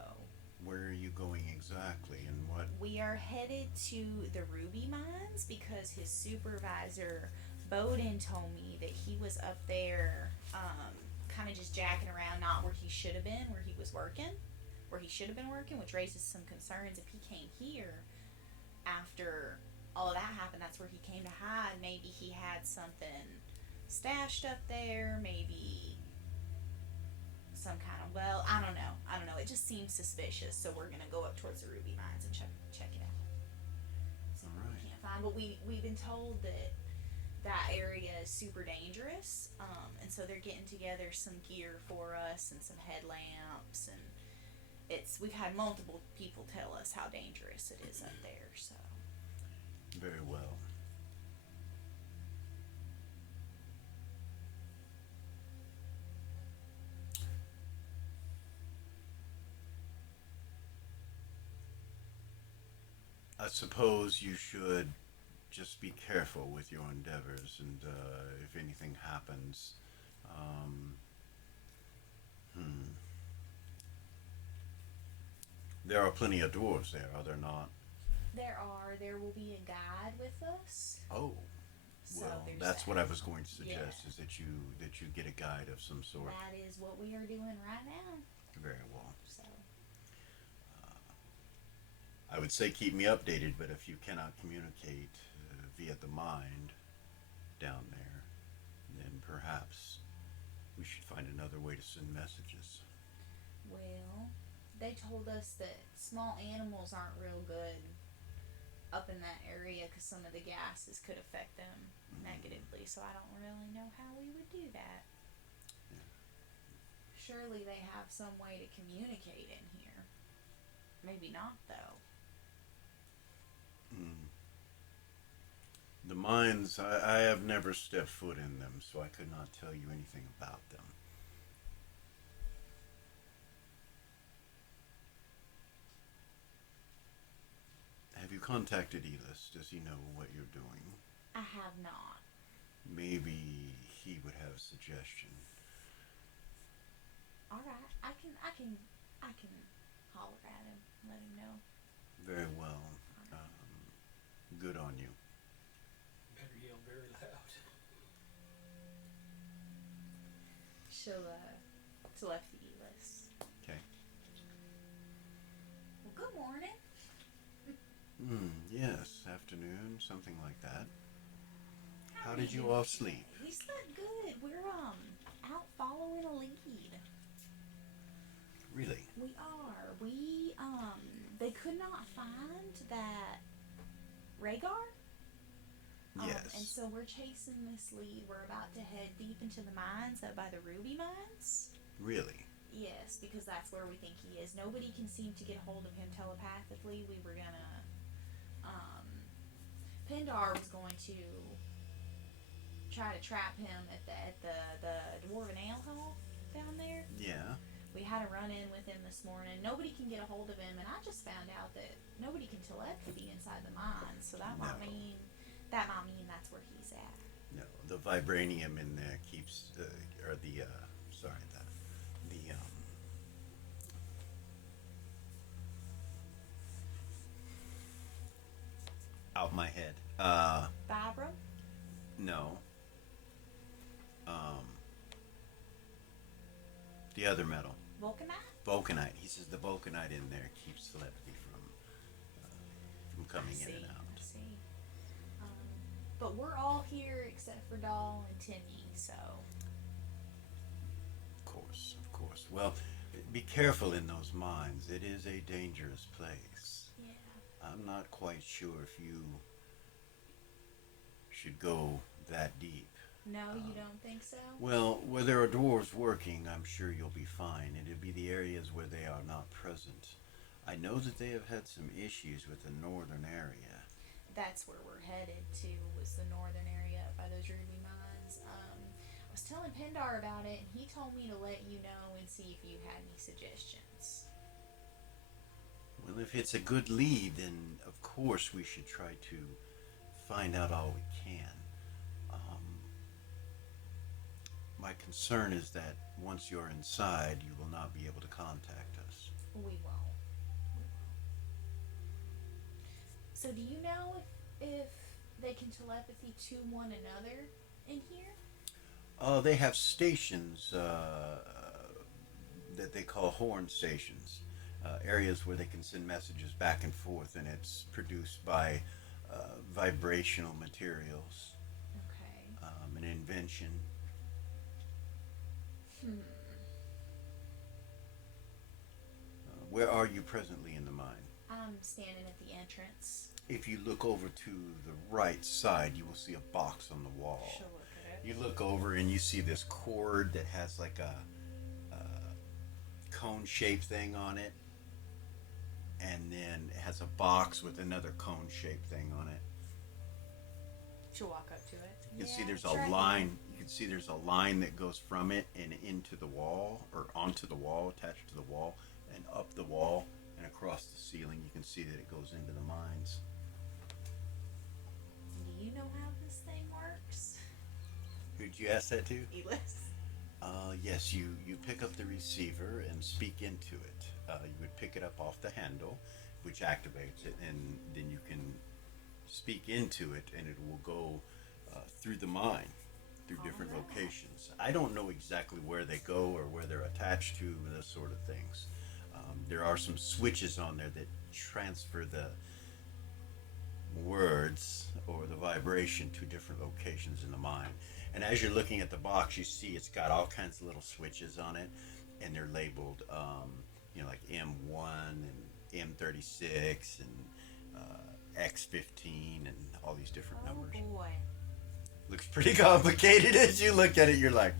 Where are you going exactly, and what? We are headed to the Ruby Mines, because his supervisor, Bowden, told me that he was up there, kind of just jacking around, not where he should have been, where he was working, where he should have been working, which raises some concerns. If he came here after all of that happened, that's where he came to hide. Maybe he had something stashed up there, maybe some kind of, well, I don't know. It just seems suspicious, so we're gonna go up towards the Ruby Mines and check it out. So All right. we can't find, but we've been told that area is super dangerous, and so they're getting together some gear for us and some headlamps, and we've had multiple people tell us how dangerous it is up there. So Very well. I suppose you should just be careful with your endeavors, and if anything happens, there are plenty of dwarves there, are there not? there will be a guide with us. Oh, So well, there's that's that. what I was going to suggest, Yeah. is that you get a guide of some sort. That is what we are doing right now. Very well. So I would say keep me updated, but if you cannot communicate via the mind down there, then perhaps we should find another way to send messages. well, they told us that small animals aren't real good up in that area because some of the gases could affect them negatively. So I don't really know how we would do that. surely they have some way to communicate in here. Maybe not, though. The mines, I have never stepped foot in them, so I could not tell you anything about them. Have you contacted Elis? Does he know what you're doing? I have not. Maybe he would have a suggestion. All right, I can holler at him, let him know. Very well. Good on you. Better yell very loud. She'll telepathy Elis. Okay. Well, good morning. Yes, afternoon, something like that. How did you all sleep? We slept good. We're out following a lead. Really? We are. They could not find that Rhaegar. Yes. And so we're chasing this lead. We're about to head deep into the mines up by the ruby mines. Really? Yes, because that's where we think he is. Nobody can seem to get hold of him telepathically. We were gonna Pendar was going to try to trap him at the Dwarven Ale Hall down there. Yeah. We had a run in with him this morning. Nobody can get a hold of him, and I just found out that nobody can telepathy inside the mines. So that might mean that's where he's at. No, the vibranium in there keeps out my head. Vibram? No. The other metal. Vulcanite? Vulcanite. He says the vulcanite in there keeps telepathy from coming in and out. I see. But we're all here except for Doll and Timmy, so. Of course. Well, be careful in those mines. It is a dangerous place. Yeah. I'm not quite sure if you should go that deep. No, you don't think so? Well, where there are dwarves working, I'm sure you'll be fine. It'll be the areas where they are not present. I know that they have had some issues with the northern area. That's where we're headed to, was the northern area up by those ruby mines. I was telling Pendar about it, and he told me to let you know and see if you had any suggestions. Well, if it's a good lead, then of course we should try to find out all we can. My concern is that once you're inside, you will not be able to contact us. We won't. So do you know if they can telepathy to one another in here? They have stations that they call horn stations. Areas where they can send messages back and forth, and it's produced by vibrational materials. Okay. An invention. Where are you presently in the mine? I'm standing at the entrance. If you look over to the right side, you will see a box on the wall. She'll look at it. You look over and you see this cord that has like a cone-shaped thing on it, and then it has a box with another cone-shaped thing on it. She'll walk up to it. You can see there's a line. You can see there's a line that goes from it and into the wall, or onto the wall, attached to the wall, and up the wall and across the ceiling. You can see that it goes into the mines. Do you know how this thing works? Who'd you ask that to? Elis. Yes, you pick up the receiver and speak into it. You would pick it up off the handle, which activates it, and then you can speak into it, and it will go through the mine, through different locations. I don't know exactly where they go or where they're attached to, those sort of things. There are some switches on there that transfer the words or the vibration to different locations in the mine. And as you're looking at the box, you see it's got all kinds of little switches on it, and they're labeled, like M1 and M36 and X15 and all these different numbers. Oh boy. Looks pretty complicated as you look at it. You're like,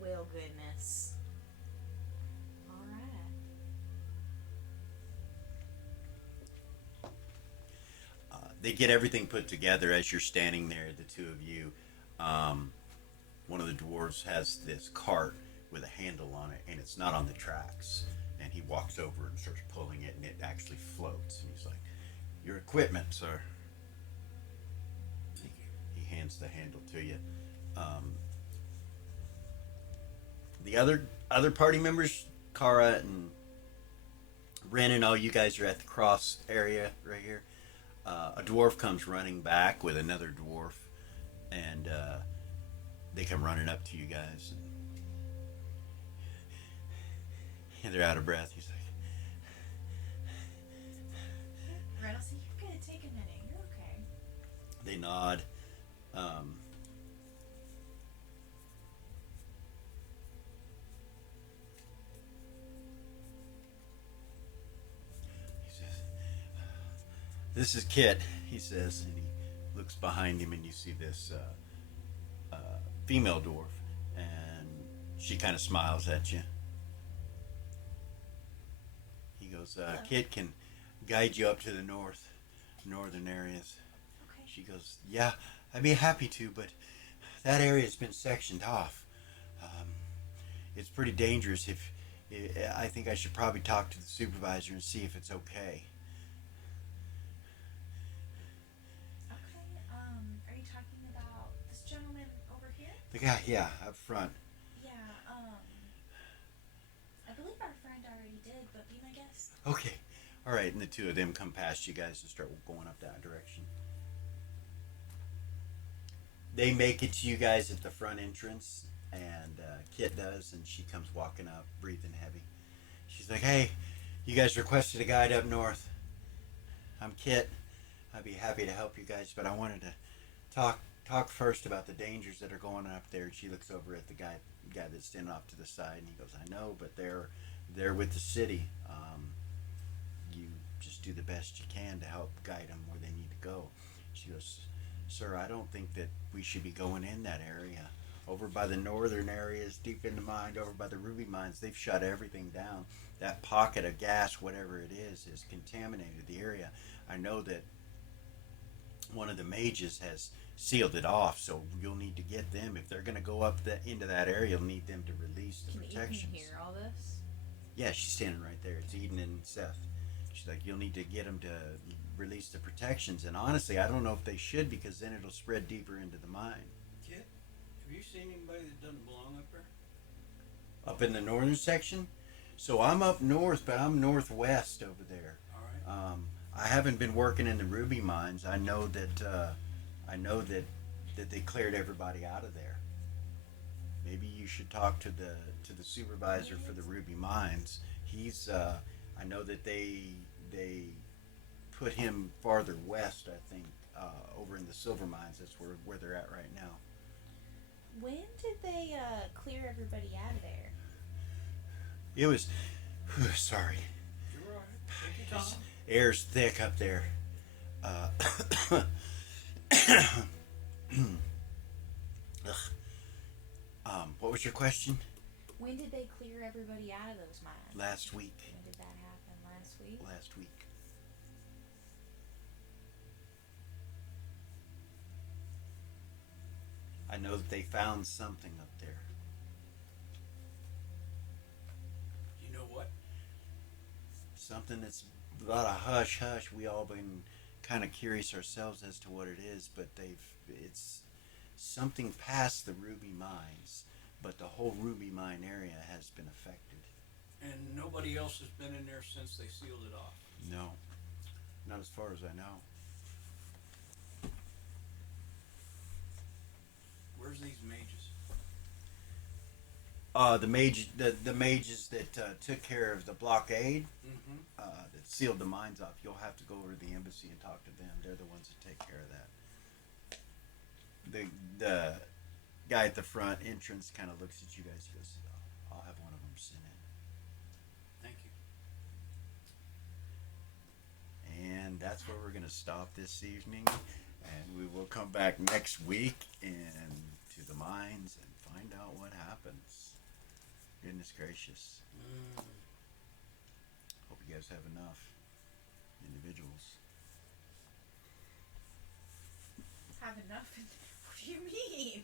We'll goodness. All right. They get everything put together as you're standing there, the two of you. Um, One of the dwarves has this cart with a handle on it, and it's not on the tracks. And he walks over and starts pulling it, and it actually floats. And he's like, "Your equipment, sir." He hands the handle to you. Um, the other party members, Kara and Ren, and all you guys are at the cross area right here. A dwarf comes running back with another dwarf, and they come running up to you guys, and they're out of breath. He's like, Reynolds, you're gonna take a minute. You're okay. they nod. Um, he says, "This is Kit," he says, and he looks behind him, and you see this female dwarf, and she kind of smiles at you. He goes, "Kit can guide you up to the northern areas." Okay. She goes, "Yeah, I'd be happy to, but that area's been sectioned off. It's pretty dangerous. If I think I should probably talk to the supervisor and see if it's okay." Okay. Are you talking about this gentleman over here? The guy, yeah, up front. Yeah. I believe our friend already did, but be my guest. Okay, all right. And the two of them come past you guys and start going up that direction. They make it to you guys at the front entrance, and Kit does, and she comes walking up, breathing heavy. She's like, "Hey, you guys requested a guide up north. I'm Kit. I'd be happy to help you guys, but I wanted to talk first about the dangers that are going on up there." And she looks over at the guy that's standing off to the side, and he goes, "I know, but they're with the city. You just do the best you can to help guide them where they need to go." She goes, "Sir, I don't think that we should be going in that area. Over by the northern areas, deep in the mine, over by the ruby mines, they've shut everything down. That pocket of gas, whatever it is, has contaminated the area. I know that one of the mages has sealed it off, so you'll need to get them. If they're going to go up into that area, you'll need them to release the You can protections." hear all this. Yeah, she's standing right there. It's Eden and Seth. She's like, "You'll need to get them to release the protections. And honestly, I don't know if they should, because then it'll spread deeper into the mine." Kit, have you seen anybody that doesn't belong up there? Up in the northern section? So I'm up north, but I'm northwest over there. All right. I haven't been working in the ruby mines. I know that they cleared everybody out of there. Maybe you should talk to the supervisor for the ruby mines. He's I know that they put him farther west, I think, over in the silver mines. That's where they're at right now. When did they clear everybody out of there? It was sorry. You're all right. Take your time. Air's thick up there. What was your question? When did they clear everybody out of those mines? Last week. When did that happen? Last week? Last week. I know that they found something up there. You know what? Something that's a lot of hush hush. We all been kind of curious ourselves as to what it is, but it's something past the ruby mines, but the whole ruby mine area has been affected. And nobody else has been in there since they sealed it off. No, not as far as I know. Where's these mages? The mages that took care of the blockade, Mm-hmm. that sealed the mines off. You'll have to go over to the embassy and talk to them. They're the ones that take care of that. The guy at the front entrance kind of looks at you guys. He goes, "I'll have one of them sent Thank you. in." And that's where we're going to stop this evening. And we will come back next week and to the mines and find out what happens. Goodness gracious. Hope you guys have enough individuals. Have enough? What do you mean?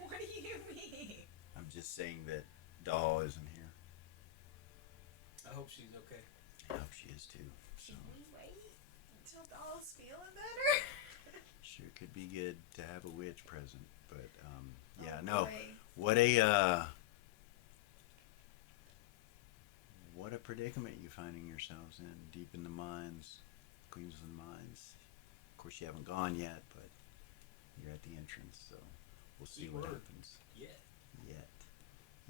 What do you mean? I'm just saying that Doll isn't here. I hope she's okay. I hope she is too. So Can we wait until Doll's feeling better? sure could be good to have a witch present, but yeah, Oh, no. boy. What a predicament you're finding yourselves in, deep in the mines, Queensland mines. Of course, you haven't gone yet, but you're at the entrance, so we'll see what happens. Yeah. Yet,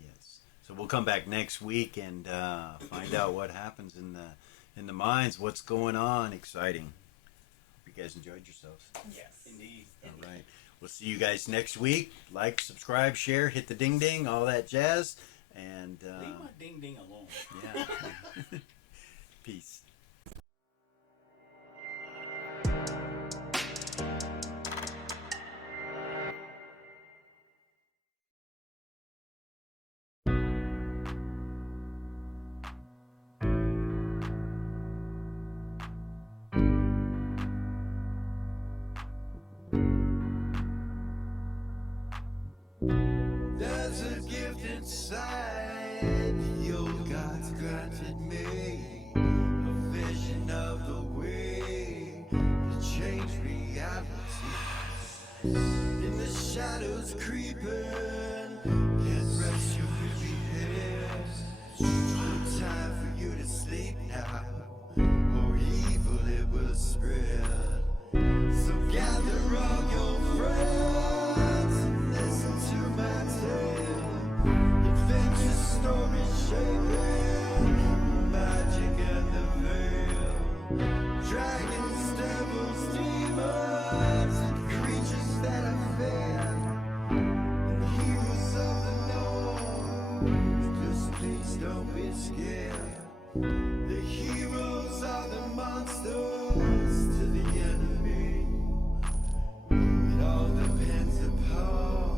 yes. So we'll come back next week and find out what happens in the mines. What's going on? Exciting. Hope you guys enjoyed yourselves. Yes. Indeed. All right. We'll see you guys next week. Like, subscribe, share, hit the ding ding, all that jazz, and Leave my ding ding alone. yeah. Peace. There's a gift inside your God's granted me, a vision of the way to change reality. In the shadows creeping, can't rest your weary head. No time for you to sleep now, or evil it will spread. So gather all your friends and listen to my tale. Adventure stories shaping magic and the veil. Dragons, devils, demons, and creatures that I fear, and heroes of the known. Just please don't be scared. The heroes are the monsters to the enemy. It all depends upon